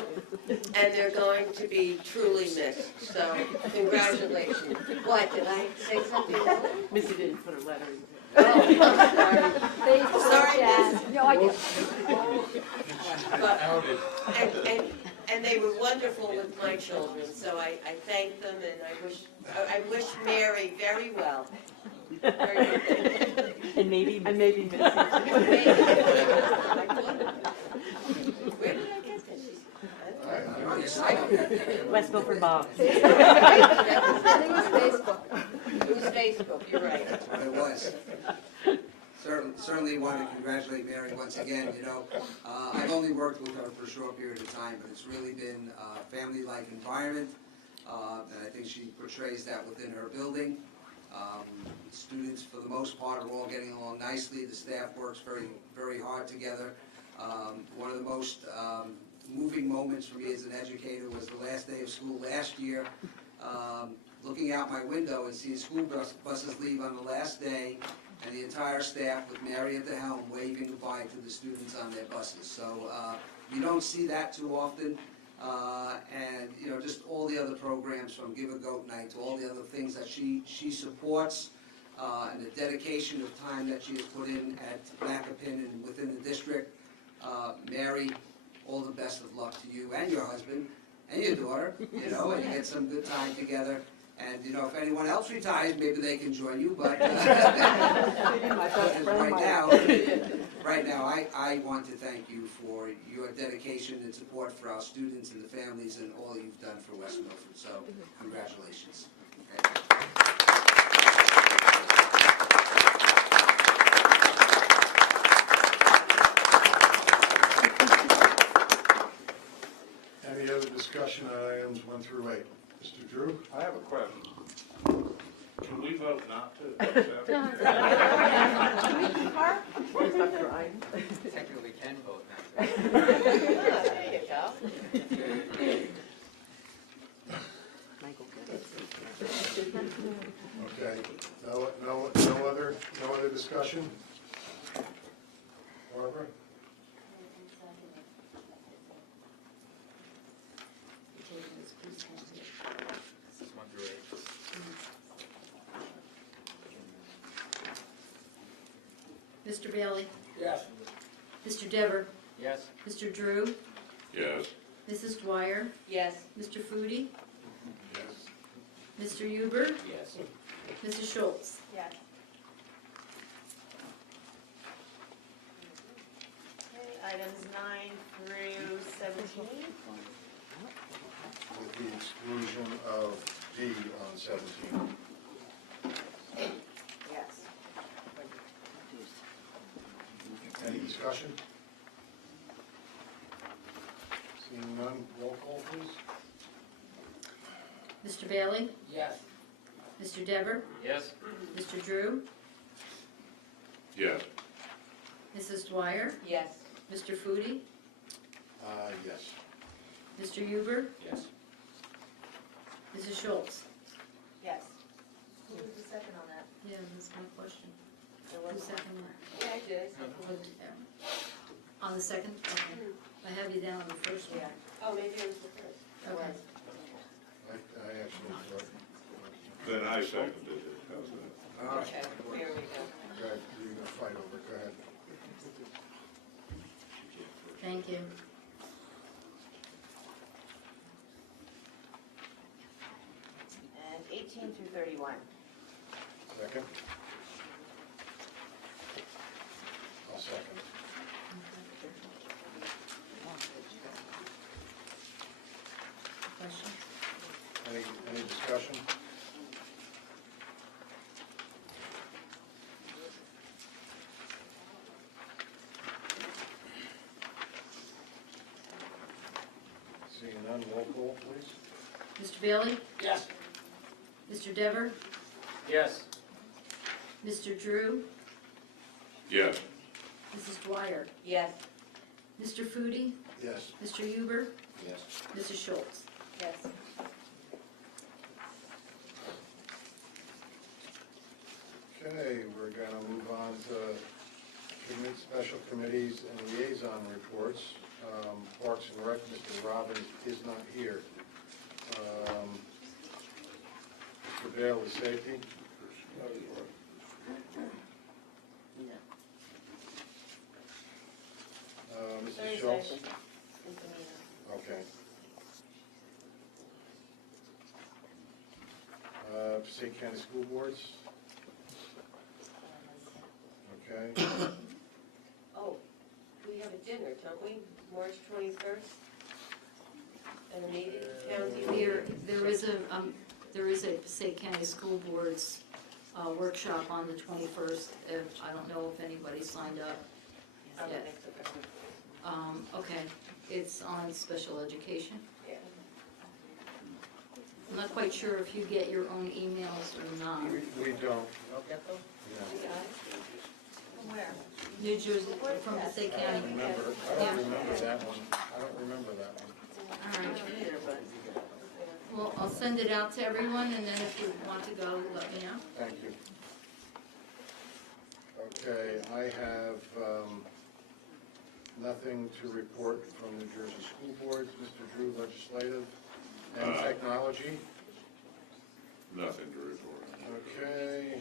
and they're going to be truly missed. So, congratulations. What, did I say something wrong? Missy didn't put her letter in. Oh, I'm sorry. Sorry, Miss. No, I did. But, and they were wonderful with my children, so I thank them, and I wish Mary very well. Very good. And maybe Missy. Where did I get this? West Milford Bob. It was Facebook. It was Facebook, you're right. That's what it was. Certainly want to congratulate Mary once again. You know, I've only worked with her for a short period of time, but it's really been a family-like environment, and I think she portrays that within her building. Students, for the most part, are all getting along nicely. The staff works very, very hard together. One of the most moving moments for me as an educator was the last day of school last year, looking out my window and seeing school buses leave on the last day, and the entire staff with Mary at the helm waving goodbye to the students on their buses. So you don't see that too often. And, you know, just all the other programs from Give a Goat Night to all the other things that she supports, and the dedication of time that she has put in at Macapin and within the district. Mary, all the best of luck to you and your husband and your daughter, you know, and you get some good time together. And, you know, if anyone else retires, maybe they can join you, but right now, I want to thank you for your dedication and support for our students and the families and all you've done for West Milford. So, congratulations. Okay. Any other discussion on items 1 through 8? Mr. Drew? I have a question. Can we vote not to accept? Technically, we can vote now. There you go. Okay, no other discussion? Barbara? This is 1 through 8. Mr. Bailey, Yes. Mr. Dever, Yes. Mr. Drew, Yes. Mrs. Dwyer, Yes. Mr. Foodie, Yes. Mr. Huber, Yes. Mrs. Schultz. Yes. Okay, items 9 through 17. With the exclusion of D on 17. Yes. Any discussion? Seeing none, roll call please. Mr. Bailey, Yes. Mr. Dever, Yes. Mr. Drew, Yes. Mrs. Dwyer, Yes. Mr. Foodie, Yes. Mr. Huber, Yes. Mrs. Schultz. Yes. Who was the second on that? Yeah, that's my question. There Who's was second? Yeah, I did. On the second? Okay. I have you down on the first one. Yeah. Oh, maybe it was the first. Okay. I actually thought. Then I seconded it. How's that? All right. Go ahead. Thank you. And 18 through 31. Second? I'll second. Question? Any discussion? Seeing none, roll call, please. Mr. Bailey? Yes. Mr. Dever? Yes. Mr. Drew? Yes. Mrs. Dwyer? Yes. Mr. Foodie? Yes. Mr. Huber? Yes. Mrs. Schultz? Yes. Okay, we're going to move on to special committees and liaison reports. Parks and Rec, Mr. Robbins is not here. Mr. Bale is safety. Mrs. Schultz? Thursday is the meeting. Okay. Passaic County School Boards? Okay. Oh, we have a dinner, don't we? March 21st? And a meeting, county meeting? There is a Passaic County School Board's workshop on the 21st. I don't know if anybody signed up yet. Okay, it's on special education. Yeah. I'm not quite sure if you get your own emails or not. We don't. Don't get them? Yeah. From where? New Jersey, from Passaic I County. don't remember that one. I don't remember that one. All I right. don't either, but. Well, I'll send it out to everyone, and then if you want to go, let me know. Thank you. Okay, I have nothing to report from New Jersey School Boards. Mr. Drew, Legislative and Technology. Nothing to report. Okay,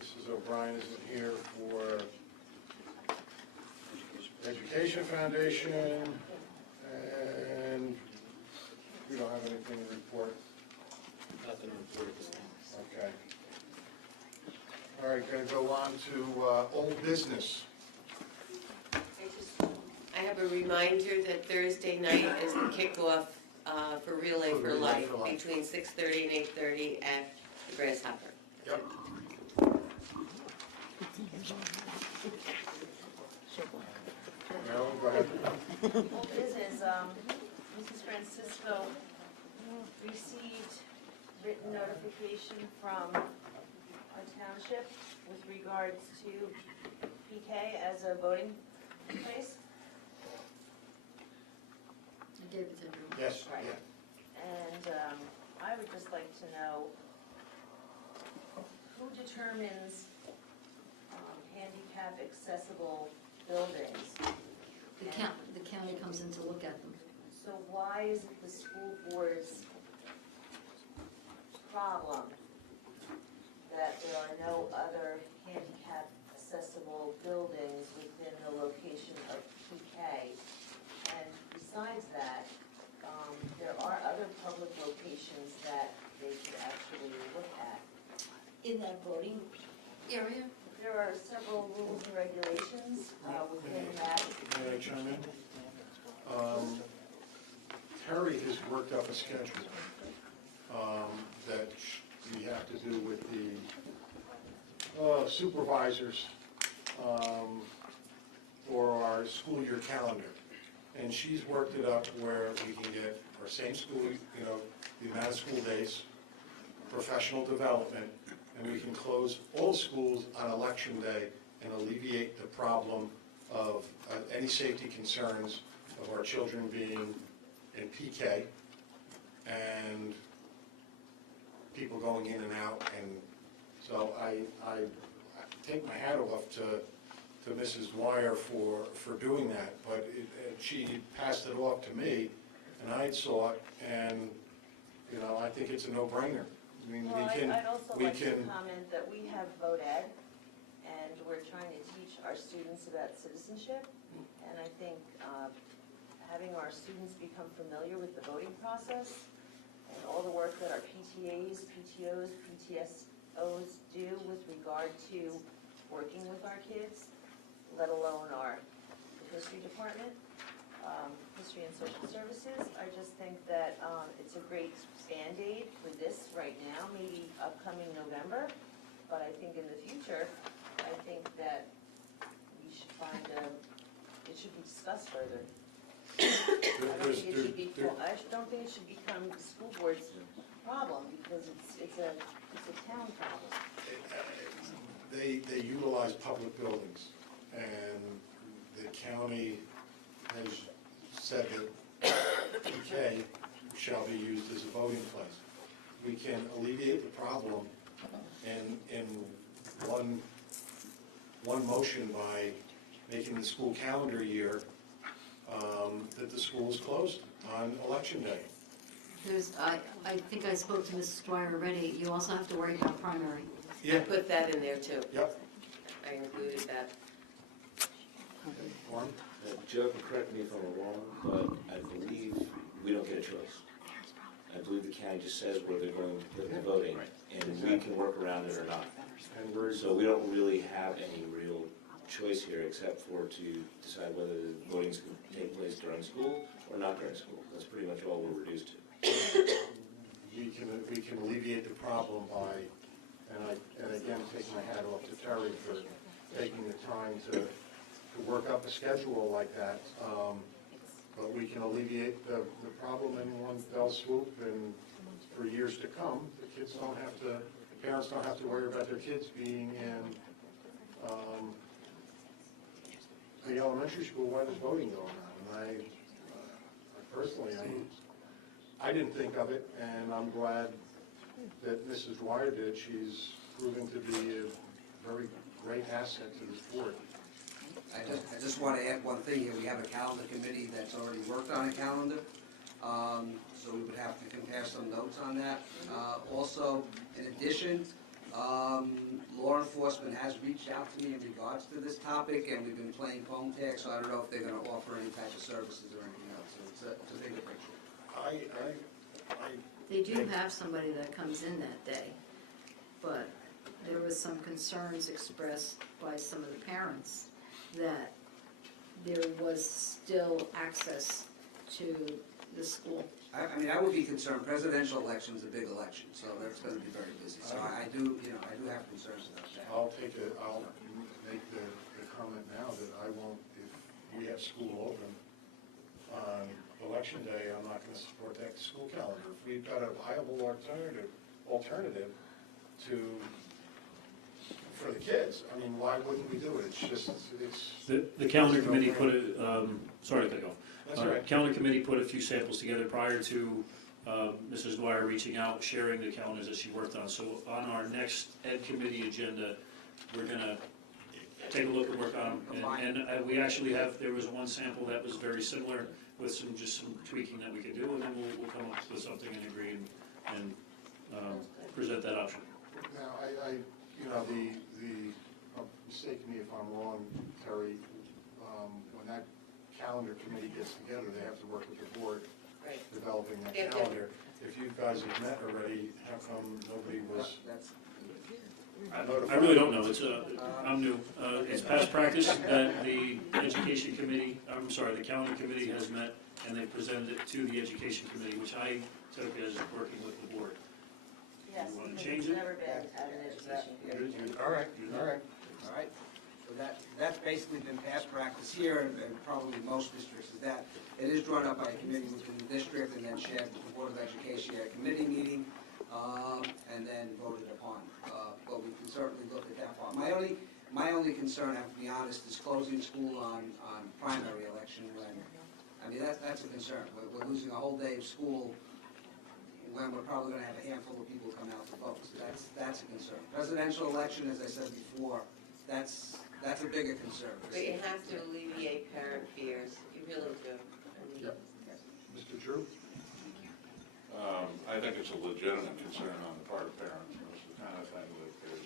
Mrs. O'Brien isn't here for Education Foundation, and we don't have anything to report. Nothing to report at this time. Okay. All right, going to go on to old business. I have a reminder that Thursday night is the kickoff for Relay for Life between 6:30 and 8:30 at the Grasshopper. Yep. No, go ahead. Old business, Mrs. Francisco received written notification from our township with regards to PK as a voting place. I gave it to everyone. Yes, Right. yeah. And I would just like to know who determines handicap accessible buildings? The county comes in to look at them. So why is it the school board's problem that there are no other handicap accessible buildings within the location of PK? And besides that, there are other public locations that they could actually look at. In that voting area? There are several rules and regulations within that. May I chime in? Terry has worked up a schedule that we have to do with the supervisors for our school year calendar. And she's worked it up where we can get our same school, the amount of school days, professional development, and we can close all schools on election day and alleviate the problem of any safety concerns of our children being in PK and people going in and out. And so I take my hat off to Mrs. Dwyer for doing that, but she passed it off to me, and I saw it, and, I think it's a no-brainer. I mean, Well, we can, I'd also we like to can, comment that we have vote ed, and we're trying to teach our students about citizenship. And I think having our students become familiar with the voting process and all the work that our PTAs, PTOs, PTSOs do with regard to working with our kids, let alone our history department, history and social services. I just think that it's a great Band-Aid for this right now, maybe upcoming November. But I think in the future, I think that we should find it should be discussed further. I don't think it should become the school board's problem, because it's a town problem. They utilize public buildings, and the county has said that PK shall be used as a voting place. We can alleviate the problem in one motion by making the school calendar year that the school is closed on election day. I think I spoke to Mrs. Dwyer already, you also have to worry about primary. I put that in there too. Yep. I included that. Warren? Joe can correct me if I'm wrong, but I believe we don't get a choice. I believe the county just says where they're going to put the voting, and we can work around it or not. So we don't really have any real choice here except for to decide whether the voting's going to take place during school or not during school. That's pretty much all we're reduced to. We can alleviate the problem by, and again, taking my hat off to Terry for taking the time to work up a schedule like that. But we can alleviate the problem in one fell swoop, and for years to come, the parents don't have to worry about their kids being in the elementary school while there's voting going on. And I personally, I didn't think of it, and I'm glad that Mrs. Dwyer did. She's proven to be a very great asset to this board. I just want to add one thing here. We have a calendar committee that's already worked on a calendar, so we would have to compare some notes on that. Also, in addition, law enforcement has reached out to me in regards to this topic, and we've been playing phone tag, so I don't know if they're going to offer any type of services or anything else. So it's a bigger picture. They do have somebody that comes in that day, but there was some concerns expressed by some of the parents that there was still access to the school. I would be concerned. Presidential election's a big election, so that's going to be very busy. So I do have concerns about that. I'll make the comment now that I won't, if we have school open on election day, I'm not going to support that school calendar. If we've got a viable alternative for the kids, I mean, why wouldn't we do it? It's just, The calendar committee put sorry to cut you off. That's all right. Calendar committee put a few samples together prior to Mrs. Dwyer reaching out, sharing the calendars that she worked on. So on our next Ed committee agenda, we're going to take a look and work on them. And we actually there was one sample that was very similar with some tweaking that we could do, and then we'll come up with something and agree and present that option. Now, mistake me if I'm wrong, Terry, when that calendar committee gets together, they have to work with the board developing that calendar. If you guys have met already, how come nobody was notified? I really don't know. I'm new. It's past practice that the education committee, the calendar committee has met, and they've presented it to the education committee, which I took as working with the board. Yes, You want to because change it's it? never been at an education. All right. So that's basically been past practice here, and probably most districts, is that it is drawn up by a committee within the district and then shared with the Board of Education at a committee meeting, and then voted upon. But we can certainly look at that part. My only concern, I have to be honest, is closing school on primary election when, that's a concern. We're losing a whole day of school when we're probably going to have a handful of people come out to vote. So that's a concern. Presidential election, as I said before, that's a bigger concern. But you have to alleviate parent fears, you really do. Yep. Mr. Drew? I think it's a legitimate concern on the part of parents. It's the kind of thing that there's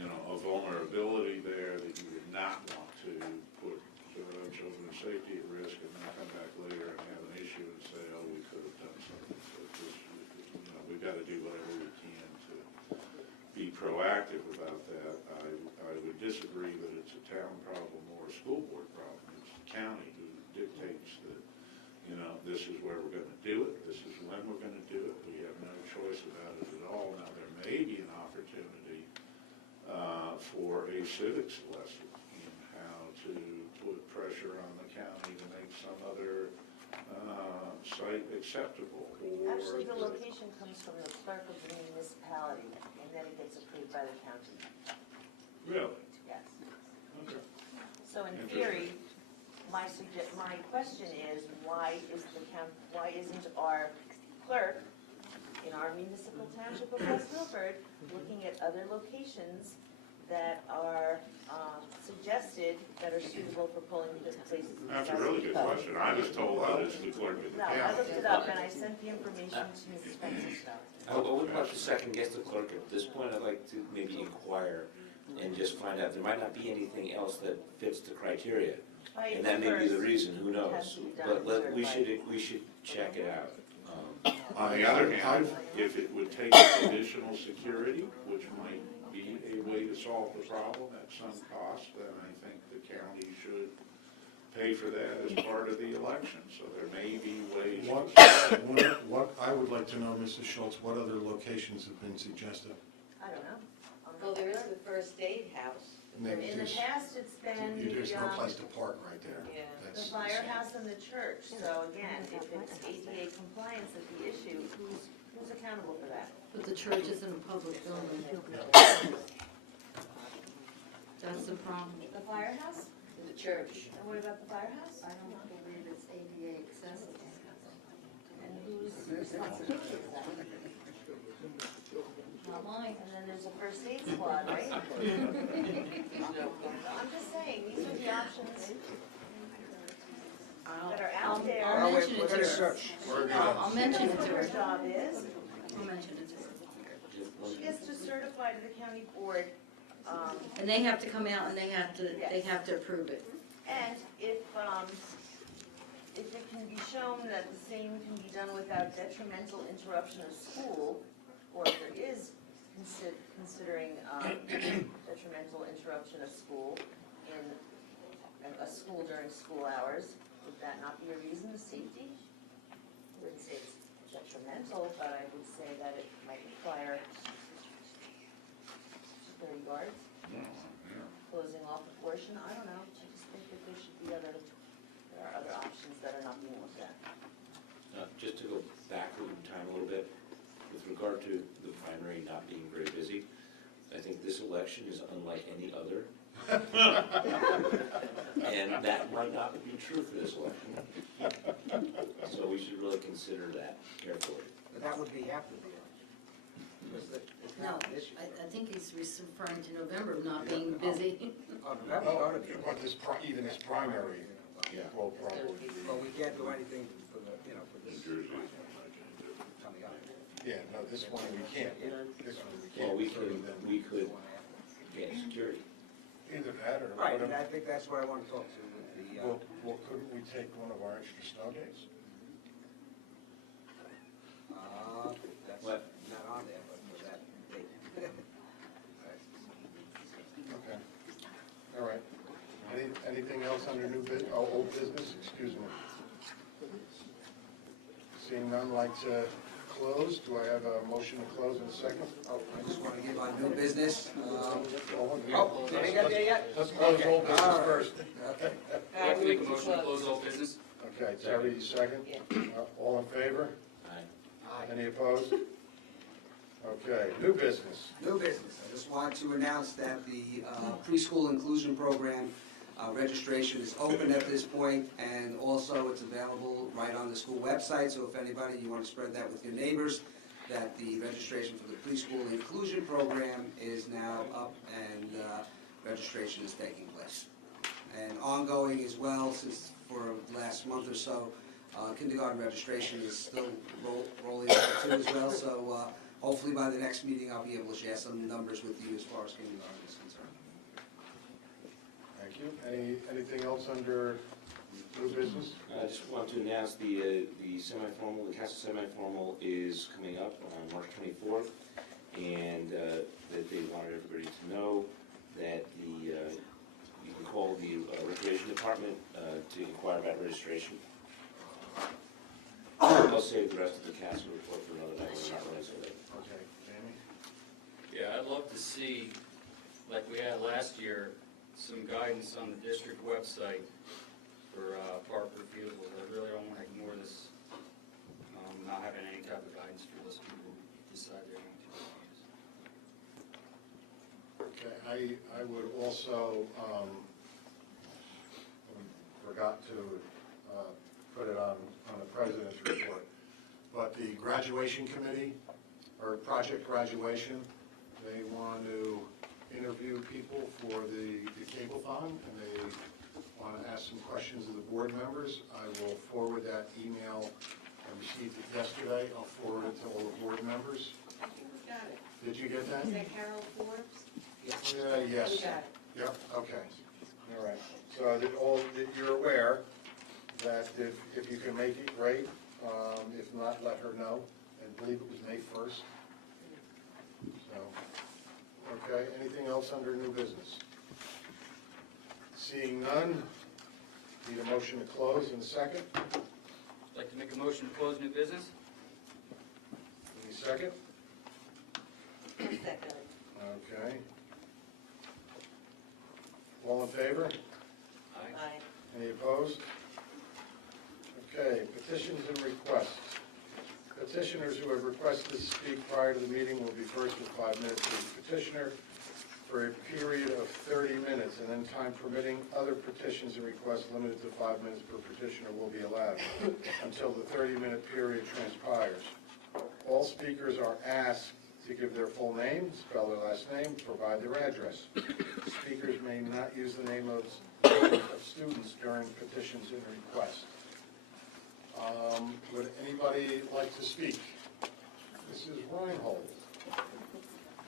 a vulnerability there that you would not want to put children's safety at risk and then come back later and have an issue and say, oh, we could have done something. So just, we've got to do whatever we can to be proactive about that. I would disagree that it's a town problem or a school board problem. It's the county who dictates that, this is where we're going to do it, this is when we're going to do it. We have no choice about it at all. Now, there may be an opportunity for a civics lesson in how to put pressure on the county to make some other site acceptable. Or Actually, the location comes from the clerk of the municipality, and then it gets approved by the county. Really? Yes. Okay. So in theory, my question is, why isn't our clerk in our municipal township of West Milford looking at other locations that are suggested that are suitable for polling places? That's a really good question. I was told that it's the clerk of the No, county. I looked it up and I sent the information to Mrs. Francisco. I wouldn't like to second guess the clerk at this point. I'd like to maybe inquire and just find out. There might not be anything else that fits the criteria. And that may be the reason, who knows? But we should check it out. On the other hand, if it would take additional security, which might be a way to solve the problem at some cost, then I think the county should pay for that as part of the election. So there may be ways. What I would like to know, Mrs. Schultz, what other locations have been suggested? I don't know. Well, there is the first aid house. Maybe In the there's, past, it's been there's no place to park right there. Yeah. the That's- firehouse and the church. So again, if it's ADA compliance is the issue, who's accountable for that? But the church isn't a public building. That's the problem. The firehouse? The church. And what about the firehouse? I don't believe it's ADA accessible. And whose responsibility is that? Not mine. And then there's a first aid squad, right? I'm just saying, these are the options that are out there. I'll mention it to her. search. I'll mention it to What her. her job is. I'll mention it to her. She has to certify to the county board, And they have to come out and they have to approve it. and if it can be shown that the same can be done without detrimental interruption of school, or if there is considering detrimental interruption of school in a school during school hours, would that not be a reason, safety? I wouldn't say it's detrimental, but I would say that it might require security guards, closing off a portion, I don't know. I just think that there should be there are other options that are not being looked at. Just to go backward in time a little bit, with regard to the primary not being very busy, I think this election is unlike any other. And that might not be true for this election. So we should really consider that carefully. But that would be after the election. It's No, not an issue. I think he's referring to November not being busy. Oh, November's gonna be. But even this primary will probably be. But we can't do anything for the, for this coming up. Yeah, no, this one we can't. This one we can't. Well, we further could than- get security. Either that or. Right, and whatever. I think that's what I want to talk to with the, Well, couldn't we take one of our extra snow days? that's What? not on there, but for that date. Okay. All right. Anything else under new business, old business, excuse me? Seeing none, like to close, do I have a motion to close in a second? Oh, I just want to give our new business. Oh, Did they get there yet? Let's close Okay. old business All right. first. Okay. I'd like to make a motion to close all business. Okay, Terry, you second? All in favor? Aye. Any opposed? Okay, new business. New business. I just want to announce that the preschool inclusion program registration is open at this point, and also it's available right on the school website, so if anybody, you want to spread that with your neighbors, that the registration for the preschool inclusion program is now up and registration is taking place. And ongoing as well, since for the last month or so, kindergarten registration is still rolling out too as well, so hopefully by the next meeting, I'll be able to share some numbers with you as far as kindergarten is concerned. Thank you. Anything else under new business? I just want to announce the semi-formal, the council semi-formal is coming up on March 24th, and that they wanted everybody to know that you can call the recreation department to inquire about registration. I'll save the rest of the council report for another night. Okay, Jamie? Yeah, I'd love to see, like we had last year, some guidance on the district website for park refusals. I really don't want to ignore this, not having any type of guidance for those people who decide they're going to refuse. Okay, I would also, forgot to put it on the president's report, but the graduation committee, or project graduation, they want to interview people for the Cableton, and they want to ask some questions of the board members. I will forward that email. I received it yesterday. I'll forward it to all the board members. I think we got it. Did you get that? Is that Carol Forbes? Yes. We Yes. got it. Yep, okay. All right. So that you're aware that if you can make it, great. If not, let her know. I believe it was May 1st. So, okay, anything else under new business? Seeing none, need a motion to close in a second. I'd like to make a motion to close new business. Any second? Second. Okay. All in favor? Aye. Any opposed? Okay, petitions and requests. Petitioners who have requested to speak prior to the meeting will be first with 5 minutes for each petitioner for a period of 30 minutes, and then time permitting, other petitions and requests limited to 5 minutes per petitioner will be allowed until the 30-minute period transpires. All speakers are asked to give their full name, spell their last name, provide their address. Speakers may not use the name of students during petitions and requests. Would anybody like to speak? Mrs. Reinhold.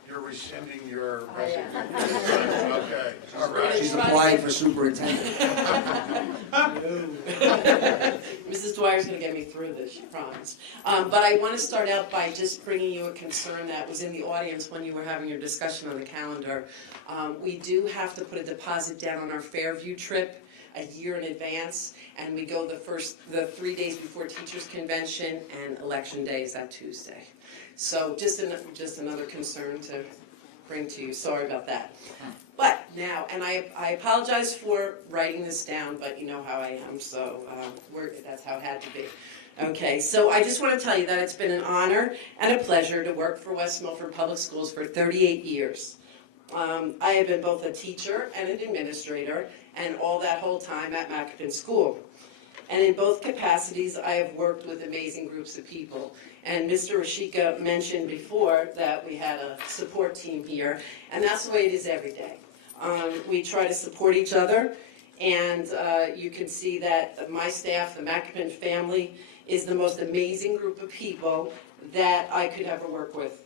You're rescinding your resignation. Okay, all right. She's applying for superintendent. Mrs. Dwyer's going to get me through this, she promised. But I want to start out by just bringing you a concern that was in the audience when you were having your discussion on the calendar. We do have to put a deposit down on our Fairview trip a year in advance, and we go the 3 days before Teachers Convention, and Election Day is that Tuesday. So just another concern to bring to you. Sorry about that. But now, and I apologize for writing this down, but you know how I am, so that's how it had to be. Okay, so I just want to tell you that it's been an honor and a pleasure to work for West Milford Public Schools for 38 years. I have been both a teacher and an administrator, and all that whole time at Maccabin School. And in both capacities, I have worked with amazing groups of people. And Mr. Rashika mentioned before that we had a support team here, and that's the way it is every day. We try to support each other, and you can see that my staff, the Maccabin family, is the most amazing group of people that I could ever work with.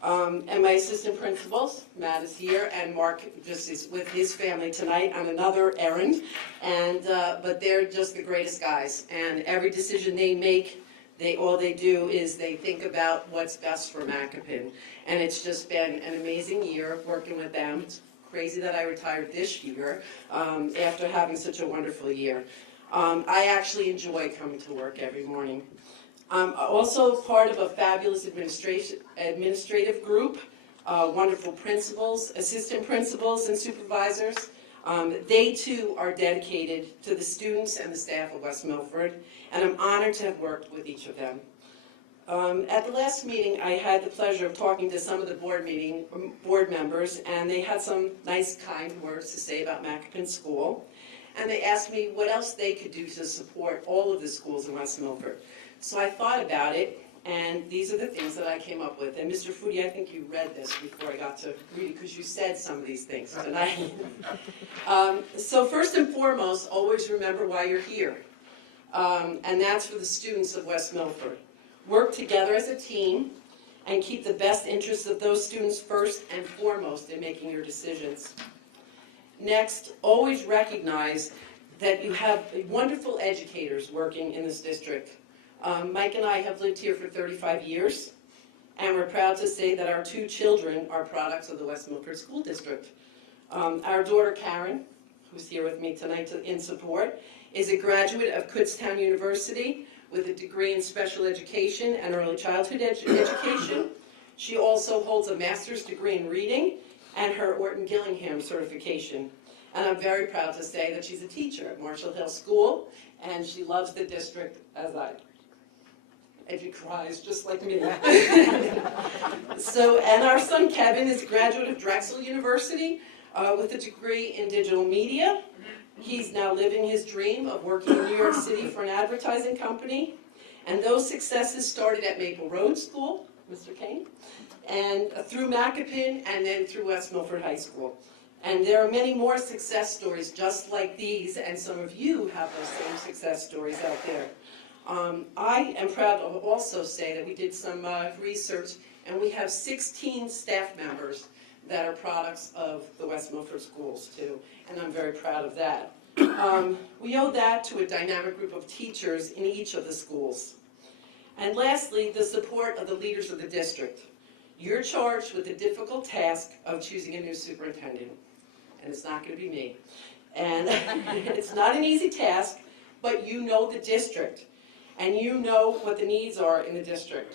And my assistant principals, Matt is here, and Mark just is with his family tonight on another errand. And but they're just the greatest guys. And every decision they make, all they do is they think about what's best for Maccabin. And it's just been an amazing year working with them. It's crazy that I retired this year after having such a wonderful year. I actually enjoy coming to work every morning. I'm also part of a fabulous administrative group, wonderful principals, assistant principals, and supervisors. They too are dedicated to the students and the staff of West Milford, and I'm honored to have worked with each of them. At the last meeting, I had the pleasure of talking to some of the board members, and they had some nice, kind words to say about Maccabin School. And they asked me what else they could do to support all of the schools in West Milford. So I thought about it, and these are the things that I came up with. And Mr. Foodie, I think you read this before I got to read it, because you said some of these things tonight. So first and foremost, always remember why you're here. And that's for the students of West Milford. Work together as a team, and keep the best interests of those students first and foremost in making your decisions. Next, always recognize that you have wonderful educators working in this district. Mike and I have lived here for 35 years, and we're proud to say that our 2 children are products of the West Milford School District. Our daughter Karen, who's here with me tonight in support, is a graduate of Kutztown University with a degree in special education and early childhood education. She also holds a master's degree in reading and her Orton Gillingham certification. And I'm very proud to say that she's a teacher at Marshall Hill School, and she loves the district as I do. And she cries just like me. And our son Kevin is a graduate of Drexel University with a degree in digital media. He's now living his dream of working in New York City for an advertising company. And those successes started at Maple Road School, Mr. Kane, and through Macapin, and then through West Milford High School. And there are many more success stories just like these, and some of you have those same success stories out there. I am proud to also say that we did some research, and we have 16 staff members that are products of the West Milford schools too, and I'm very proud of that. We owe that to a dynamic group of teachers in each of the schools. And lastly, the support of the leaders of the district. You're charged with the difficult task of choosing a new superintendent, and it's not going to be me. And it's not an easy task, but you know the district, and you know what the needs are in the district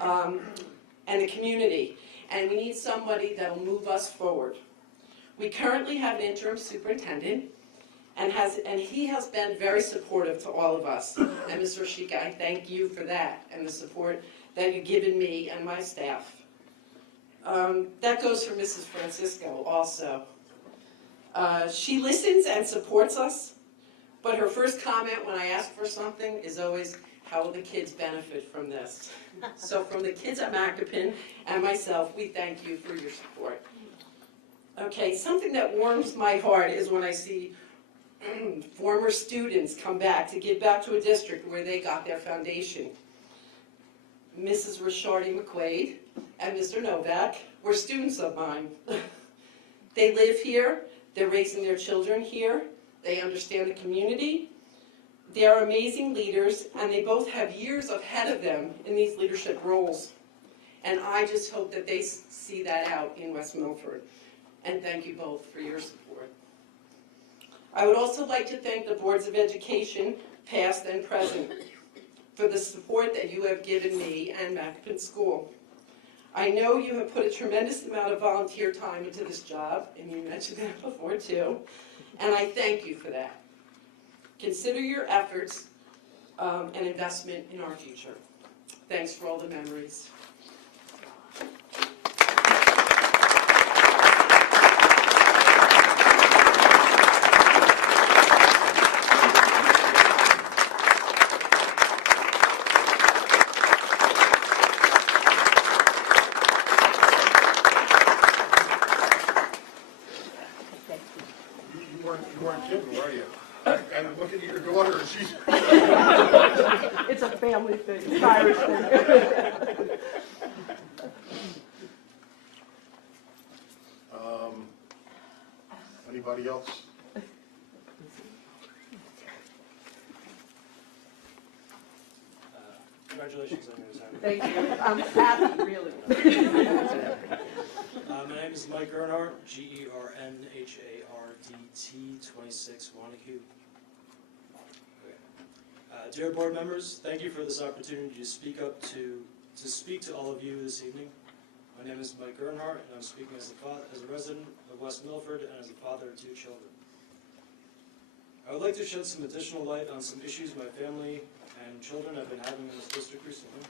and the community. And we need somebody that will move us forward. We currently have an interim superintendent, and he has been very supportive to all of us. And Ms. Rashika, I thank you for that and the support that you've given me and my staff. That goes for Mrs. Francisco also. She listens and supports us, but her first comment when I ask for something is always, how will the kids benefit from this? So from the kids at Macapin and myself, we thank you for your support. Okay, something that warms my heart is when I see former students come back to give back to a district where they got their foundation. Mrs. Rishardi McQuaid and Mr. Novak were students of mine. They live here, they're raising their children here, they understand the community, they are amazing leaders, and they both have years ahead of them in these leadership roles. And I just hope that they see that out in West Milford. And thank you both for your support. I would also like to thank the boards of education, past and present, for the support that you have given me and Macapin School. I know you have put a tremendous amount of volunteer time into this job, and you mentioned that before too, and I thank you for that. Consider your efforts an investment in our future. Thanks for all the memories. You weren't kidding, were you? I'm looking at your daughter, and she's... It's a family thing, it's an Irish thing. Anybody else? Congratulations on your retirement. Thank you. I'm happy, really. My name is Mike Gernhardt, Gernhardt, 26 Wanacue. Okay. Dear board members, thank you for this opportunity to speak to all of you this evening. My name is Mike Gernhardt, and I'm speaking as a resident of West Milford and as a father of 2 children. I would like to shed some additional light on some issues my family and children have been having in this district recently.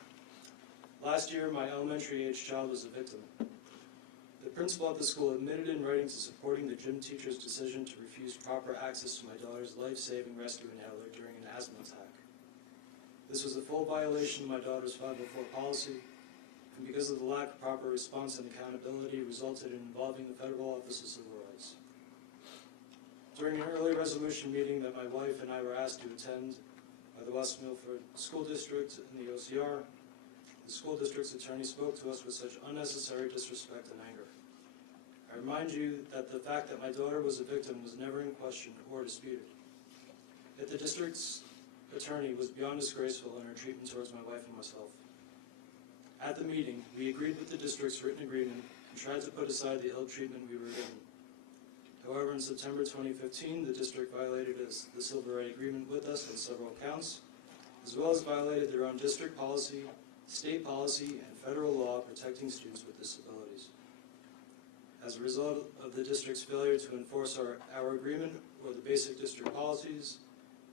Last year, my elementary-age child was a victim. The principal at the school admitted in writing to supporting the gym teacher's decision to refuse proper access to my daughter's life-saving rescue inhaler during an asthma attack. This was a full violation of my daughter's 504 policy, and because of the lack of proper response and accountability, resulted in involving the Federal Office of Civil Rights. During an early resolution meeting that my wife and I were asked to attend by the West Milford School District and the OCR, the school district's attorney spoke to us with such unnecessary disrespect and anger. I remind you that the fact that my daughter was a victim was never in question or disputed. Yet the district's attorney was beyond disgraceful in her treatment towards my wife and myself. At the meeting, we agreed with the district's written agreement and tried to put aside the ill treatment we were given. However, in September 2015, the district violated the Civil Rights Agreement with us on several counts, as well as violated their own district policy, state policy, and federal law protecting students with disabilities. As a result of the district's failure to enforce our agreement or the basic district policies,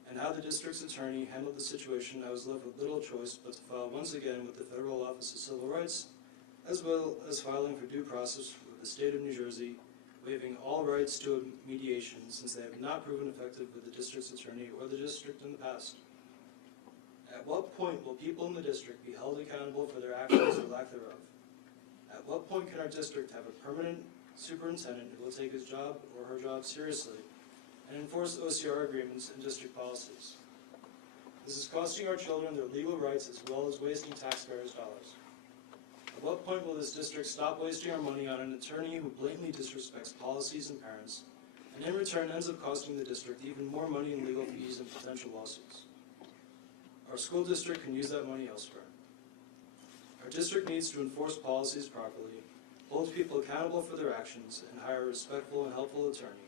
and how the district's attorney handled the situation, I was left with little choice but to file once again with the Federal Office of Civil Rights, as well as filing for due process with the state of New Jersey, waiving all rights to mediation since they have not proven effective with the district's attorney or the district in the past. At what point will people in the district be held accountable for their actions or lack thereof? At what point can our district have a permanent superintendent who will take his job or her job seriously and enforce OCR agreements and district policies? This is costing our children their legal rights as well as wasting taxpayers' dollars. At what point will this district stop wasting our money on an attorney who blatantly disrespects policies and parents, and in return ends up costing the district even more money in legal fees and potential lawsuits? Our school district can use that money elsewhere. Our district needs to enforce policies properly, hold people accountable for their actions, and hire a respectful and helpful attorney,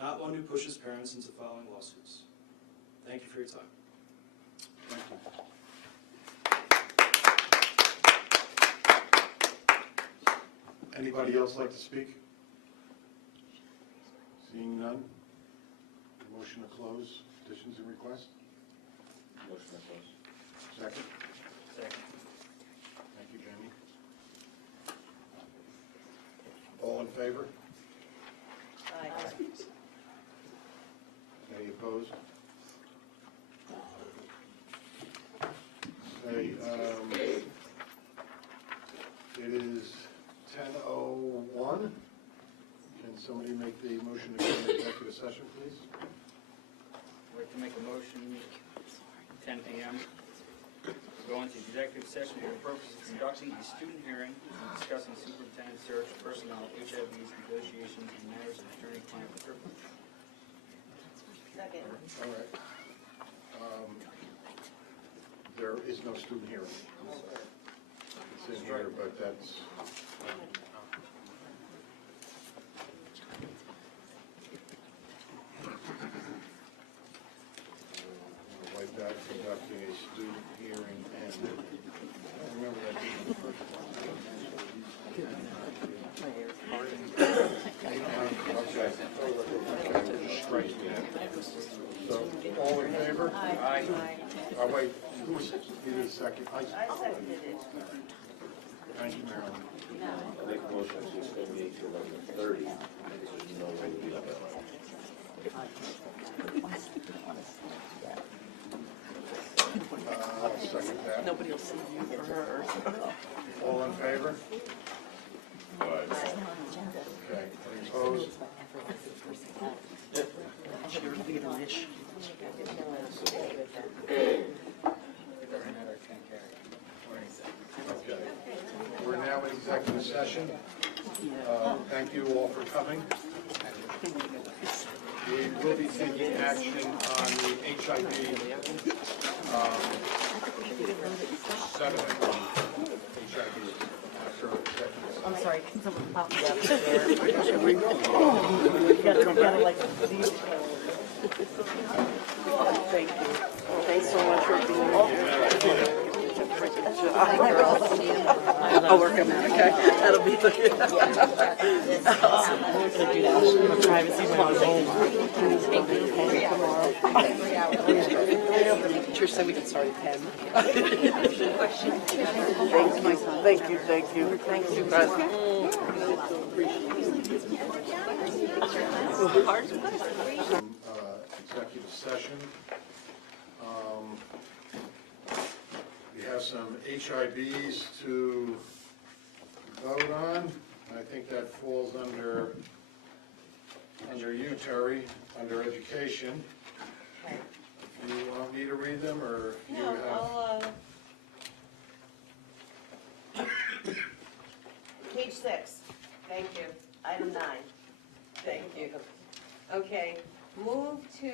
not one who pushes parents into filing lawsuits. Thank you for your time. Thank you. Anybody else like to speak? Seeing none? Motion to close petitions and requests? Motion to close. Second? Second. Thank you, Jamie. All in favor? Aye. Any opposed? Okay, it is 10:01. Can somebody make the motion to go into executive session, please? I'd like to make a motion, 10 p.m. Go into executive session for the purpose of conducting a student hearing, discussing superintendent search, personnel, HIVs, negotiations, and matters of attorney-client privilege. Second. All right. There is no student hearing. It's in here, but that's... Like that, conducting a student hearing and... I remember that being the first one. So, all in favor? Aye. Oh, wait, who's, need a second? I seconded it. Thank you, Marilyn. I'll make a motion to extend the 8 to 11:30. There's no way to do that. I'll second that. Nobody will see you or her. All in favor? Okay, any opposed? Okay. We're now in executive session. Thank you all for coming. We will be taking action on the HIV settlement. HIV. I'm sorry, can someone pop me up there? You gotta like these. Thank you. Thanks so much for being here. Hi, girls. I'll work on that, okay? That'll be the... I'm gonna do that. I'm gonna privacy my home. Tomorrow. Teacher said we can start at 10. Thanks, my son. Thank you. Thank you, guys. Executive session. We have some HIBs to vote on. I think that falls under you, Terry, under education. Do you want me to read them, or you have? page 6. Thank you. Item 9. Thank you. Okay, move to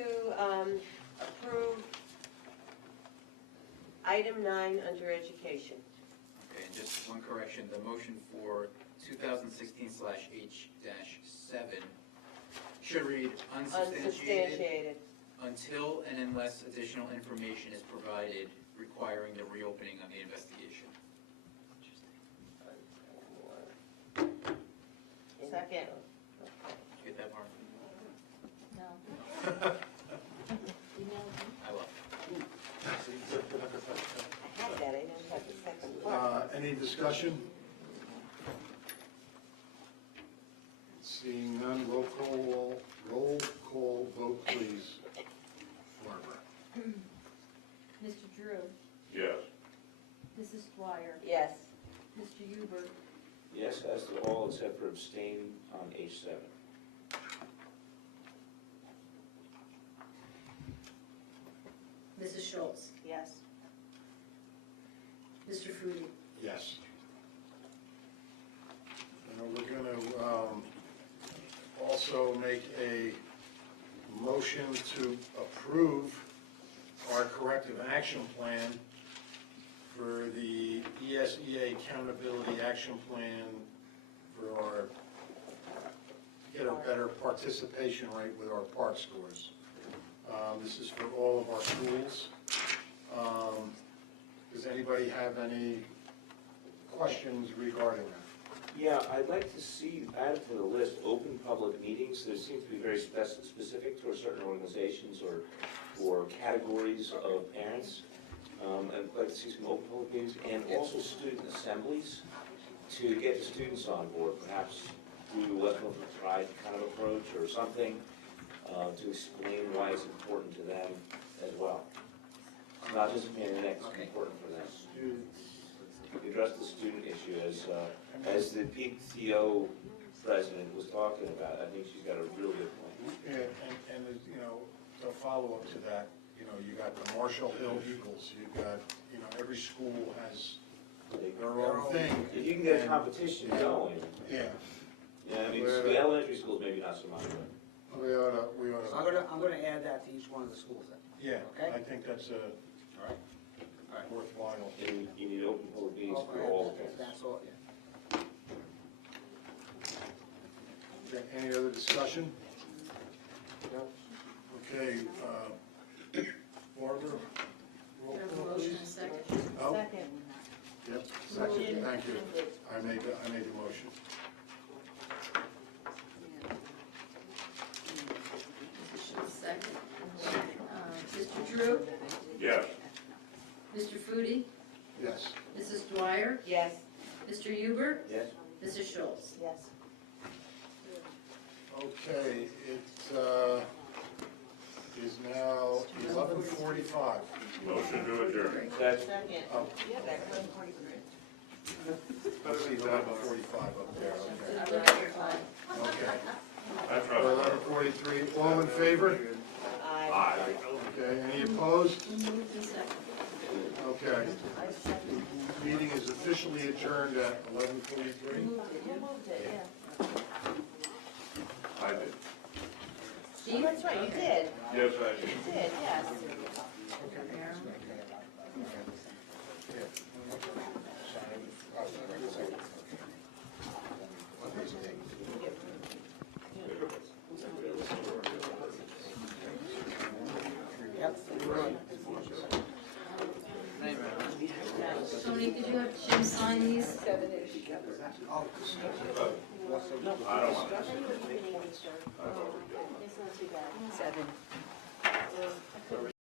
approve item 9 under education. Okay, and just one correction, the motion for 2016/H-7 should read unsubstantiated until and unless additional information is provided requiring the reopening of the investigation. Second. You get that, Mark? No. I will. I had that, I didn't have the second part. Any discussion? Seeing none, roll call vote, please. Barbara? Mr. Drew, Yes. Mrs. Dwyer, Yes. Mr. Huber, Yes, as to all except for abstain on H7. Mrs. Schultz, Yes. Mr. Foodie. Yes. And we're going to also make a motion to approve our corrective action plan for the ESEA Accountability Action Plan for our, get a better participation rate with our park scores. This is for all of our schools. Does anybody have any questions regarding that? Yeah, I'd like to see added to the list, open public meetings. There seems to be very specific to certain organizations or categories of parents. I'd like to see some open public meetings and also student assemblies to get the students on board, perhaps do a West Milford Pride kind of approach or something to explain why it's important to them as well. Not just a pain in the neck, it's important for them. Address the student issue as the PTO president was talking about. I think she's got a real good point. Yeah, and you know, to follow up to that, you know, you got the Marshall Hill Eagles, you've got, you know, every school has their own thing. If you can get a competition going. Yeah. Yeah, I mean, the elementary schools maybe not so much, but. We ought to. So I'm gonna add that to each one of the schools then. Yeah, Okay. I think that's All right. worthwhile. And you need open public meetings for all parents. That's all, yeah. Okay, any other discussion? No. Okay, Barbara, roll Have a call, motion please. and a second. Oh, Second. yep, second, thank you. I made the motion. Mrs. Schultz, second. Mr. Drew, Yes. Mr. Foodie, Yes. Mrs. Dwyer, Yes. Mr. Huber, Yes? Mrs. Schultz. Yes. Okay, it is now 11:45. Motion to adjourn. That's Second. Oh. Yeah, that's 143. I see 11:45 up there, okay. Okay. I trust. 11:43, all in favor? Aye. Okay, any opposed? Moved and second. Okay. Meeting is officially adjourned at 11:43. You moved it, yeah. I did. Oh, that's right, you did. Yes, I did. You did, yes. Tony, could you have Jim sign these? Oh, I don't want to. It's not too bad. 7.